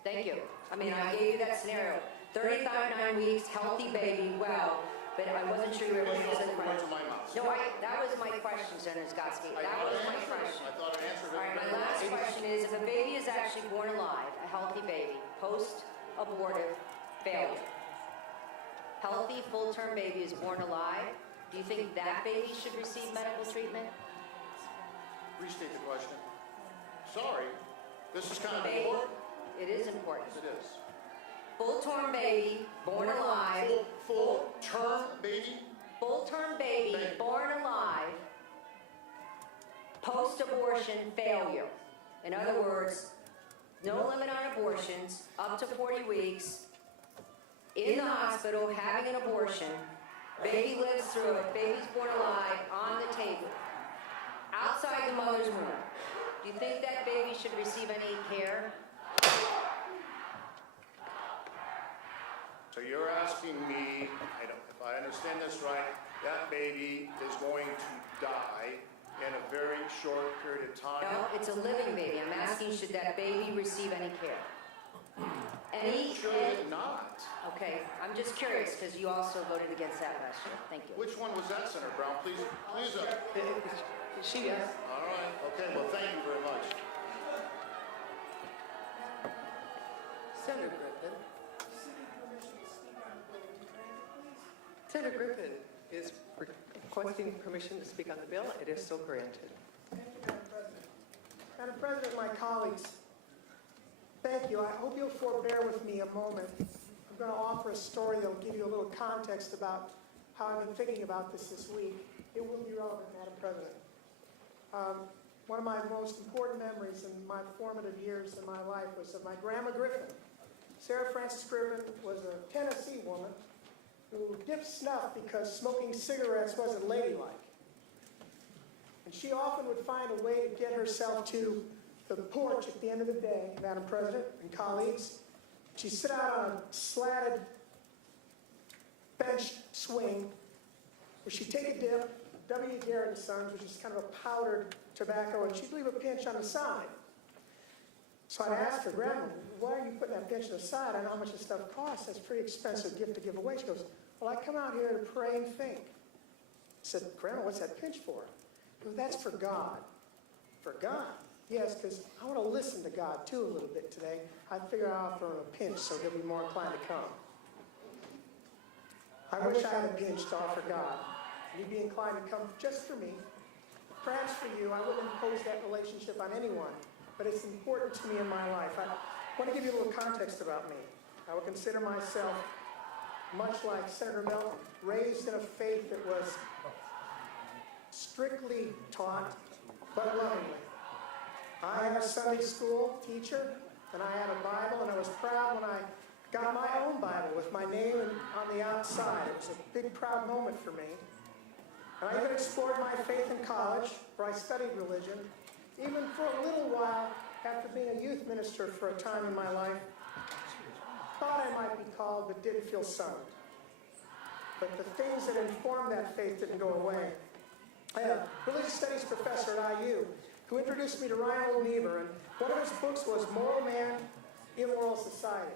thank you. I mean, I gave you that scenario. 39 weeks, healthy baby, well, but I wasn't sure you were able to answer the question. No, that was my question, Senator Skotsky. That was my question. I thought I answered it. All right, my last question is, if a baby is actually born alive, a healthy baby, post-abortive failure, healthy, full-term baby is born alive, do you think that baby should receive medical treatment? Restate the question. Sorry, this is kind of important. It is important. It is. Full-term baby, born alive. Full-term baby? Full-term baby, born alive, post-abortion failure. In other words, no limit on abortions, up to 40 weeks, in the hospital, having an abortion, Baby lives through it. Baby's born alive on the table, outside the mother's womb. Do you think that baby should receive any care? So you're asking me, if I understand this right, that baby is going to die in a very short period of time? No, it's a living baby. I'm asking, should that baby receive any care? Should not. Okay, I'm just curious, because you also voted against that last year. Thank you. Which one was that, Senator Brown? Please. She is. All right. Okay, well, thank you very much. Senator Griffin. Senator Griffin is requesting permission to speak on the bill. It is so granted. Madam President, my colleagues, thank you. I hope you'll forbear with me a moment. I'm going to offer a story that will give you a little context about how I've been thinking about this week. It will be relevant, Madam President. One of my most important memories in my formative years in my life was of my Grandma Griffin. Sarah Frances Griffin was a Tennessee woman who dipped snuff because smoking cigarettes wasn't ladylike. And she often would find a way to get herself to the porch at the end of the day, Madam President and colleagues. She'd sit out on a slatted bench swing where she'd take a dip, W. Garrett & Sons, which is kind of a powdered tobacco, and she'd leave a pinch on the side. So I'd ask her, Grandma, why are you putting that pinch on the side? I know how much this stuff costs. That's a pretty expensive gift to give away. She goes, well, I come out here to pray and think. I said, Grandma, what's that pinch for? Well, that's for God. For God? Yes, because I want to listen to God, too, a little bit today. I figure I'll offer him a pinch so he'll be more inclined to come. I wish I had a pinch to offer God. He'd be inclined to come just for me. Perhaps for you, I wouldn't impose that relationship on anyone, but it's important to me in my life. I want to give you a little context about me. I would consider myself, much like Senator Melton, raised in a faith that was strictly taught, but lovingly. I had a Sunday school teacher, and I had a Bible, and I was proud when I got my own Bible with my name on the outside. It was a big, proud moment for me. And I even explored my faith in college, where I studied religion. Even for a little while, after being a youth minister for a time in my life, thought I might be called, but didn't feel summoned. But the things that informed that faith didn't go away. I had a religious studies professor at IU who introduced me to Reinhold Niebuhr, and one of his books was Moral Man, Immoral Society.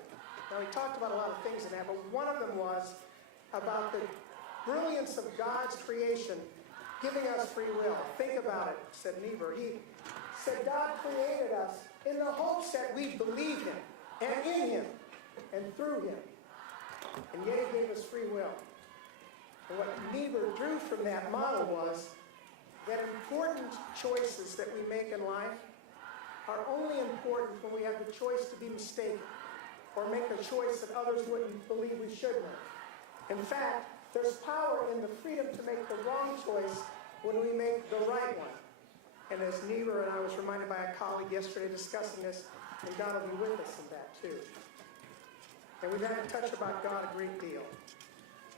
Now, he talked about a lot of things in that, but one of them was about the brilliance of God's creation giving us free will. Think about it, said Niebuhr. He said God created us in the hopes that we believe him, and in him, and through him. And yet he gave us free will. And what Niebuhr drew from that model was that important choices that we make in life are only important when we have the choice to be mistaken or make a choice that others wouldn't believe we should make. In fact, there's power in the freedom to make the wrong choice when we make the right one. And as Niebuhr and I was reminded by a colleague yesterday discussing this, and God will be with us in that too. And we've had to touch about God a great deal.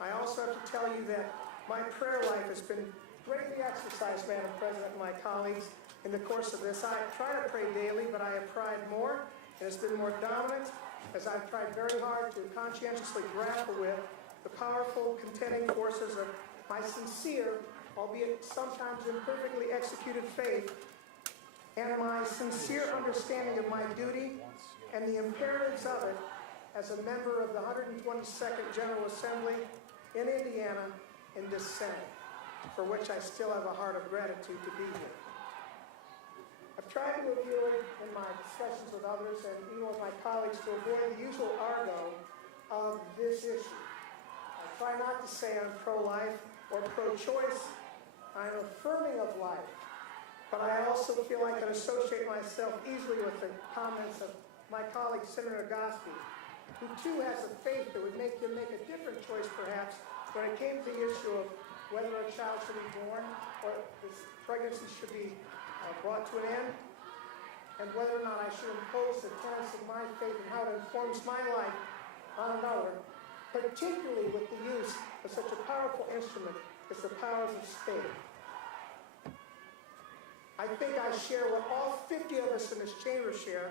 I also have to tell you that my prayer life has been greatly exercised, Madam President, and my colleagues, in the course of this. I try to pray daily, but I have tried more, and it's been more dominant, as I've tried very hard to conscientiously grapple with the powerful contending forces of my sincere, albeit sometimes imperfectly executed faith, and my sincere understanding of my duty and the imperatives of it as a member of the 122nd General Assembly in Indiana in this Senate, for which I still have a heart of gratitude to be here. I've tried to avoid, in my discussions with others and even with my colleagues, to avoid the usual argot of this issue. I try not to say I'm pro-life or pro-choice. I'm affirming of life. But I also feel I can associate myself easily with the comments of my colleague, Senator Gospi, who too has a faith that would make him make a different choice, perhaps, when it came to the issue of whether a child should be born or this pregnancy should be brought to an end, and whether or not I should impose the tenets of my faith and how it informs my life on another, particularly with the use of such a powerful instrument as the powers of state. I think I share what all 50 of us in this chamber share,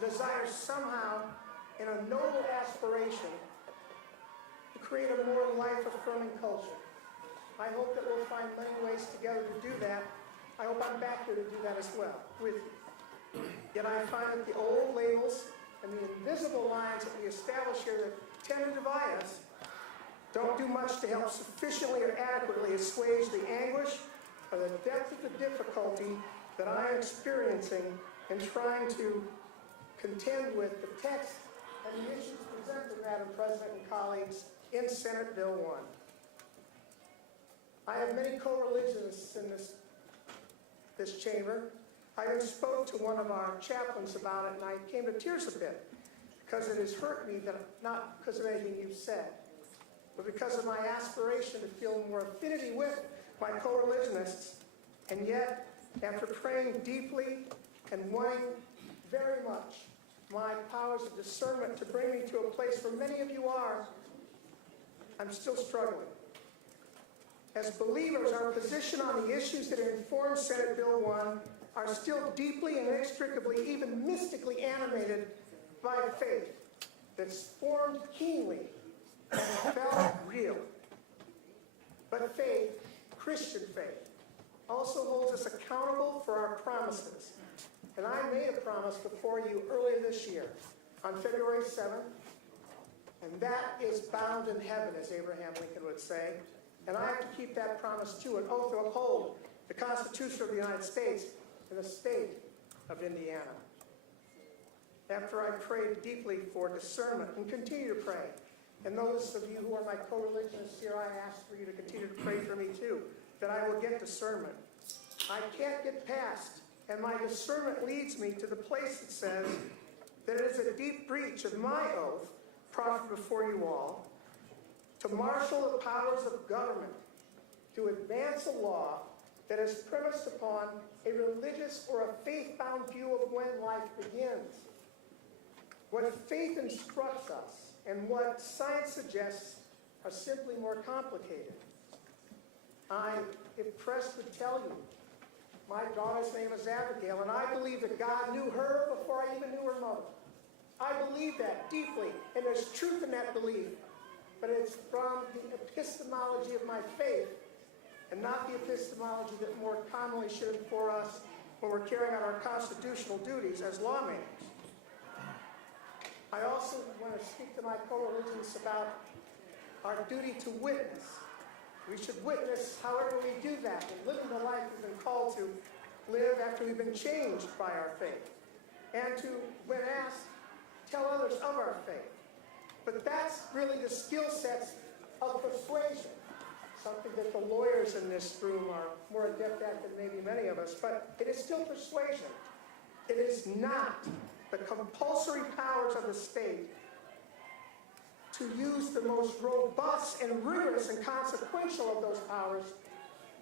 the desire somehow, in a noble aspiration, to create a more life-affirming culture. I hope that we'll find many ways together to do that. I hope I'm back here to do that as well, with you. Yet I find that the old labels and the invisible lines that we establish here that tend to divide us don't do much to help sufficiently or adequately assuage the anguish or the depth of the difficulty that I am experiencing in trying to contend with the text and the issues presented, Madam President and colleagues, in Senate Bill 1. I have many co-religionists in this chamber. I even spoke to one of our chaplains about it, and I came to tears a bit, because it has hurt me, that not because of anything you've said, but because of my aspiration to feel more affinity with my co-religionists. And yet, after praying deeply and wanting very much my powers of discernment to bring me to a place where many of you are, I'm still struggling. As believers, our position on the issues that inform Senate Bill 1 are still deeply and inextricably, even mystically animated by faith that's formed keenly and felt real. But faith, Christian faith, also holds us accountable for our promises. And I made a promise before you earlier this year, on February 7th, and that is bound in heaven, as Abraham Lincoln would say. And I have to keep that promise too, an oath to uphold the Constitution of the United States and the state of Indiana. After I prayed deeply for discernment and continue to pray, and those of you who are my co-religionists here, I ask for you to continue to pray for me too, that I will get discernment. I can't get past, and my discernment leads me to the place that says that it is a deep breach of my oath, proffered before you all, to marshal the powers of government to advance a law that is premised upon a religious or a faith-bound view of when life begins. What faith instructs us and what science suggests are simply more complicated. I, if pressed, would tell you, my daughter's name is Abigail, and I believe that God knew her before I even knew her mother. I believe that deeply, and there's truth in that belief. But it's from the epistemology of my faith and not the epistemology that more commonly should inform us when we're carrying out our constitutional duties as lawmakers. I also want to speak to my co-religionists about our duty to witness. We should witness however we do that and live in the life we've been called to live after we've been changed by our faith. And to, when asked, tell others of our faith. But that's really the skill sets of persuasion, something that the lawyers in this room are more adept at than maybe many of us, but it is still persuasion. It is not the compulsory powers of the state to use the most robust and rigorous and consequential of those powers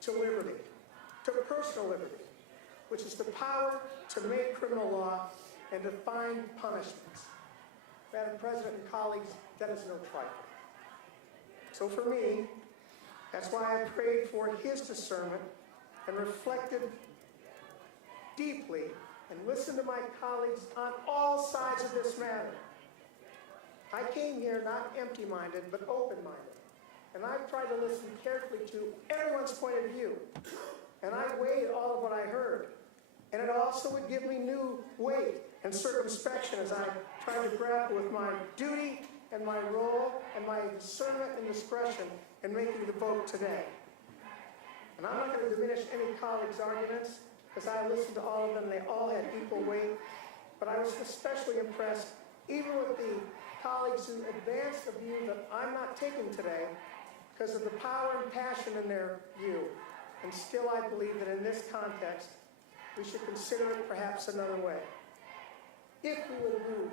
to liberty, to personal liberty, which is the power to make criminal law and to find punishments. Madam President and colleagues, that is no trifle. So for me, that's why I prayed for his discernment and reflected deeply and listened to my colleagues on all sides of this matter. I came here not empty-minded, but open-minded. And I've tried to listen carefully to everyone's point of view. And I weighed all of what I heard. And it also would give me new weight and circumspection as I tried to grapple with my duty and my role and my discernment and discretion in making the vote today. And I'm not going to diminish any colleagues' arguments, because I listened to all of them, they all had equal weight. But I was especially impressed, even with the colleagues who advanced the view that I'm not taking today, because of the power and passion in their view. And still I believe that in this context, we should consider it perhaps another way. If we would move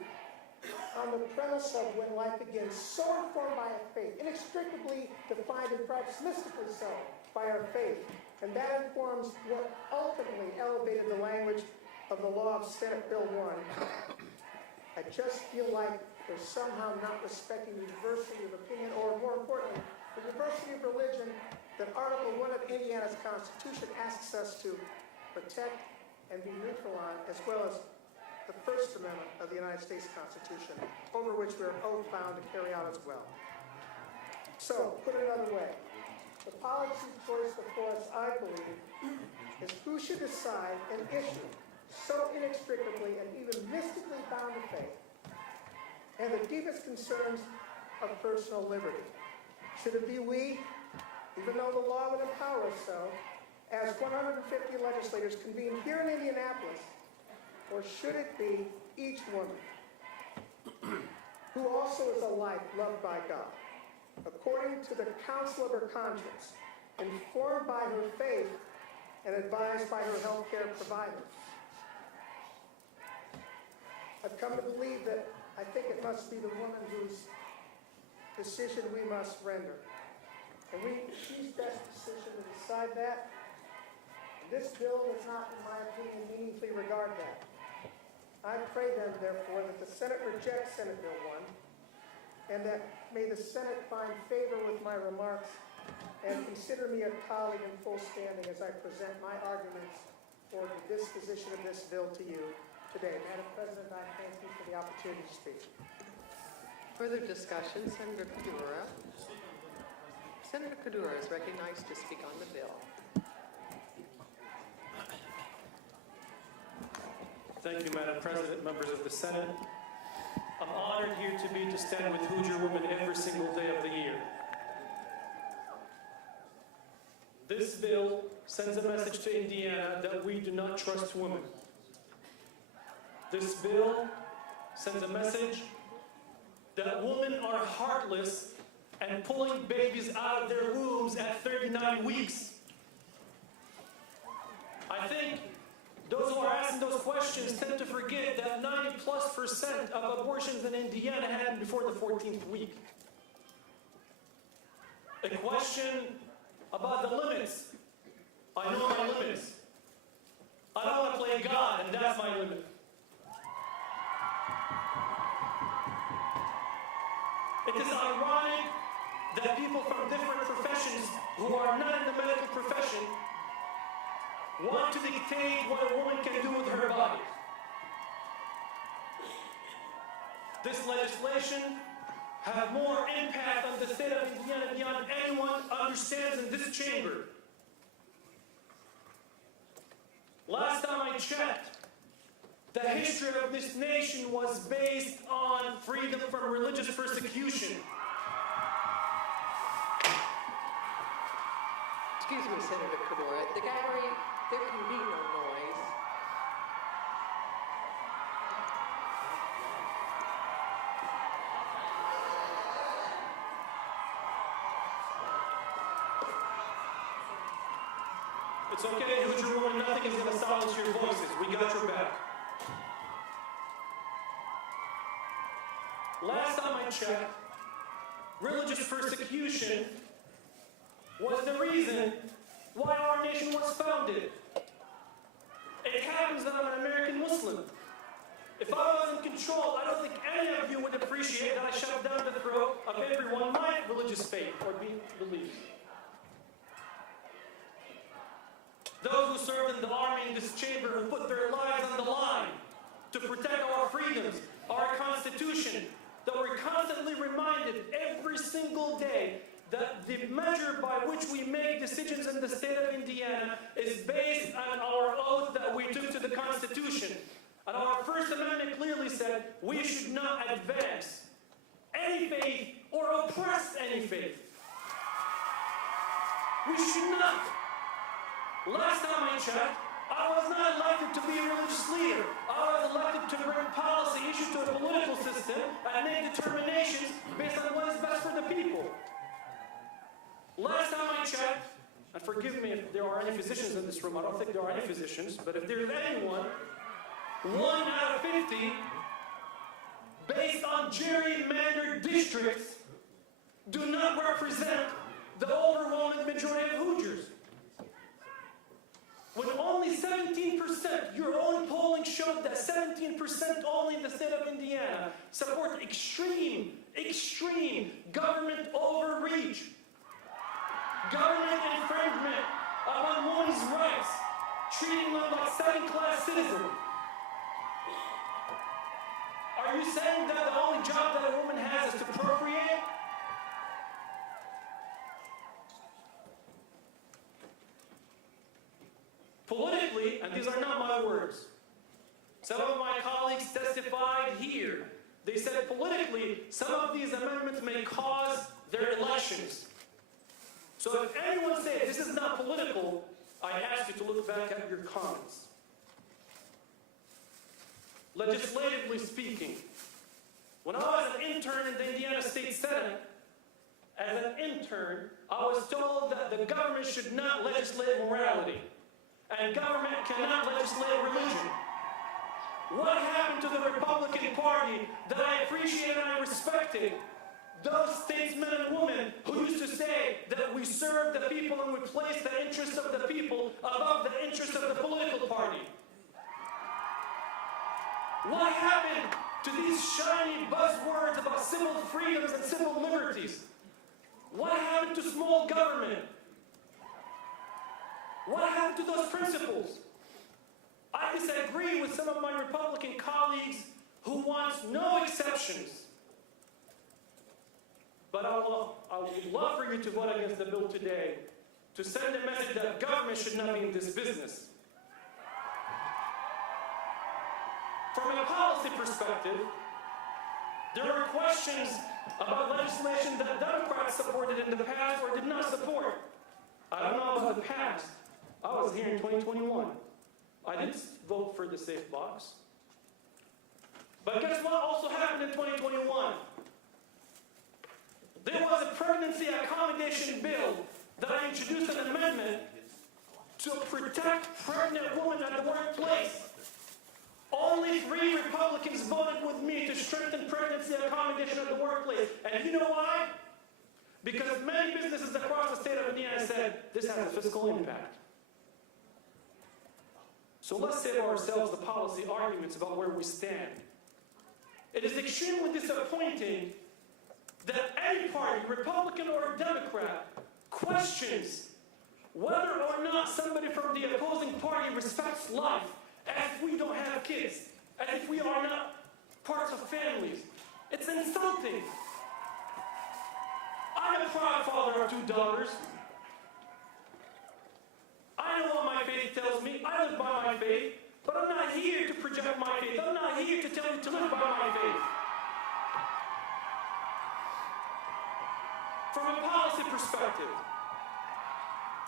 on the premise of when life begins, so informed by our faith, inextricably defined and perhaps mystically so by our faith, and that informs what ultimately elevated the language of the law of Senate Bill 1. I just feel like they're somehow not respecting the diversity of opinion, or more importantly, the diversity of religion that Article 1 of Indiana's Constitution asks us to protect and be neutral on, as well as the First Amendment of the United States Constitution, over which we are oath bound to carry out as well. So, put it another way, the policy choice before us, I believe, is who should decide an issue so inextricably and even mystically bound to faith, and the deepest concerns of personal liberty. Should it be we, even though the law would empower us so, as 150 legislators convened here in Indianapolis, or should it be each woman, who also is alike loved by God, according to the counsel of her conscience, informed by her faith, and advised by her health care provider? I've come to believe that I think it must be the woman whose decision we must render. And she's best positioned to decide that. And this bill does not, in my opinion, meaningfully regard that. I pray then, therefore, that the Senate rejects Senate Bill 1, and that may the Senate find favor with my remarks and consider me a colleague in full standing as I present my arguments for the disposition of this bill to you today. Madam President, I thank you for the opportunity to speak. Further discussion, Senator Kadura. Senator Kadura is recognized to speak on the bill. Thank you, Madam President, members of the Senate. I'm honored here to stand with Hoosier women every single day of the year. This bill sends a message to Indiana that we do not trust women. This bill sends a message that women are heartless and pulling babies out of their wombs at 39 weeks. I think those who are asking those questions tend to forget that 90+% of abortions in Indiana happen before the 14th week. A question about the limits. I know my limits. I don't want to play God, and that's my limit. It is ironic that people from different professions who are not in the medical profession want to dictate what a woman can do with her body. This legislation has more impact on the state of Indiana beyond anyone understands in this chamber. Last time I checked, the history of this nation was based on freedom from religious persecution. Excuse me, Senator Kadura. The gallery, there can be no noise. It's okay, Hoosier woman, nothing is going to silence your voices. We got your back. Last time I checked, religious persecution was the reason why our nation was founded. It happens that I'm an American Muslim. If I was in control, I don't think any of you would appreciate that I shoved down the throat of everyone my religious faith or belief. Those who served in the army in this chamber who put their lives on the line to protect our freedoms, our Constitution, that we're constantly reminded every single day that the measure by which we make decisions in the state of Indiana is based on our oath that we took to the Constitution. And our First Amendment clearly said we should not advance any faith or oppress any faith. We should not. Last time I checked, I was not elected to be a religious leader. I was elected to bring policy issues to the political system and make determinations based on what is best for the people. Last time I checked, and forgive me if there are any physicians in this room, I don't think there are any physicians, but if there's anyone, 1 out of 50, based on gerrymandered districts, do not represent the overwhelming majority of Hoosiers. When only 17%, your own polling showed that 17% 20% only in the state of Indiana support extreme government overreach, government infringement upon women's rights, treating them like second-class citizens. Are you saying that the only job that a woman has is to procreate? Politically, and these are not my words, some of my colleagues testified here. They said politically, some of these amendments may cause their elections. So if anyone says this is not political, I ask you to look back at your comments. Legislatively speaking, when I was an intern in the Indiana State Senate, as an intern, I was told that the government should not legislate morality, and government cannot legislate religion. What happened to the Republican Party that I appreciated and I respected? Those statesmen and women who used to say that we serve the people and we place the interests of the people above the interests of the political party. What happened to these shiny buzzwords about civil freedoms and civil liberties? What happened to small government? What happened to those principles? I disagree with some of my Republican colleagues who want no exceptions. But I would love for you to vote against the bill today to send a message that government should not be in this business. From a policy perspective, there are questions about legislation that Democrats supported in the past or did not support. I don't know about the past. I was here in 2021. I didn't vote for the safe box. But guess what also happened in 2021? There was a pregnancy accommodation bill that I introduced an amendment to protect pregnant women at the workplace. Only 3 Republicans voted with me to strengthen pregnancy accommodation at the workplace. And you know why? Because many businesses across the state of Indiana said this has a fiscal impact. So let's save ourselves the policy arguments about where we stand. It is extremely disappointing that any party, Republican or Democrat, questions whether or not somebody from the opposing party respects life, as if we don't have kids, as if we are not parts of families. It's insulting. I'm a proud father of 2 daughters. I know what my faith tells me. I live by my faith. But I'm not here to project my faith. I'm not here to tell you to live by my faith. From a policy perspective,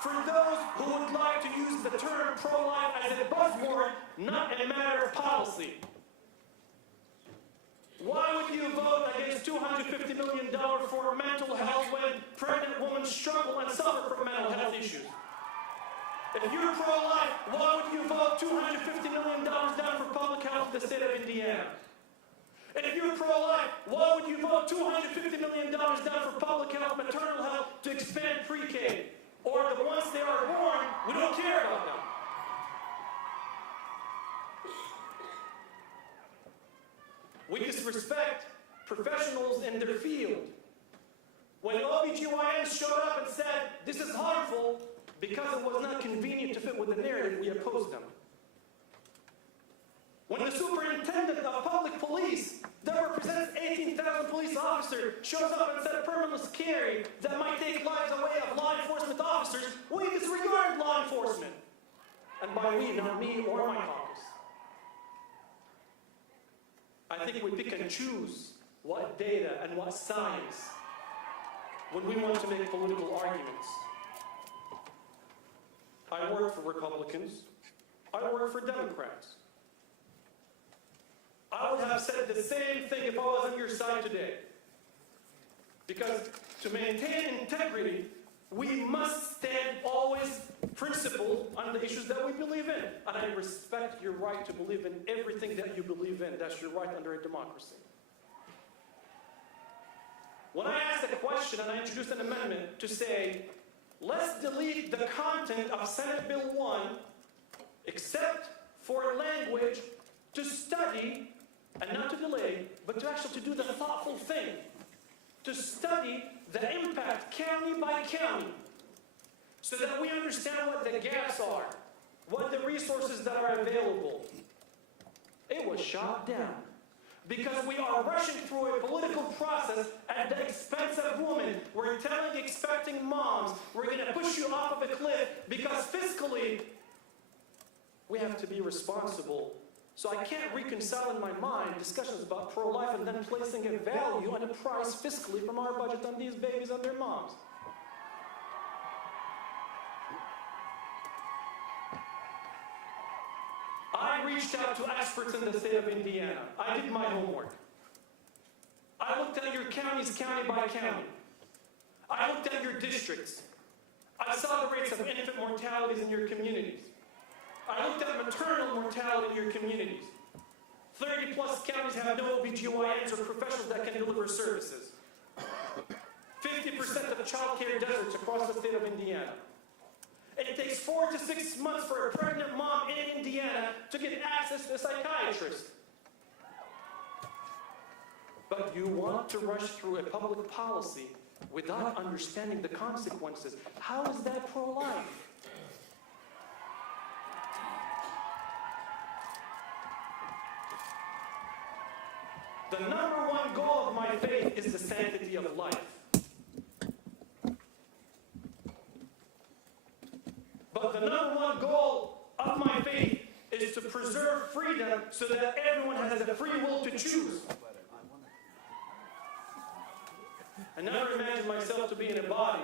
for those who would like to use the term pro-life as a buzzword, not a matter of policy, why would you vote against $250 million for mental health when pregnant women struggle and suffer from mental health issues? If you're pro-life, why would you vote $250 million down for public health in the state of Indiana? And if you're pro-life, why would you vote $250 million down for public health, maternal health, to expand pre-K? Or that once they are born, we don't care about them? We disrespect professionals in their field. When OBGYNs showed up and said, this is harmful, because it was not convenient to fit with the narrative, we opposed them. When the superintendent of public police that represents 18,000 police officers shows up and said permitless carry that might take lives away of law enforcement officers, we disregarded law enforcement. And by we, not me or my colleagues. I think we pick and choose what data and what science when we want to make political arguments. I work for Republicans. I work for Democrats. I would have said the same thing if I was on your side today. Because to maintain integrity, we must stand always principled on the issues that we believe in. And I respect your right to believe in everything that you believe in. That's your right under a democracy. When I asked a question and I introduced an amendment to say, let's delete the content of Senate Bill 1, except for language to study, and not to delay, but to actually do the thoughtful thing, to study the impact county by county, so that we understand what the gaps are, what the resources that are available. It was shot down because we are rushing through a political process at the expense of women. We're telling expecting moms, we're going to push you off of a cliff because fiscally, we have to be responsible. So I can't reconcile in my mind discussions about pro-life and then placing a value and a price fiscally from our budget on these babies and their moms. I reached out to experts in the state of Indiana. I did my homework. I looked at your counties, county by county. I looked at your districts. I saw the rates of infant mortalities in your communities. I looked at maternal mortality in your communities. 30+ counties have no OBGYNs or professionals that can deliver services. 50% of child care deserts across the state of Indiana. It takes 4 to 6 months for a pregnant mom in Indiana to get access to a psychiatrist. But you want to rush through a public policy without understanding the consequences. How is that pro-life? The number one goal of my faith is the sanctity of life. But the number one goal of my faith is to preserve freedom so that everyone has the free will to choose. I never imagined myself to be in a body,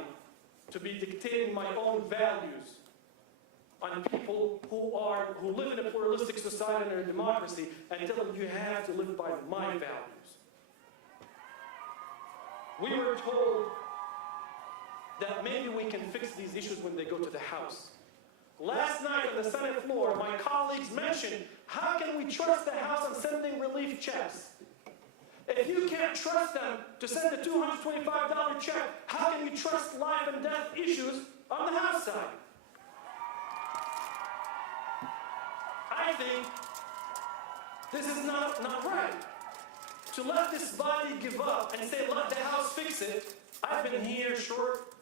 to be dictating my own values on people who live in a pluralistic society and a democracy and tell them you have to live by my values. We were told that maybe we can fix these issues when they go to the House. Last night on the Senate floor, my colleagues mentioned, how can we trust the House on sending relief checks? If you can't trust them to send a $225 check, how can you trust life and death issues on the House side? I think this is not right. To let this body give up and say, let the House fix it. I've been here a short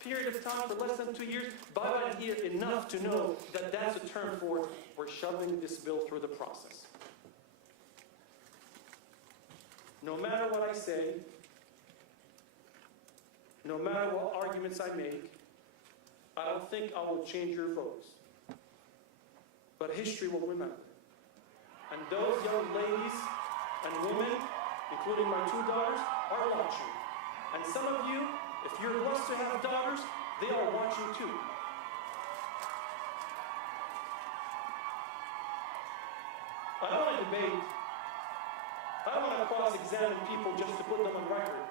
period of time for less than 2 years, but I've been here enough to know that that's a term for we're shoving this bill through the process. No matter what I say, no matter what arguments I make, I don't think I will change your votes. But history will remember. And those young ladies and women, including my 2 daughters, are watching. And some of you, if you're blessed to have daughters, they are watching too. I don't want to debate. I don't want to cross-examine people just to put them on record.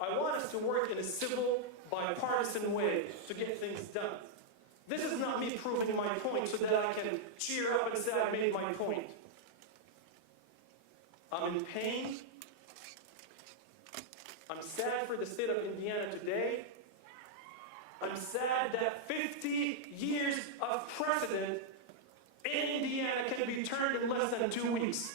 I want us to work in a civil, bipartisan way to get things done. This is not me proving my point so that I can cheer up and say I made my point. I'm in pain. I'm sad for the state of Indiana today. I'm sad that 50 years of precedent in Indiana can be turned in less than 2 weeks.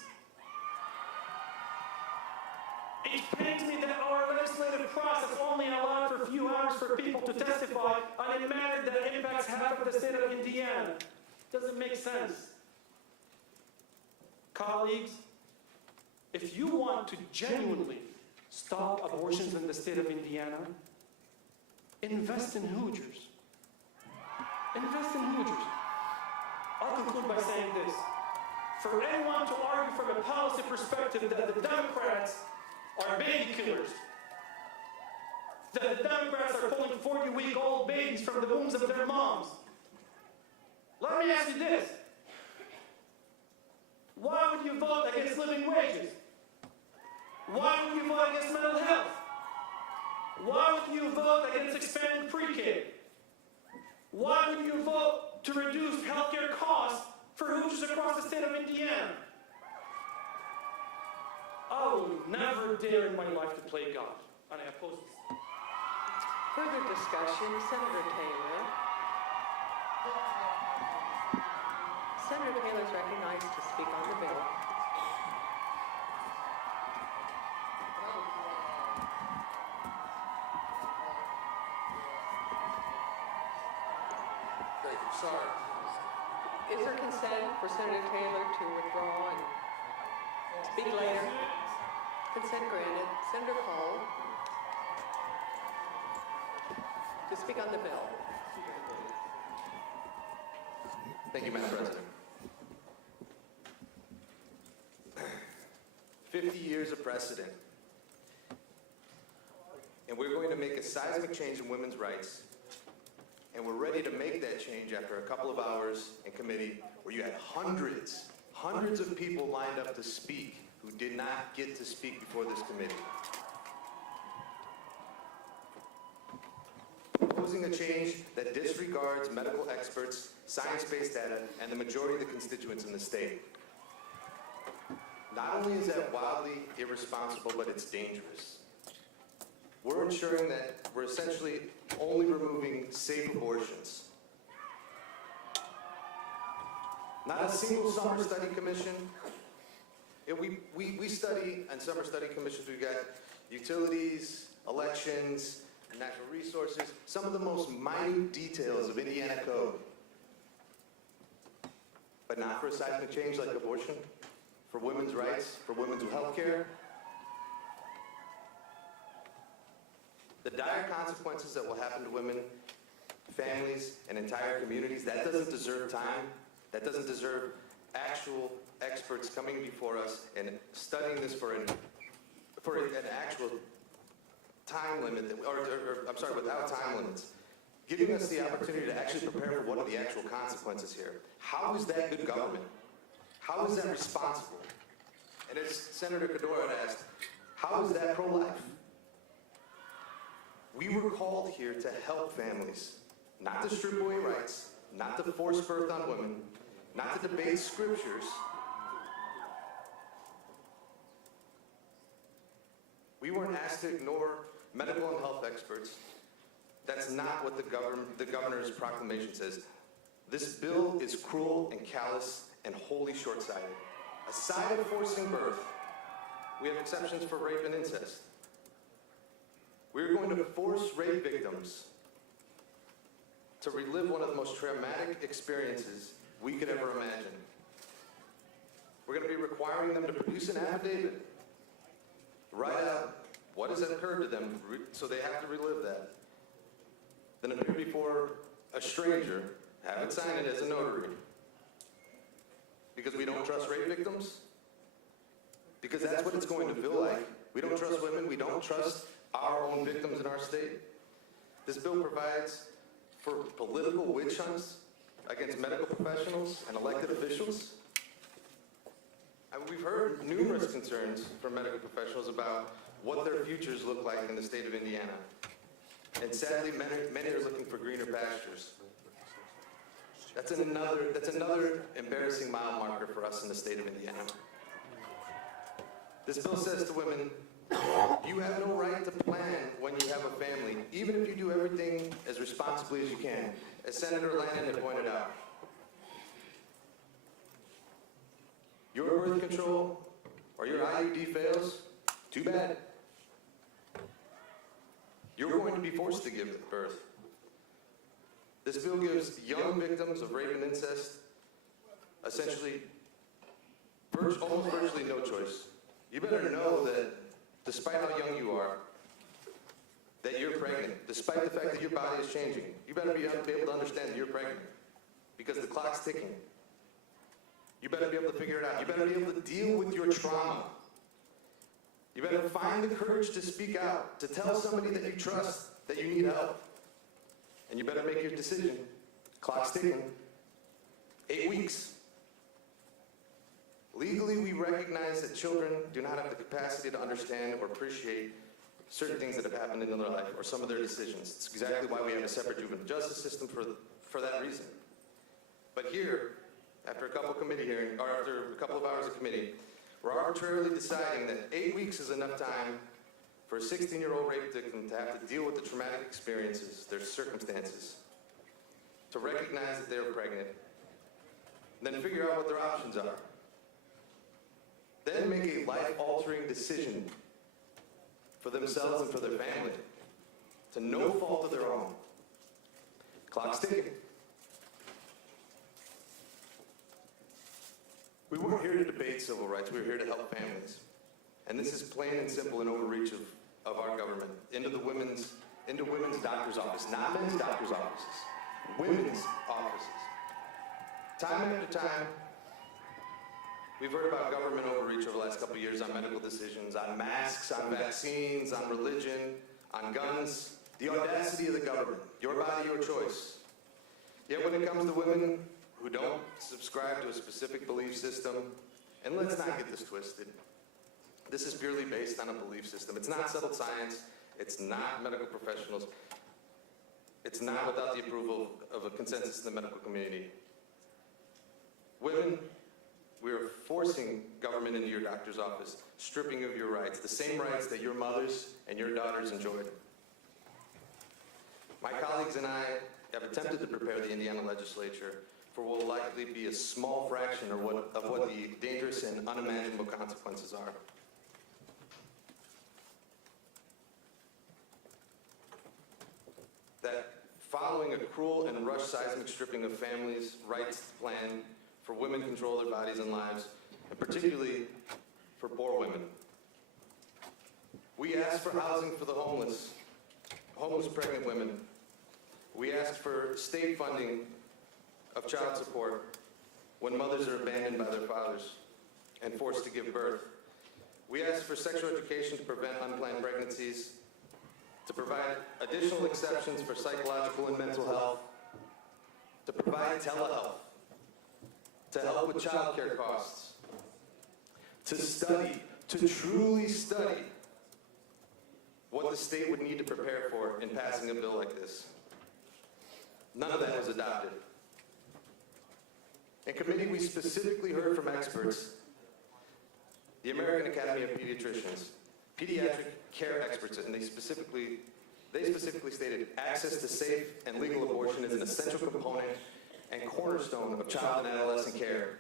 It pains me that our legislative process only allowed for a few hours for people to testify on a matter that impacts half of the state of Indiana. Doesn't make sense. Colleagues, if you want to genuinely stop abortions in the state of Indiana, invest in Hoosiers. Invest in Hoosiers. I'll conclude by saying this. For anyone to argue from a policy perspective that the Democrats are baby killers, that the Democrats are pulling 40-week-old babies from the wombs of their moms, let me ask you this. Why would you vote against living wages? Why would you vote against mental health? Why would you vote against expanding pre-K? Why would you vote to reduce healthcare costs for Hoosiers across the state of Indiana? I will never dare in my life to play God, and I oppose this. Further discussion, Senator Taylor. Senator Taylor is recognized to speak on the bill. Sorry. Is there consent for Senator Taylor to withdraw and speak later? Consent granted. Senator Cole to speak on the bill. Thank you, Madam President. 50 years of precedent. And we're going to make a seismic change in women's rights. And we're ready to make that change after a couple of hours in committee where you had hundreds of people lined up to speak who did not get to speak before this committee. Proposing a change that disregards medical experts, science-based data, and the majority of the constituents in the state. Not only is that wildly irresponsible, but it's dangerous. We're ensuring that we're essentially only removing safe abortions. Not a single summer study commission. We study, and summer study commissions, we've got utilities, elections, natural resources, some of the most minute details of Indiana code. But not for a seismic change like abortion, for women's rights, for women's health care. The dire consequences that will happen to women, families, and entire communities, that doesn't deserve time. That doesn't deserve actual experts coming before us and studying this for an actual time limit, without time limits. Giving us the opportunity to actually prepare for what are the actual consequences here. How is that good government? How is that responsible? And as Senator Cadora had asked, how is that pro-life? We were called here to help families, not to strip away rights, not to force birth on women, not to debate scriptures. We weren't asked to ignore medical and health experts. That's not what the governor's proclamation says. This bill is cruel and callous and wholly short-sighted. Aside of forcing birth, we have exceptions for rape and incest. We're going to force rape victims to relive one of the most traumatic experiences we could ever imagine. We're going to be requiring them to produce an affidavit, write out what has occurred to them, so they have to relive that. Then appear before a stranger, have it sign it as a notary. Because we don't trust rape victims? Because that's what it's going to feel like. We don't trust women, we don't trust our own victims in our state. This bill provides for political witch hunts against medical professionals and elected officials. We've heard numerous concerns from medical professionals about what their futures look like in the state of Indiana. And sadly, many are looking for greener pastures. That's another embarrassing mile marker for us in the state of Indiana. This bill says to women, you have no right to plan when you have a family, even if you do everything as responsibly as you can, as Senator Lannon had pointed out. Your birth control or your IUD fails, too bad. You're going to be forced to give birth. This bill gives young victims of rape and incest essentially almost virtually no choice. You better know that despite how young you are, that you're pregnant, despite the fact that your body is changing, you better be able to understand that you're pregnant because the clock's ticking. You better be able to figure it out. You better be able to deal with your trauma. You better find the courage to speak out, to tell somebody that you trust that you need help. And you better make your decision. Clock's ticking. 8 weeks. Legally, we recognize that children do not have the capacity to understand or appreciate certain things that have happened in their life or some of their decisions. It's exactly why we have a separate juvenile justice system for that reason. But here, after a couple of hours of committee, we're arbitrarily deciding that 8 weeks is enough time for a 16-year-old rape victim to have to deal with the traumatic experiences, their circumstances, to recognize that they're pregnant, then figure out what their options are. Then make a life-altering decision for themselves and for their family, to no fault of their own. Clock's ticking. We weren't here to debate civil rights. We were here to help families. And this is plain and simple an overreach of our government into women's doctor's office, not men's doctor's offices, women's offices. Time after time, we've heard about government overreach over the last couple of years on medical decisions, on masks, on vaccines, on religion, on guns. The audacity of the government. Your body, your choice. Yet when it comes to women who don't subscribe to a specific belief system, and let's not get this twisted, this is purely based on a belief system. It's not settled science. It's not medical professionals. It's not without the approval of a consensus in the medical community. Women, we are forcing government into your doctor's office, stripping of your rights, the same rights that your mothers and your daughters enjoyed. My colleagues and I have attempted to prepare the Indiana legislature for what will likely be a small fraction of what the dangerous and unimaginable consequences are. That following a cruel and rushed seismic stripping of families' rights plan for women to control their bodies and lives, and particularly for poor women. We asked for housing for the homeless pregnant women. We asked for state funding of child support when mothers are abandoned by their fathers and forced to give birth. We asked for sexual education to prevent unplanned pregnancies, to provide additional exceptions for psychological and mental health, to provide telehealth, to help with child care costs, to study, to truly study what the state would need to prepare for in passing a bill like this. None of that was adopted. In committee, we specifically heard from experts, the American Academy of Pediatricians, pediatric care experts, and they specifically stated access to safe and legal abortion is an essential component and cornerstone of child and adolescent care.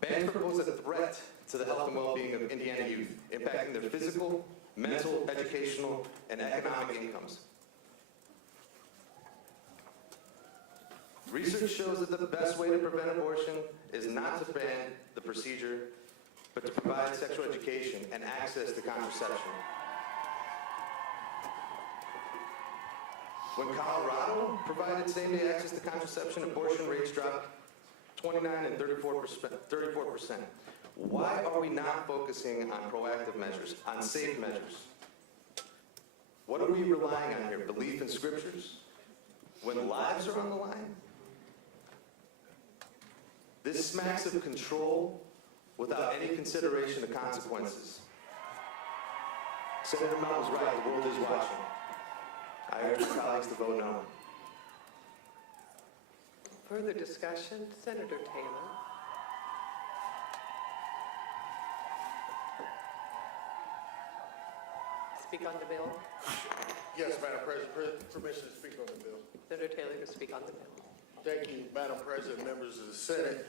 Bans propose a threat to the health and well-being of Indiana youth, impacting their physical, mental, educational, and economic incomes. Research shows that the best way to prevent abortion is not to ban the procedure, but to provide sexual education and access to contraception. When Colorado provided same-day access to contraception, abortion rates dropped 29% and 34%. Why are we not focusing on proactive measures, on safe measures? What are we relying on here? Belief in scriptures? When lives are on the line? This smacks of control without any consideration of consequences. Senator Mount was right, the world is watching. I urge my colleagues to vote no. Further discussion, Senator Taylor. Speak on the bill. Yes, Madam President, permission to speak on the bill. Senator Taylor to speak on the bill. Thank you, Madam President, members of the Senate.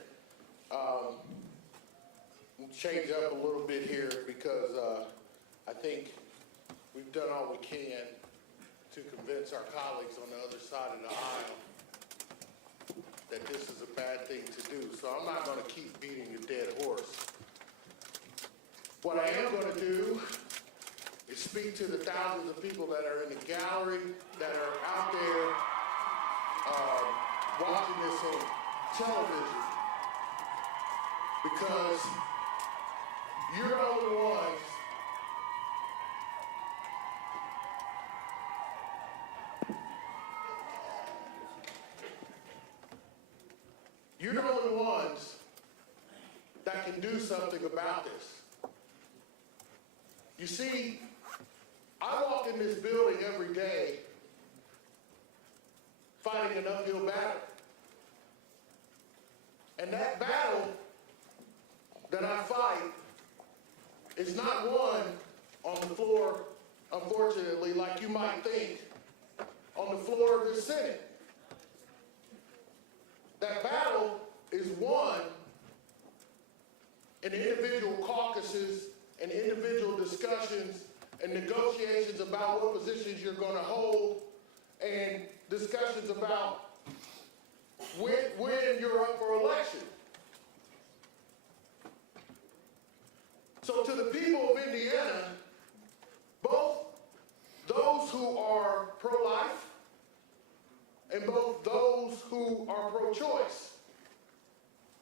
We'll change up a little bit here because I think we've done all we can to convince our colleagues on the other side of the aisle that this is a bad thing to do. So I'm not going to keep beating a dead horse. What I am going to do is speak to the thousands of people that are in the gallery, that are out there watching this on television, because you're the only ones that can do something about this. You see, I walk in this building every day fighting an uphill battle. And that battle that I fight is not one on the floor, unfortunately, like you might think, on the floor of the Senate. That battle is won in individual caucuses and individual discussions and negotiations about what positions you're going to hold and discussions about when you're up for election. So to the people of Indiana, both those who are pro-life and both those who are pro-choice,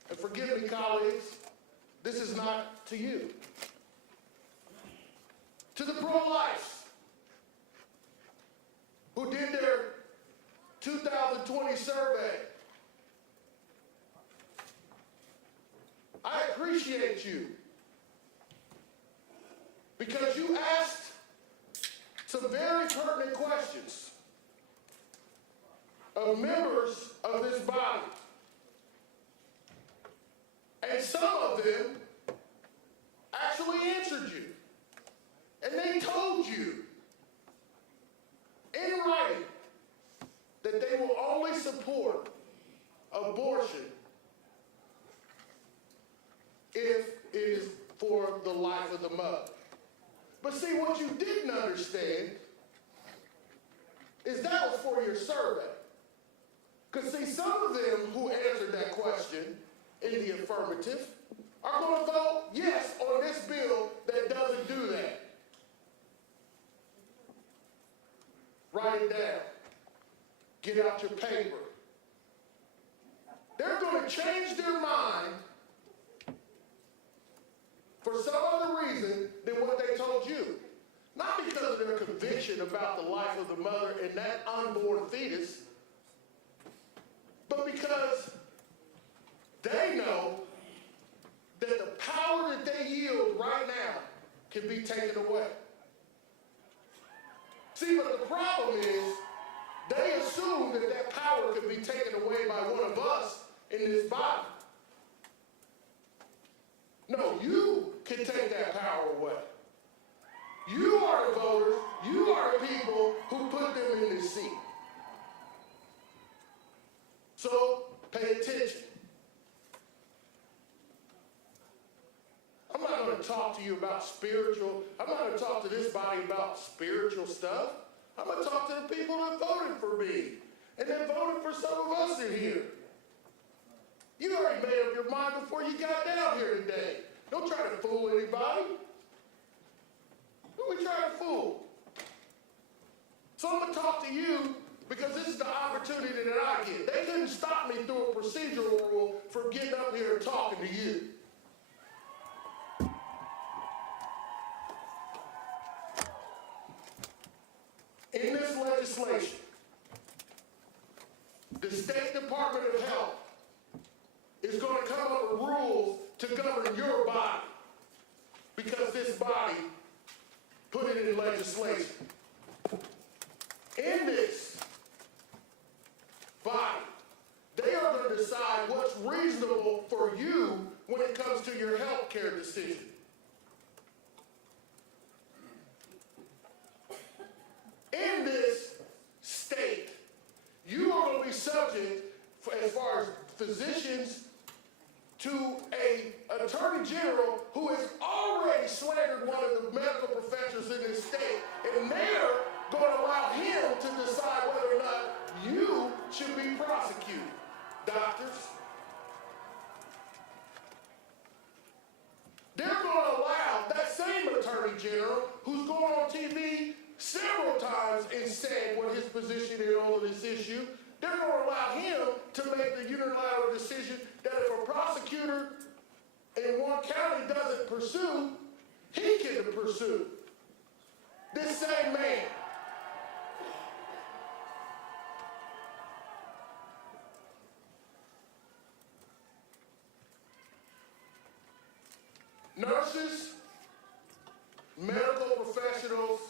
and forgive me, colleagues, this is not to you. To the pro-life who did their 2020 survey, I appreciate you because you asked some very pertinent questions of members of this body. And some of them actually answered you. And they told you in writing that they will only support abortion if it is for the life of the mother. But see, what you didn't understand is that was for your survey. Because see, some of them who answered that question in the affirmative are going to vote yes on this bill that doesn't do that. Write it down. Get out your paper. They're going to change their mind for some other reason than what they told you. Not because of their conviction about the life of the mother and that unborn fetus, but because they know that the power that they yield right now can be taken away. See, but the problem is they assume that that power can be taken away by one of us in this body. No, you can take that power away. You are the voters. You are the people who put them in this seat. So pay attention. I'm not going to talk to you about I'm not going to talk to this body about spiritual stuff. I'm going to talk to the people that voted for me and that voted for some of us in here. You already made up your mind before you got down here today. Don't try to fool anybody. Who are we trying to fool? So I'm going to talk to you because this is the opportunity that I get. They couldn't stop me through a procedural rule for getting up here and talking to you. In this legislation, the State Department of Health is going to come up with rules to govern your body because this body put it in legislation. In this body, they are going to decide what's reasonable for you when it comes to your health care decision. In this state, you are going to be subject, as far as physicians, to an attorney general who has already slandered one of the medical professionals in this state, and they're going to allow him to decide whether or not you should be prosecuted. Doctors, they're going to allow that same attorney general who's gone on TV several times and said what his position is on this issue, they're going to allow him to make the unilateral decision that if a prosecutor in one county doesn't pursue, he can pursue. This same man. Nurses, medical professionals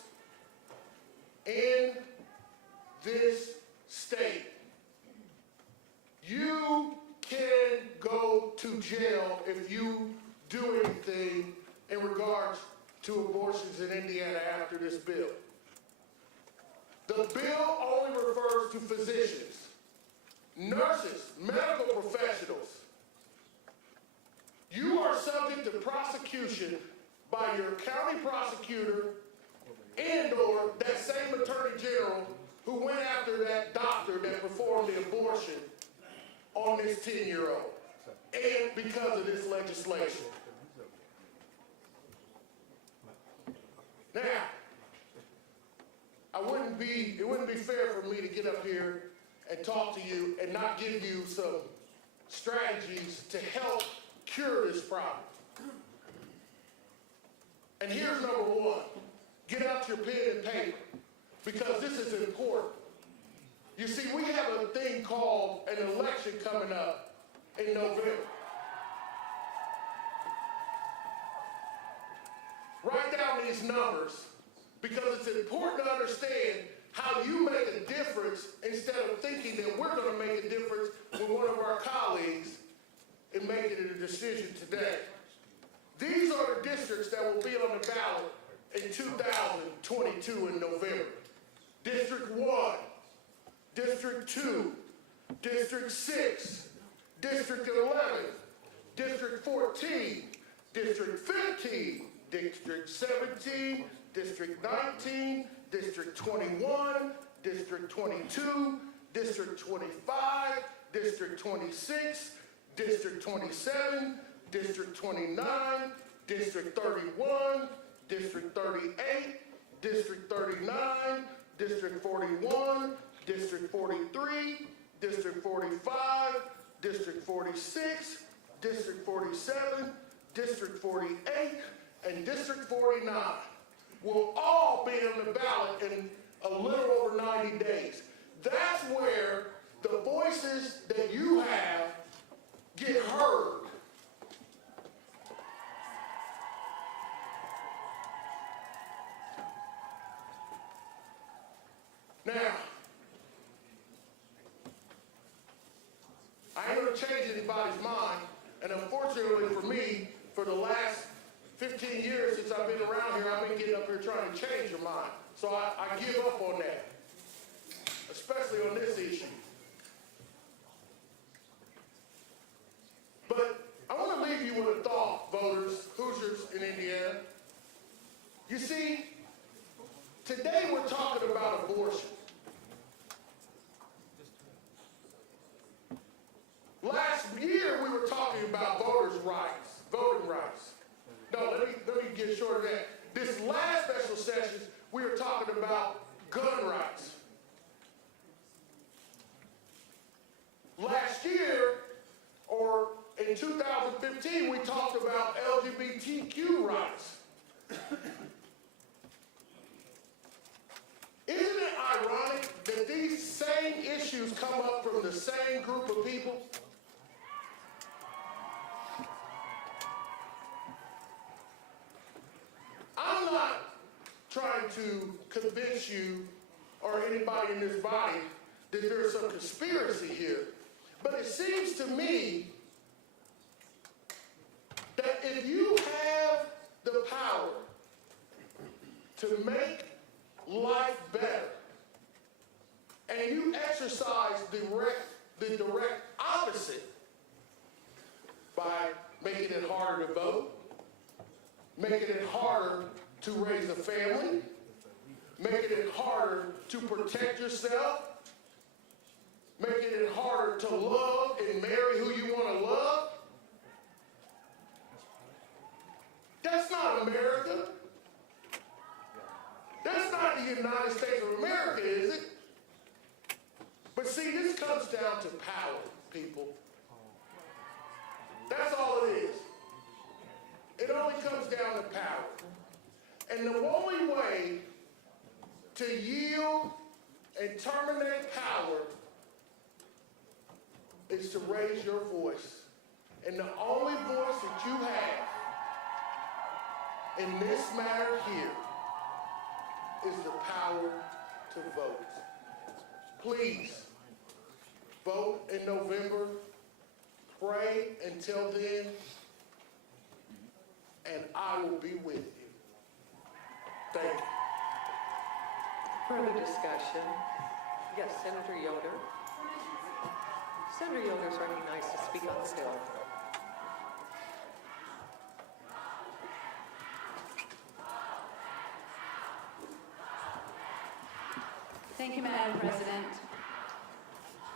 in this state, you can go to jail if you do anything in regards to abortions in Indiana after this bill. The bill only refers to physicians, nurses, medical professionals. You are subject to prosecution by your county prosecutor and/or that same attorney general who went after that doctor that performed the abortion on this 10-year-old, and because of this legislation. Now, it wouldn't be fair for me to get up here and talk to you and not give you some strategies to help cure this problem. And here's number one. Get out your pen and paper, because this is important. You see, we have a thing called an election coming up in November. Write down these numbers, because it's important to understand how you make a difference instead of thinking that we're going to make a difference with one of our colleagues in making a decision today. These are the districts that will be on the ballot in 2022 in November. District 1, District 2, District 6, District 11, District 14, District 15, District 17, District 19, District 21, District 22, District 25, District 26, District 27, District 29, District 31, District 38, District 39, District 41, District 43, District 45, District 46, District 47, District 48, and District 49 will all be on the ballot in a little over 90 days. That's where the voices that you have get heard. Now, I ain't gonna change anybody's mind, and unfortunately for me, for the last 15 years since I've been around here, I've been getting up here trying to change your mind. So I give up on that, especially on this issue. But I want to leave you with a thought, voters, Hoosiers in Indiana. You see, today we're talking about abortion. Last year we were talking about voters' rights, voting rights. No, let me get short of that. This last special session, we were talking about gun rights. Last year, or in 2015, we talked about LGBTQ rights. Isn't it ironic that these same issues come up from the same group of people? I'm not trying to convince you or anybody in this body that there's some conspiracy here. But it seems to me that if you have the power to make life better, and you exercise the direct opposite by making it harder to vote, making it harder to raise a family, making it harder to protect yourself, making it harder to love and marry who you want to love. That's not America. That's not the United States of America, is it? But see, this comes down to power, people. That's all it is. It only comes down to power. And the only way to yield and terminate power is to raise your voice. And the only voice that you have in this matter here is the power to vote. Please, vote in November. Pray until then, and I will be with you. Thank you. Further discussion? Yes, Senator Yoder. Senator Yoder's recognized to speak on the bill. Thank you, Madam President,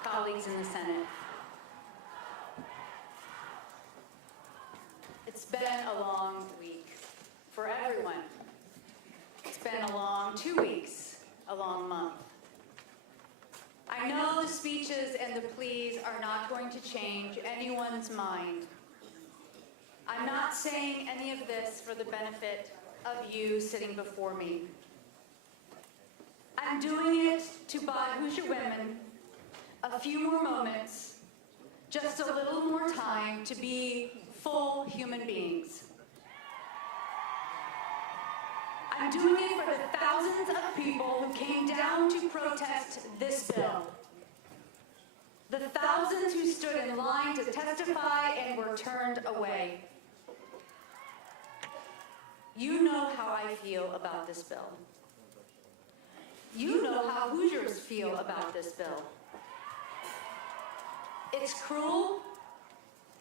colleagues in the Senate. It's been a long week for everyone. It's and the pleas are not going to change anyone's mind. I'm not saying any of this for the benefit of you sitting before me. I'm doing it to buy Hoosier women a few more moments, just a little more time to be full human beings. I'm doing it for the thousands of people who came down to protest this bill. The thousands who stood in line to testify and were turned away. You know how I feel about this bill. You know how Hoosiers feel about this bill. It's cruel,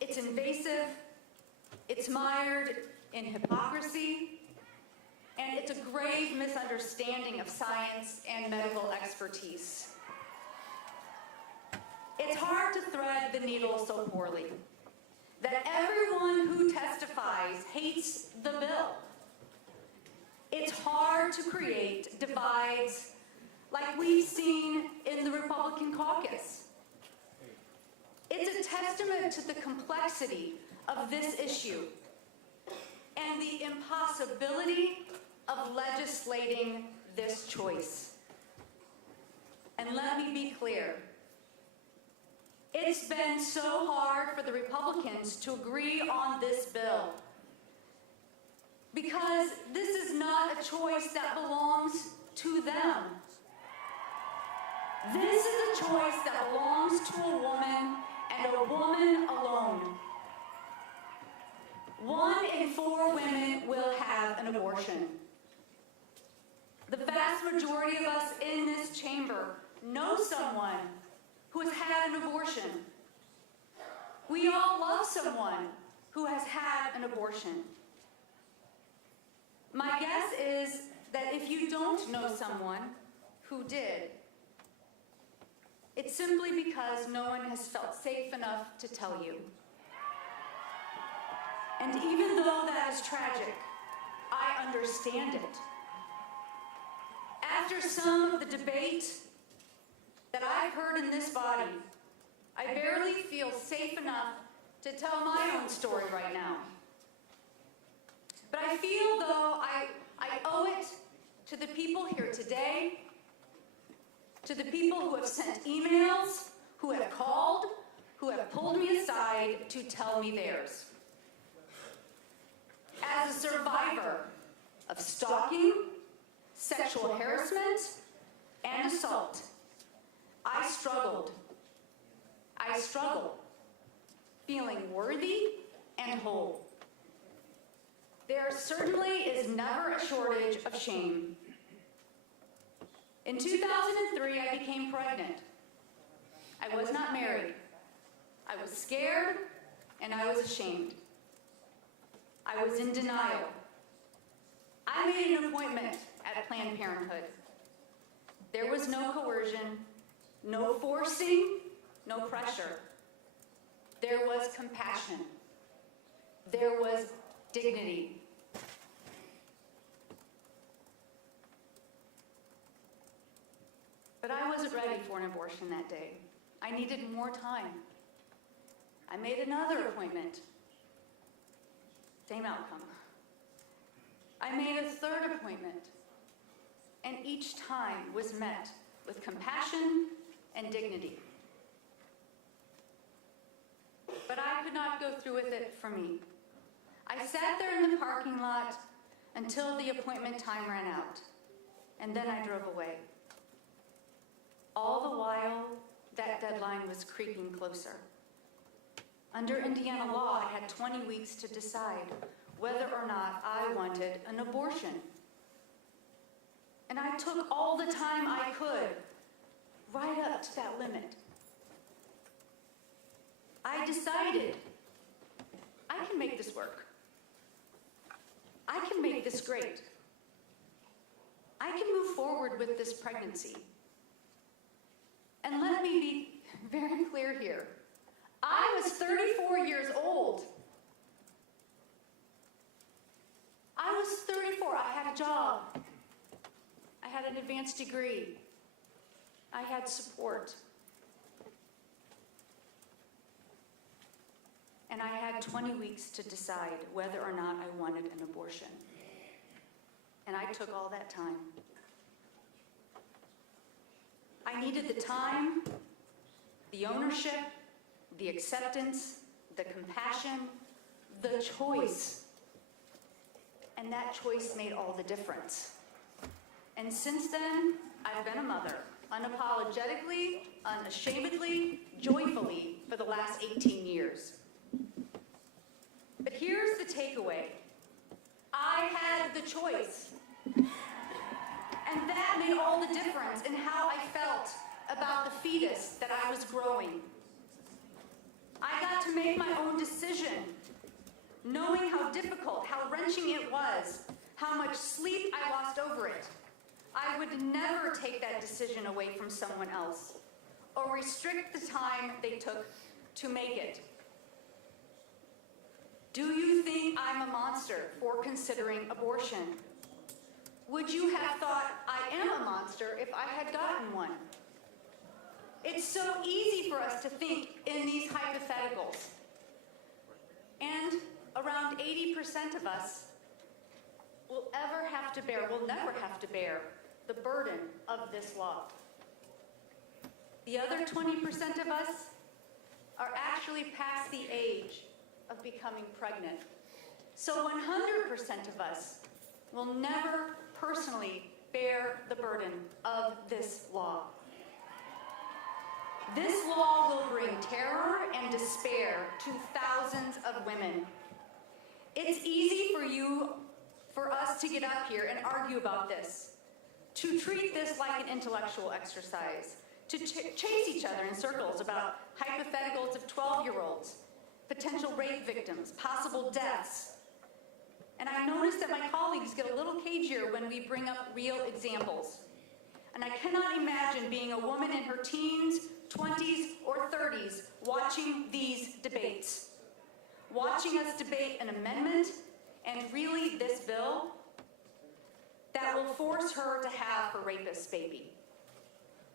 it's invasive, it's mired in hypocrisy, and it's a grave misunderstanding of science and medical expertise. It's hard to thread the needle so poorly that everyone who testifies hates the bill. It's hard to create divides like we've seen in the Republican caucus. It's a testament to the complexity of this issue and the impossibility of legislating this choice. And let me be clear. It's been so hard for the Republicans to agree on this bill because this is not a choice that belongs to them. This is a choice that belongs to a woman and a woman alone. 1 in 4 women will have an abortion. The vast majority of us in this chamber know someone who has had an abortion. We all love someone who has had an abortion. My guess is that if you don't know someone who did, it's simply because no one has felt safe enough to tell you. And even though that is tragic, I understand it. After some of the debate that I've heard in this body, I barely feel safe enough to tell my own story right now. But I feel though I owe it to the people here today, to the people who have sent emails, who have called, who have pulled me aside to tell me theirs. As a survivor of stalking, sexual harassment, and assault, I struggled, feeling worthy and whole. There certainly is never a shortage of shame. In 2003, I became pregnant. I was not married. I was scared, and I was ashamed. I was in denial. I made an appointment at Planned Parenthood. There was no coercion, no forcing, no pressure. There was compassion. There was dignity. But I wasn't ready for an abortion that day. I needed more time. I made another appointment. Same outcome. I made a third appointment, and each time was met with compassion and dignity. But I could not go through with it for me. I sat there in the parking lot until the appointment time ran out, and then I drove away. All the while, that deadline was creeping closer. Under Indiana law, I had 20 weeks to decide whether or not I wanted an abortion. And I took all the time I could, right up to that limit. I decided, I can make this work. I can make this great. I can move forward with this pregnancy. And let me be very clear here. I was 34 years old. I was 34. I had a job. I had an advanced degree. I had support. and I had 20 weeks to decide whether or not I wanted an abortion. And I took all that time. I needed the time, the ownership, the acceptance, the compassion, the choice. And that choice made all the difference. And since then, I've been a mother, unapologetically, unashamedly, joyfully, for the last 18 years. But here's the takeaway. I had the choice. And that made all the difference in how I felt about the fetus that I was growing. I got to make my own decision, knowing how difficult, how wrenching it was, how much sleep I lost over it. I would never take that decision away from someone else or restrict the time they took to make it. Do you think I'm a monster for considering abortion? Would you have thought I am a monster if I had gotten one? It's so easy for us to think in these hypotheticals. And around 80% of us will never have to bear the burden of this law. The other 20% of us are actually past the age of becoming pregnant. So 100% of us will never personally bear the burden of this law. This law will bring terror and despair to thousands of women. It's easy for us to get up here and argue about this, to treat this like an intellectual exercise, to chase each other in circles about hypotheticals of 12-year-olds, potential rape victims, possible deaths. And I notice that my colleagues get a little cagier when we bring up real examples. And I cannot imagine being a woman in her teens, 20s, or 30s watching these debates, watching us debate an amendment and really this bill that will force her to have her rapist's baby.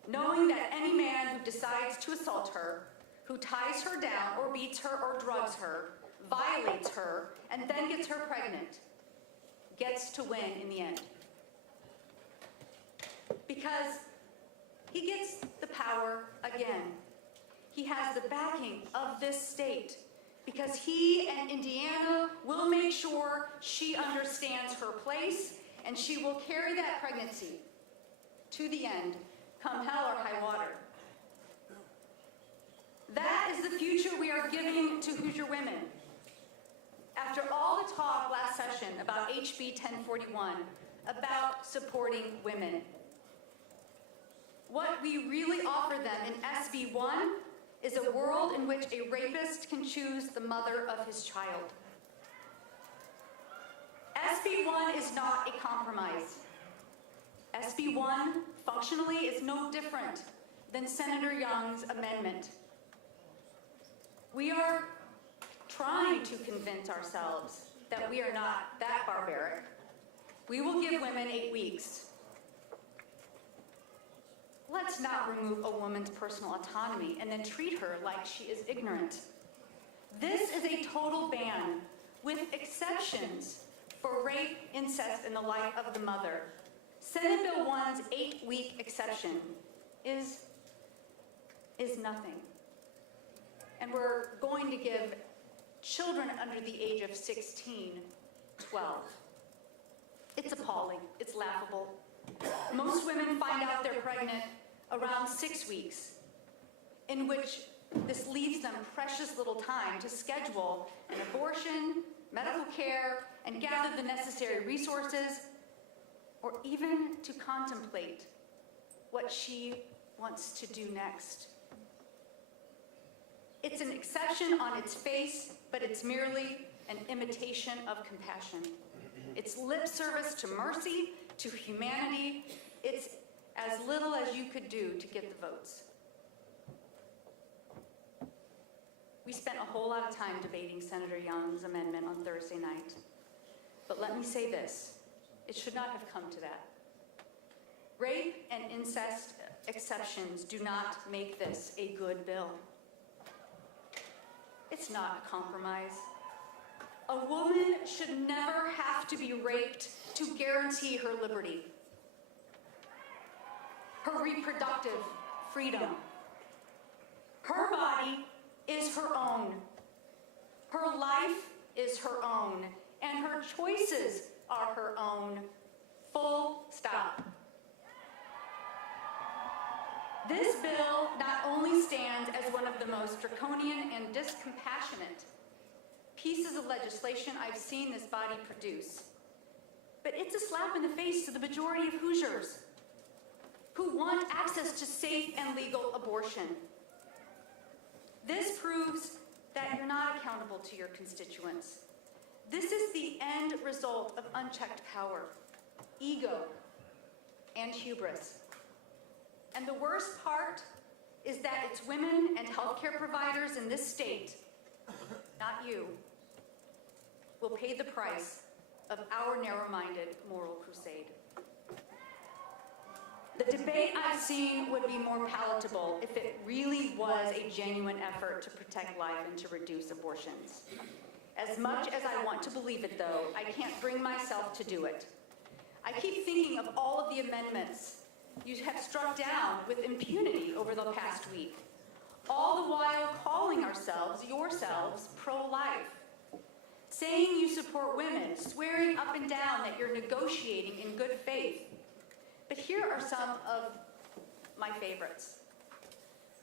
Knowing that any man who decides to assault her, who ties her down or beats her or drugs her, violates her, and then gets her pregnant, gets to win in the end. Because he gets the power again. He has the backing of this state because he and Indiana will make sure she understands her place and she will carry that pregnancy to the end, come hell or high water. That is the future we are giving to Hoosier women. After all the talk last session about HB 1041, about supporting women, what we really offer them in SB 1 is a world in which a rapist can choose the mother of his child. SB 1 is not a compromise. SB 1 functionally is no different than Senator Young's amendment. We are trying to convince ourselves that we are not that barbaric. We will give women 8 weeks. Let's not remove a woman's personal autonomy and then treat her like she is ignorant. This is a total ban with exceptions for rape, incest, and the life of the mother. Senate Bill 1's 8-week exception is nothing. And we're going to give children under the age of 16, 12. It's appalling. It's laughable. Most women find out they're pregnant around 6 weeks, in which this leaves them precious little time to schedule an abortion, medical care, and gather the necessary resources, or even to contemplate what she wants to do next. It's an exception on its face, but it's merely an imitation of compassion. It's lip service to mercy, to humanity. It's as little as you could do to get the votes. We spent a whole lot of time debating Senator Young's amendment on Thursday night. But let me say this, it should not have come to that. Rape and incest exceptions do not make this a good bill. It's It's not a compromise. A woman should never have to be raped to guarantee her liberty, her reproductive freedom. Her body is her own. Her life is her own, and her choices are her own. Full stop. This bill not only stands as one of the most draconian and discompassionate pieces of legislation I've seen this body produce, but it's a slap in the face to the majority of Hoosiers who want access to safe and legal abortion. This proves that you're not accountable to your constituents. This is the end result of unchecked power, ego, and hubris. And the worst part is that it's women and healthcare providers in this state, not you, will pay the price of our narrow-minded moral crusade. The debate I've seen would be more palatable if it really was a genuine effort to protect life and to reduce abortions. As much as I want to believe it, though, I can't bring myself to do it. I keep thinking of all of the amendments you have struck down with impunity over the past week, all the while calling yourselves pro-life, saying you support women, swearing up and down that you're negotiating in good faith. But here are some of my favorites.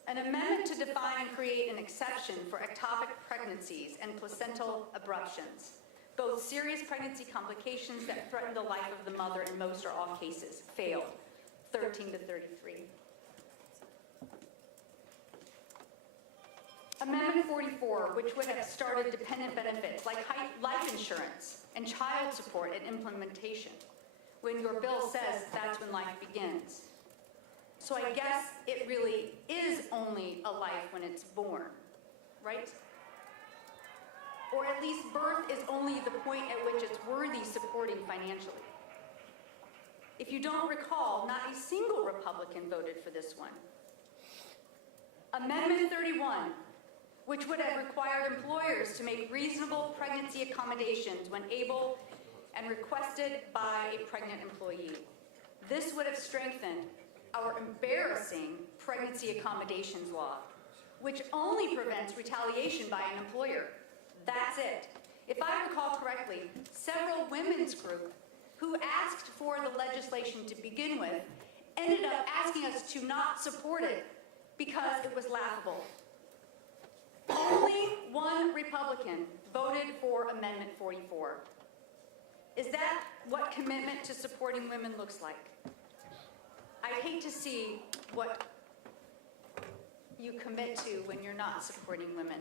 An amendment to define and create an exception for ectopic pregnancies and placental abruptions, both serious pregnancy complications that threaten the life of the mother in most or all cases, failed, 13 to 33. Amendment 44, which would have started dependent benefits like life insurance and child support at implementation, when your bill says that's when life begins. So I guess it really is only a life when it's born, right? Or at least birth is only the point at which it's worthy supporting financially. If you don't recall, not a single Republican voted for this one. Amendment 31, which would have required employers to make reasonable pregnancy accommodations when able and requested by a pregnant employee. This would have strengthened our embarrassing pregnancy accommodations law, which only prevents retaliation by an employer. That's it. If I recall correctly, several women's groups who asked for the legislation to begin with ended up asking us to not support it because it was laughable. Only one Republican voted for Amendment 44. Is that what commitment to supporting women looks like? I hate to see what you commit to when you're not supporting women.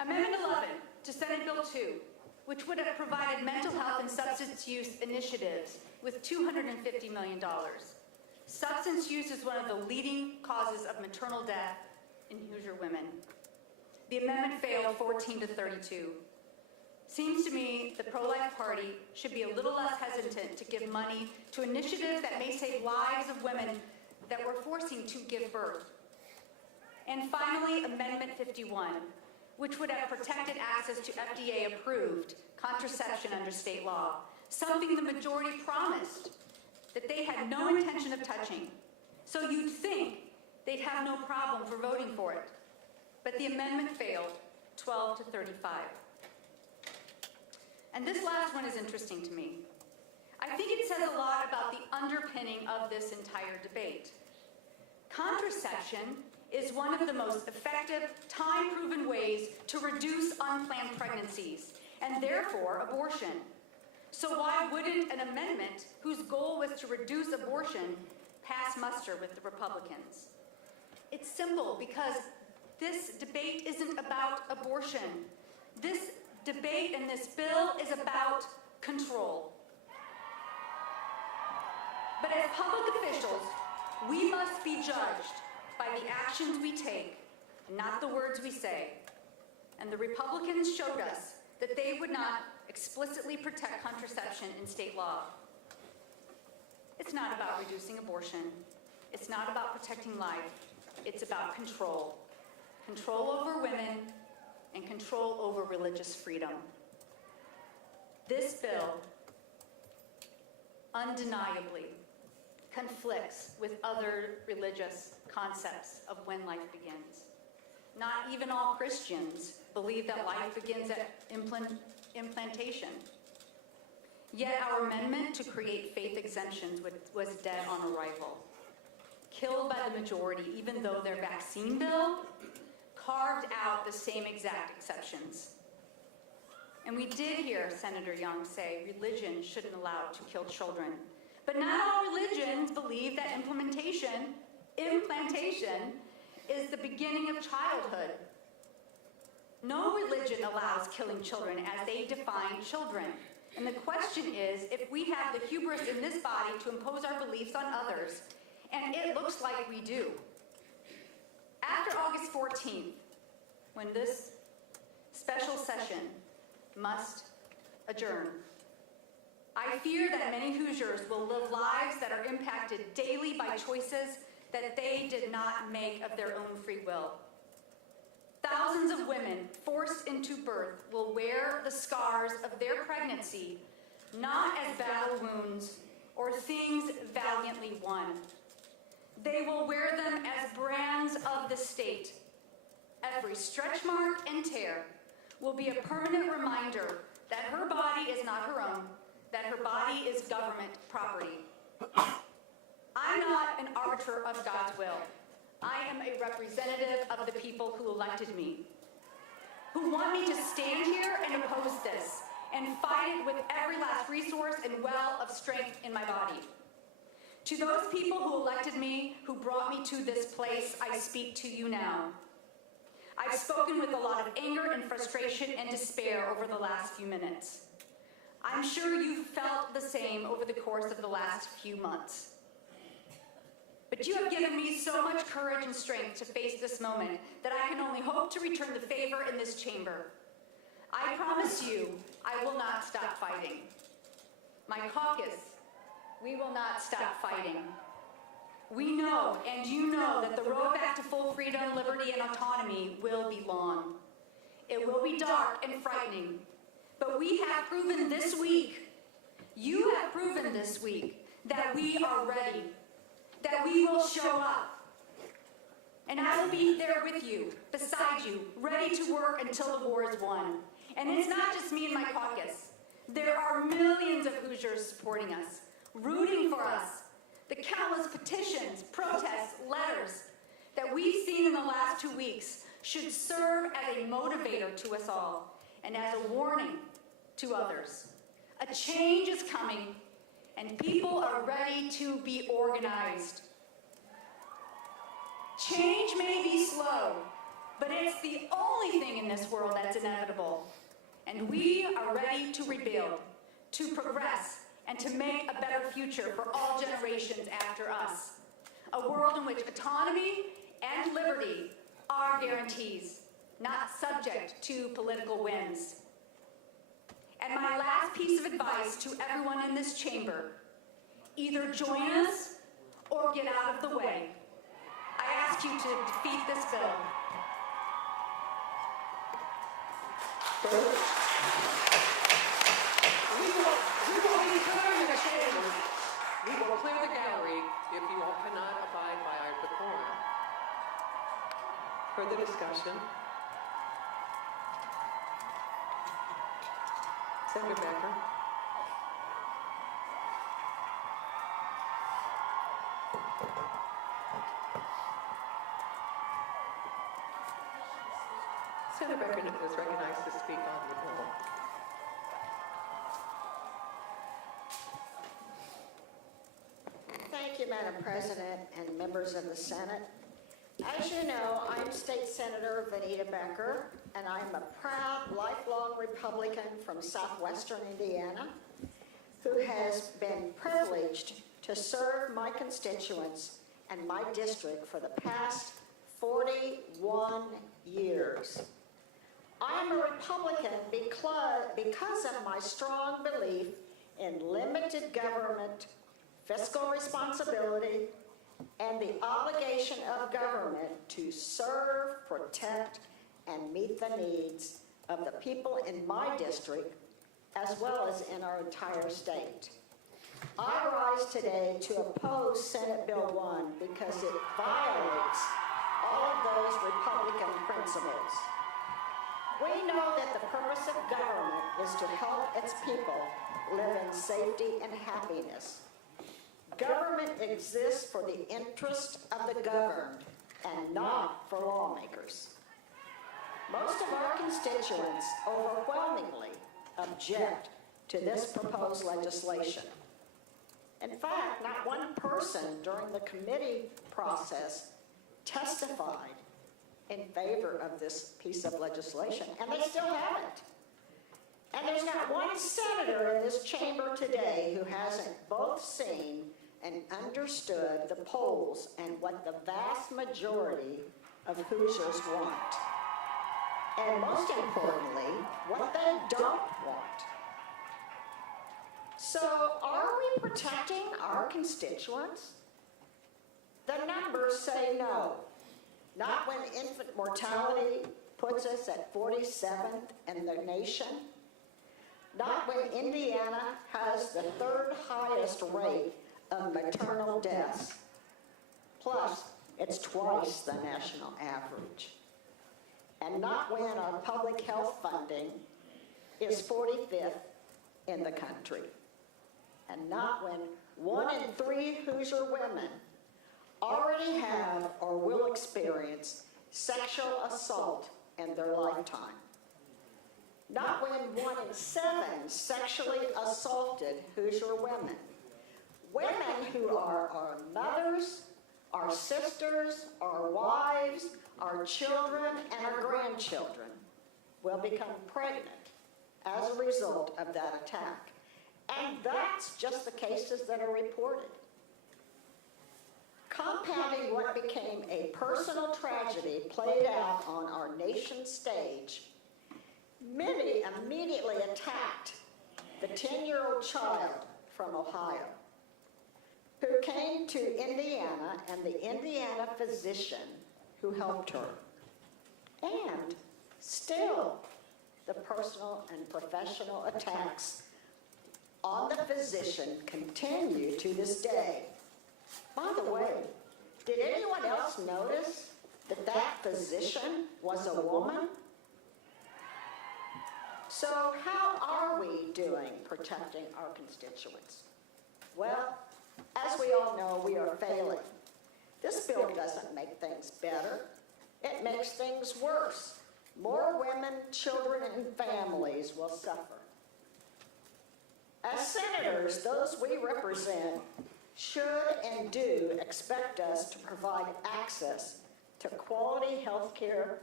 Amendment 11 to Senate Bill 2, which would have provided mental health and substance use initiatives with $250 million. Substance use is one of the leading causes of maternal death in Hoosier women. The amendment failed 14 to 32. Seems to me the pro-life party should be a little less hesitant to give money to initiatives that may save lives of women that we're forcing to give birth. And finally, Amendment 51, which would have protected access to FDA-approved contraception under state law, something the majority promised that they had no intention of touching. So you'd think they'd have no problem for voting for it. But the amendment failed, 12 to 35. And this last one is interesting to me. I think it says a lot about the underpinning of this entire debate. Contraception is one of the most effective, time-proven ways to reduce unplanned pregnancies, and therefore abortion. So why wouldn't an amendment whose goal was to reduce abortion pass muster with the Republicans? It's simple, because this debate isn't about abortion. This debate and this bill is about control. But as public officials, we must be judged by the actions we take, not the words we say. And the Republicans showed us that they would not explicitly protect contraception in state law. It's not about reducing abortion. It's not about protecting life. It's about control. control over women, and control over religious freedom. This bill undeniably conflicts with other religious concepts of when life begins. Not even all Christians believe that life begins at implantation. Yet our amendment to create faith exemptions was dead on arrival, killed by the majority, even though their vaccine bill carved out the same exact exceptions. And we did hear Senator Young say religion shouldn't allow to kill children. But not all religions believe that implantation is the beginning of childhood. No religion allows killing children as they define children. And the question is, if we have the hubris in this body to impose our beliefs on others, and it looks like we do. After August 14th, when this special session must adjourn, I fear that many Hoosiers will live lives that are impacted daily by choices that they did not make of their own free will. Thousands of women forced into birth will wear the scars of their pregnancy, not as battle wounds or things valiantly won. They will wear them as brands of the state. Every stretch mark and tear will be a permanent reminder that her body is not her own, that her body is government property. I'm not an arbiter of God's will. I am a representative of the people who elected me, who want me to stand here and oppose this and fight it with every last resource and well of strength in my body. To those people who elected me, who brought me to this place, I speak to you now. I've spoken with a lot of anger and frustration and despair over the last few minutes. I'm sure you've felt the same over the course of the last few months. But you have given me so much courage and strength to face this moment that I can only hope to return the favor in this chamber. I promise you, I will not stop fighting. My caucus, we will not stop fighting. We know, and you know, that the road back to full freedom, liberty, and autonomy will be long. It will be dark and frightening. But we have proven this week, you have proven this week, that we are ready, that we will show up. And I will be there with you, beside you, ready to work until the war is won. And it's not just me and my caucus. There are millions of Hoosiers supporting us, rooting for us. The countless petitions, protests, letters that we've seen in the last 2 weeks should serve as a motivator to us all and as a warning to others. A change is coming, and people are ready to be organized. Change may be slow, but it's the only thing in this world that's inevitable. And we are ready to rebuild, to progress, and to make a better future for all generations after us. A world in which autonomy and liberty are guarantees, not subject to political whims. And my last piece of advice to everyone in this chamber, either join us or get out of the way. I ask you to defeat this bill. We will be clearing the chamber. We will clear the gallery if you all cannot abide by our decorum. Further discussion? Senator Becker. Senator Becker is recognized to speak on the bill. Thank you, Madam President and members of the Senate. As you know, I'm State Senator Vanita Becker, and I'm a proud, lifelong Republican from southwestern Indiana who has been privileged to serve my constituents and my district for the past 41 years. I'm a Republican because of my strong belief in limited government, fiscal responsibility, and the obligation of government to serve protect, and meet the needs of the people in my district as well as in our entire state. I rise today to oppose Senate Bill 1 because it violates all of those Republican principles. We know that the purpose of government is to help its people live in safety and happiness. Government exists for the interest of the governed and not for lawmakers. Most of our constituents overwhelmingly object to this proposed legislation. In fact, not one person during the committee process testified in favor of this piece of legislation, and they still haven't. And there's not one senator in this chamber today who hasn't both seen and understood the polls and what the vast majority of Hoosiers want. And most importantly, what they don't want. So, are we protecting our constituents? The numbers say no. Not when infant mortality puts us at 47th in the nation. Not when Indiana has the third highest rate of maternal deaths. Plus, it's twice the national average. And not when our public health funding is 45th in the country. And not when 1 in 3 Hoosier women already have or will experience sexual assault in their lifetime. Not when 1 in 7 sexually assaulted Hoosier women. Women who are our mothers, our sisters, our wives, our children, and our grandchildren will become pregnant as a result of that attack. And that's just the cases that are reported. Compounding what became a personal tragedy played out on our nation's stage, many immediately attacked the 10-year-old child from Ohio who came to Indiana and the Indiana physician who helped her. And still, the personal and professional attacks on the physician continue to this day. By the way, did anyone else notice that that physician was a woman? So how are we doing protecting our constituents? Well, as we all know, we are failing. This bill doesn't make things better. It makes things worse. More women, children, and families will suffer. As senators, those we represent should and do expect us to provide access to quality health care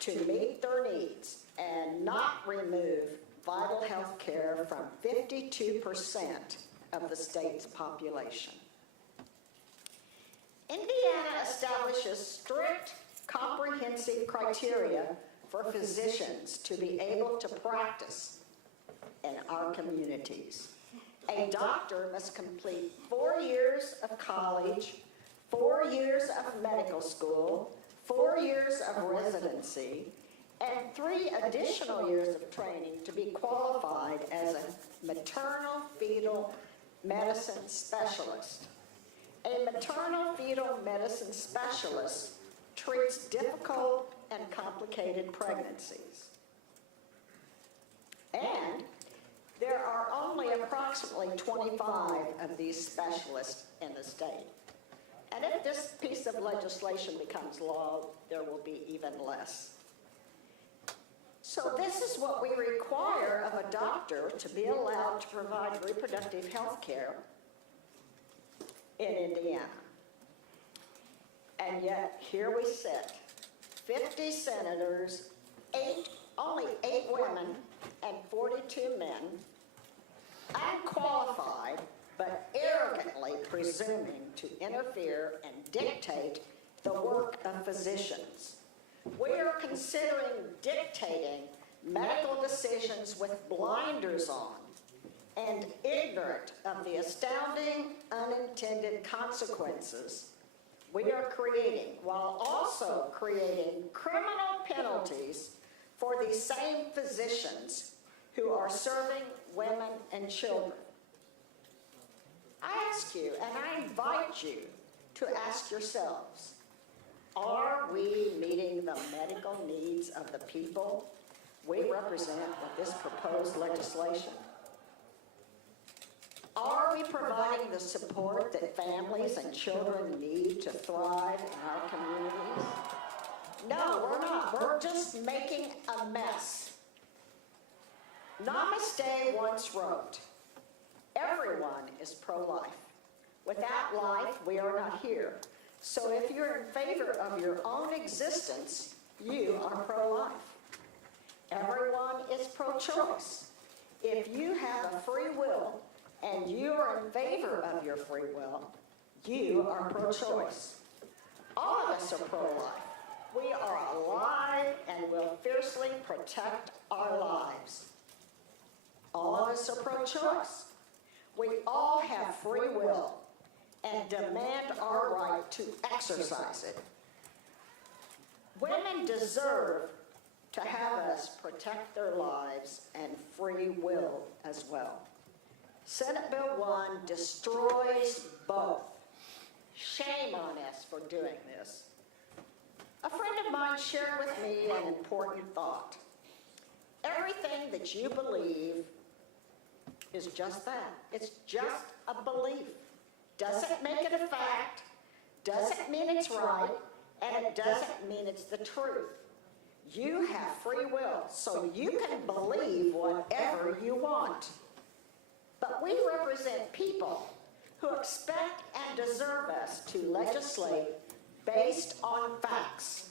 to meet their needs and not remove vital health care from 52% of the state's population. Indiana establishes strict, comprehensive criteria for physicians to be able to practice in our communities. A doctor must complete 4 years of college, 4 years of medical school, 4 years of residency, and 3 additional years of training to be qualified as a maternal fetal medicine specialist. A maternal fetal medicine specialist treats difficult and complicated pregnancies. And there are only approximately 25 of these specialists in the state. And if this piece of legislation becomes law, there will be even less. So this is what we require of a doctor to be allowed to provide reproductive health care in Indiana. And yet, here we sit, 50 senators, only 8 women, and 42 men, unqualified, but arrogantly presuming to interfere and dictate the work of physicians. We are considering dictating medical decisions with blinders on and ignorant of the astounding unintended consequences we are creating, while also creating criminal penalties for these same physicians who are serving women and children. I ask you, and I invite you to ask yourselves, are we meeting the medical needs of the people we represent with this proposed legislation? Are we providing the support that families and children need to thrive in our communities? No, we're not. We're just making a mess. Namaste once wrote, everyone is pro-life. Without life, we are not here. So if you're in favor of your own existence, you are pro-life. Everyone is pro-choice. If you have a free will and you are in favor of your free will, you are pro-choice. All of us are pro-life. We are alive and will fiercely protect our lives. All of us are pro-choice. We all have free will and demand our right to exercise it. Women deserve to have us protect their lives and free will as well. Senate Bill 1 destroys both. Shame on us for doing this. A friend of mine shared with me an important thought. Everything that you believe is just that. It's just a belief. Doesn't make it a fact, doesn't mean it's right, and it doesn't mean it's the truth. You have free will, so you can believe whatever you want. But we represent people who expect and deserve us to legislate based on facts.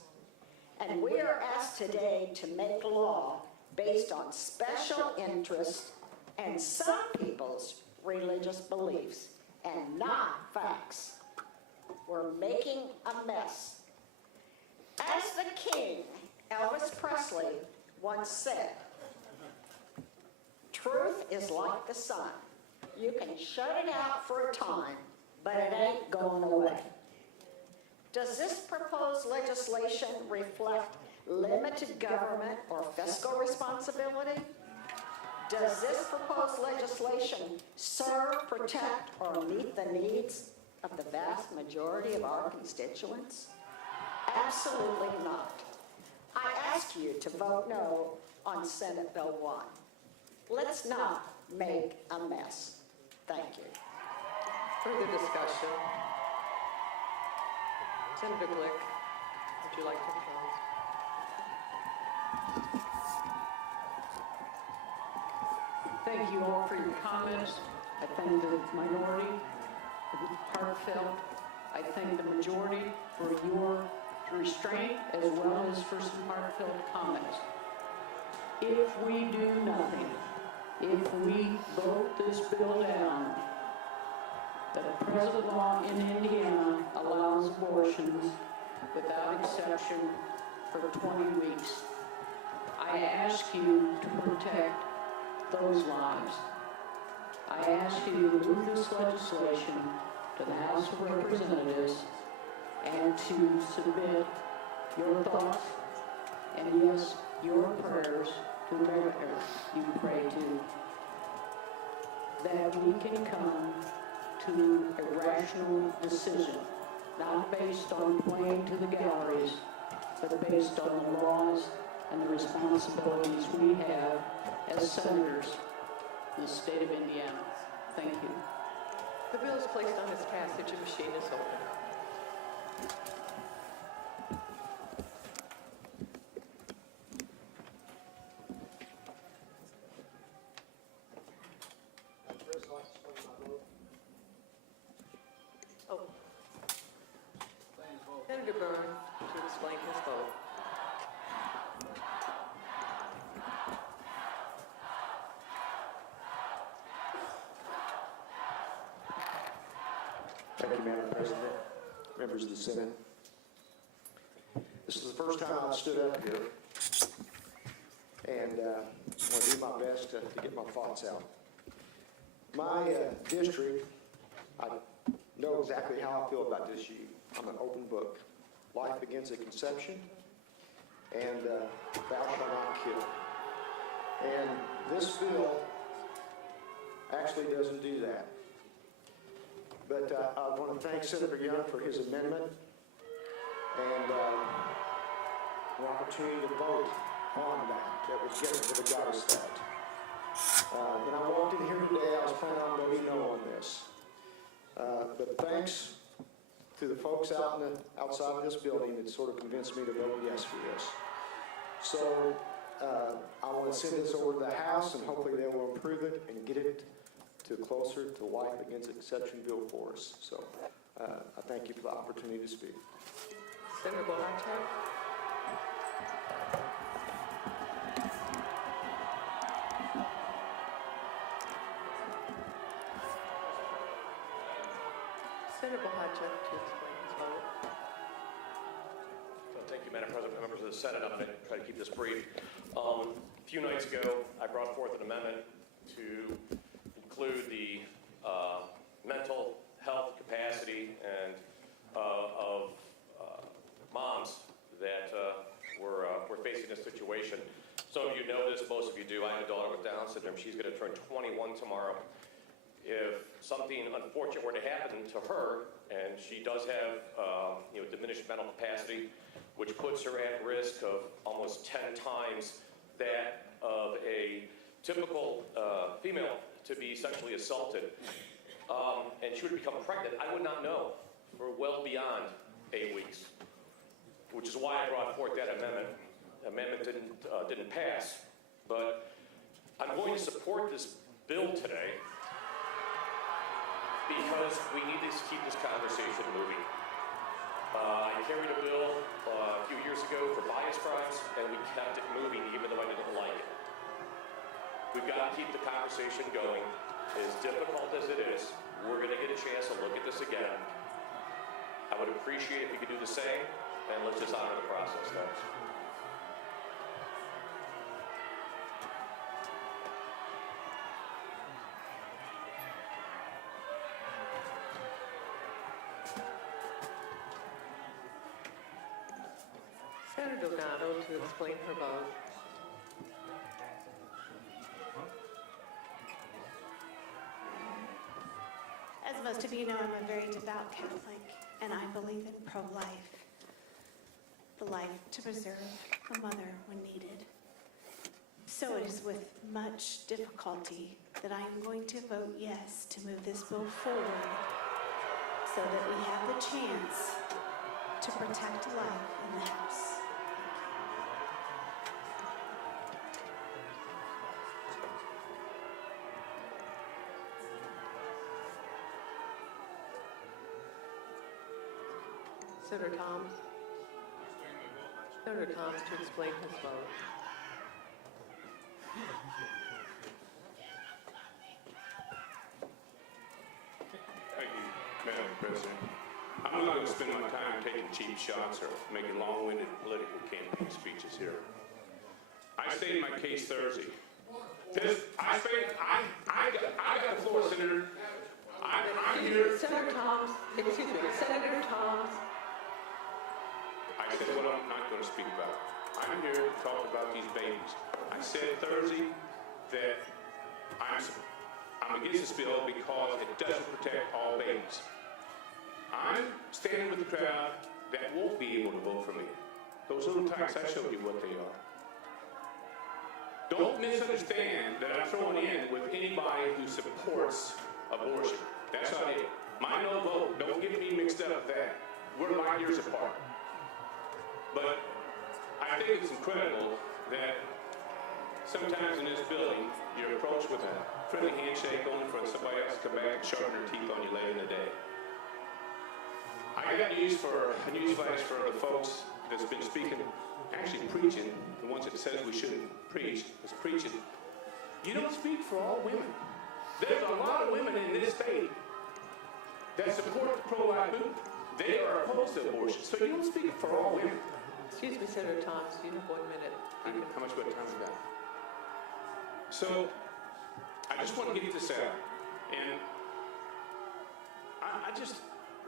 And we are asked today to make law based on special interests and some people's religious beliefs, and not facts. We're making a mess. As the king, Elvis Presley, once said, truth is like the sun. You can shut it out for a time, but it ain't going away. Does this proposed legislation reflect limited government or fiscal responsibility? Does this proposed legislation serve, protect, or meet the needs of the vast majority of our constituents? Absolutely not. I ask you to vote no on Senate Bill 1. Let's not make a mess. Thank you. Further discussion? Senator Glick, would you like to close? Thank you all for your comments. I thank the minority for the heartfelt. I thank the majority for your restraint as well as for some heartfelt comments. If we do nothing, if we vote this bill down, the present law in Indiana allows abortions without exception for 20 weeks. I ask you to protect those lives. I ask you to move this legislation to the House of Representatives and to submit your thoughts and, yes, your prayers to America you pray to, that we can come to a rational decision, not based on playing to the galleries, but based on the laws and the responsibilities we have as senators in the state of Indiana. Thank you. The bill is placed on its passage. The machine is open. Oh. Senator Byrne to explain his vote. Thank you, Madam President, members of the Senate. This is the first time I've stood up here, and I want to do my best to get my thoughts out. My district, I know exactly how I feel about this I'm an open book. Life begins at conception, and thou shalt not kill. And this bill actually doesn't do that. But I want to thank Senator Young for his amendment and the opportunity to vote on that was given to the goddess that. When I walked in here today, I was planning on voting no on this. But thanks to the folks outside of this building that sort of convinced me to vote yes for this. So I want to send this over to the House, and hopefully they will improve it and get it to closer to Life Begins at Conception bill for us. So I thank you for the opportunity to speak. Senator Bohacek. Senator Bohacek to explain his vote. Thank you, Madam President, members of the Senate. I'm going to try to keep this brief. A few nights ago, I brought forth an amendment to include the mental health capacity and of moms that were facing this situation. Some of you know this, most of you do. I have a daughter with Down syndrome. She's going to turn 21 tomorrow. If something unfortunate were to happen to her, and she does have diminished mental capacity, which puts her at risk of almost 10 times that of a typical female to be sexually assaulted, and she would become pregnant, I would not know for well beyond 8 weeks, which is why I brought forth that amendment. The amendment didn't pass, but I'm going to support this bill today because we need to keep this conversation moving. I carried a bill a few years ago for bias crimes, and we kept it moving even though I didn't like it. We've got to keep the conversation going. As difficult as it is, we're going to get a chance to look at this again. I would appreciate if you could do the same, and let's just honor the process, thanks. Senator Delgado to explain her vote. As most of you know, I'm a very devout Catholic, and I believe in pro-life, the life to preserve the mother when needed. So it is with much difficulty that I am going to vote yes to move this bill forward so that we have the chance to protect life in the House. Senator Thomas. Senator Thomas to explain his vote. Thank you, Madam President. I'm not going to spend my time taking cheap shots or making long-winded political campaign speeches here. I stated my case Thursday. I got the floor, Senator. I'm here. Senator Thomas, excuse me, Senator Thomas. I said what I'm not going to speak about. I'm here to talk about these babies. I said Thursday that I'm against this bill because it doesn't protect all babies. I'm standing with the crowd that won't be able to vote for me. Those little tykes, I showed you what they are. Don't misunderstand that I'm throwing in with anybody who supports abortion. That's not it. My no vote, don't get me mixed up with that. We're light years apart. But I think it's incredible that sometimes in this building, you're approached with a friendly handshake only for somebody else to come back and sharpen their teeth on you later in the day. I got a newsflash for the folks that's been speaking, actually preaching, the ones that says we shouldn't preach, is preaching. You don't speak for all women. There's a lot of women in this state that support the pro-life movement. They are opposed to abortion, so you don't speak for all women. Excuse me, Senator Thomas, you have 1 minute. How much more time we got? So, I just want to get this out. And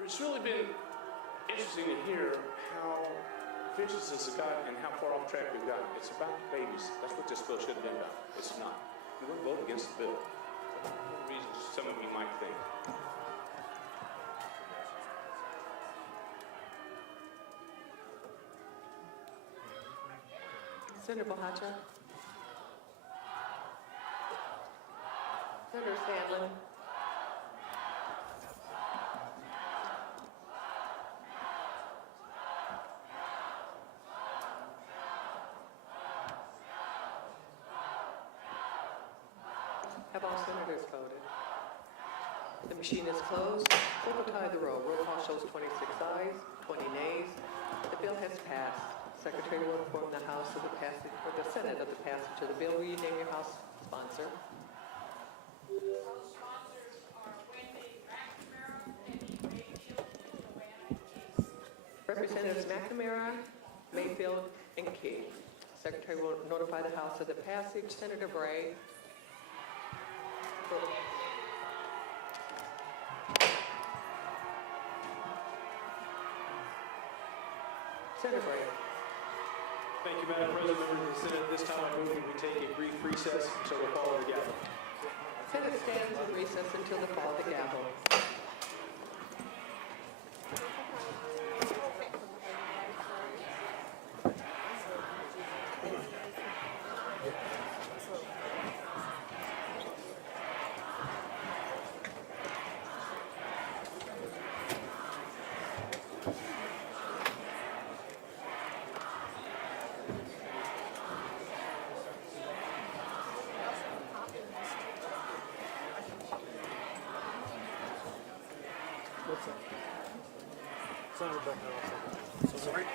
it's really been interesting to hear how vicious this has got and how far off track we've gotten. It's about babies. That's what this bill should have been about. It's not. We're going to vote against the bill. For reasons some of you might think. Senator Bohacha. Senator Sandlin. Have all senators voted? The machine is closed. Clerk will tie the roll. Roll call shows 26 ayes, 20 nays. The bill has passed. Secretary will inform the House of the passage, or the Senate of the passage of the bill. Will you name your House sponsor? Representatives McNamara, Mayfield, and Key. Secretary will notify the House of the passage. Senator Bray. Senator Bray. Thank you, Madam President, members of the Senate. This time I move that we take a brief recess until the call of the gavel. Senate stands in recess until the call of the gavel. Senator Becker. Sorry.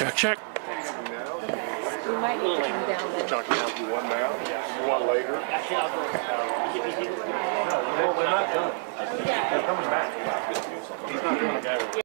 Check, check. We might need to come down there. Talking about you one now, one later. No, they're not done. They're coming back. He's not doing a guy with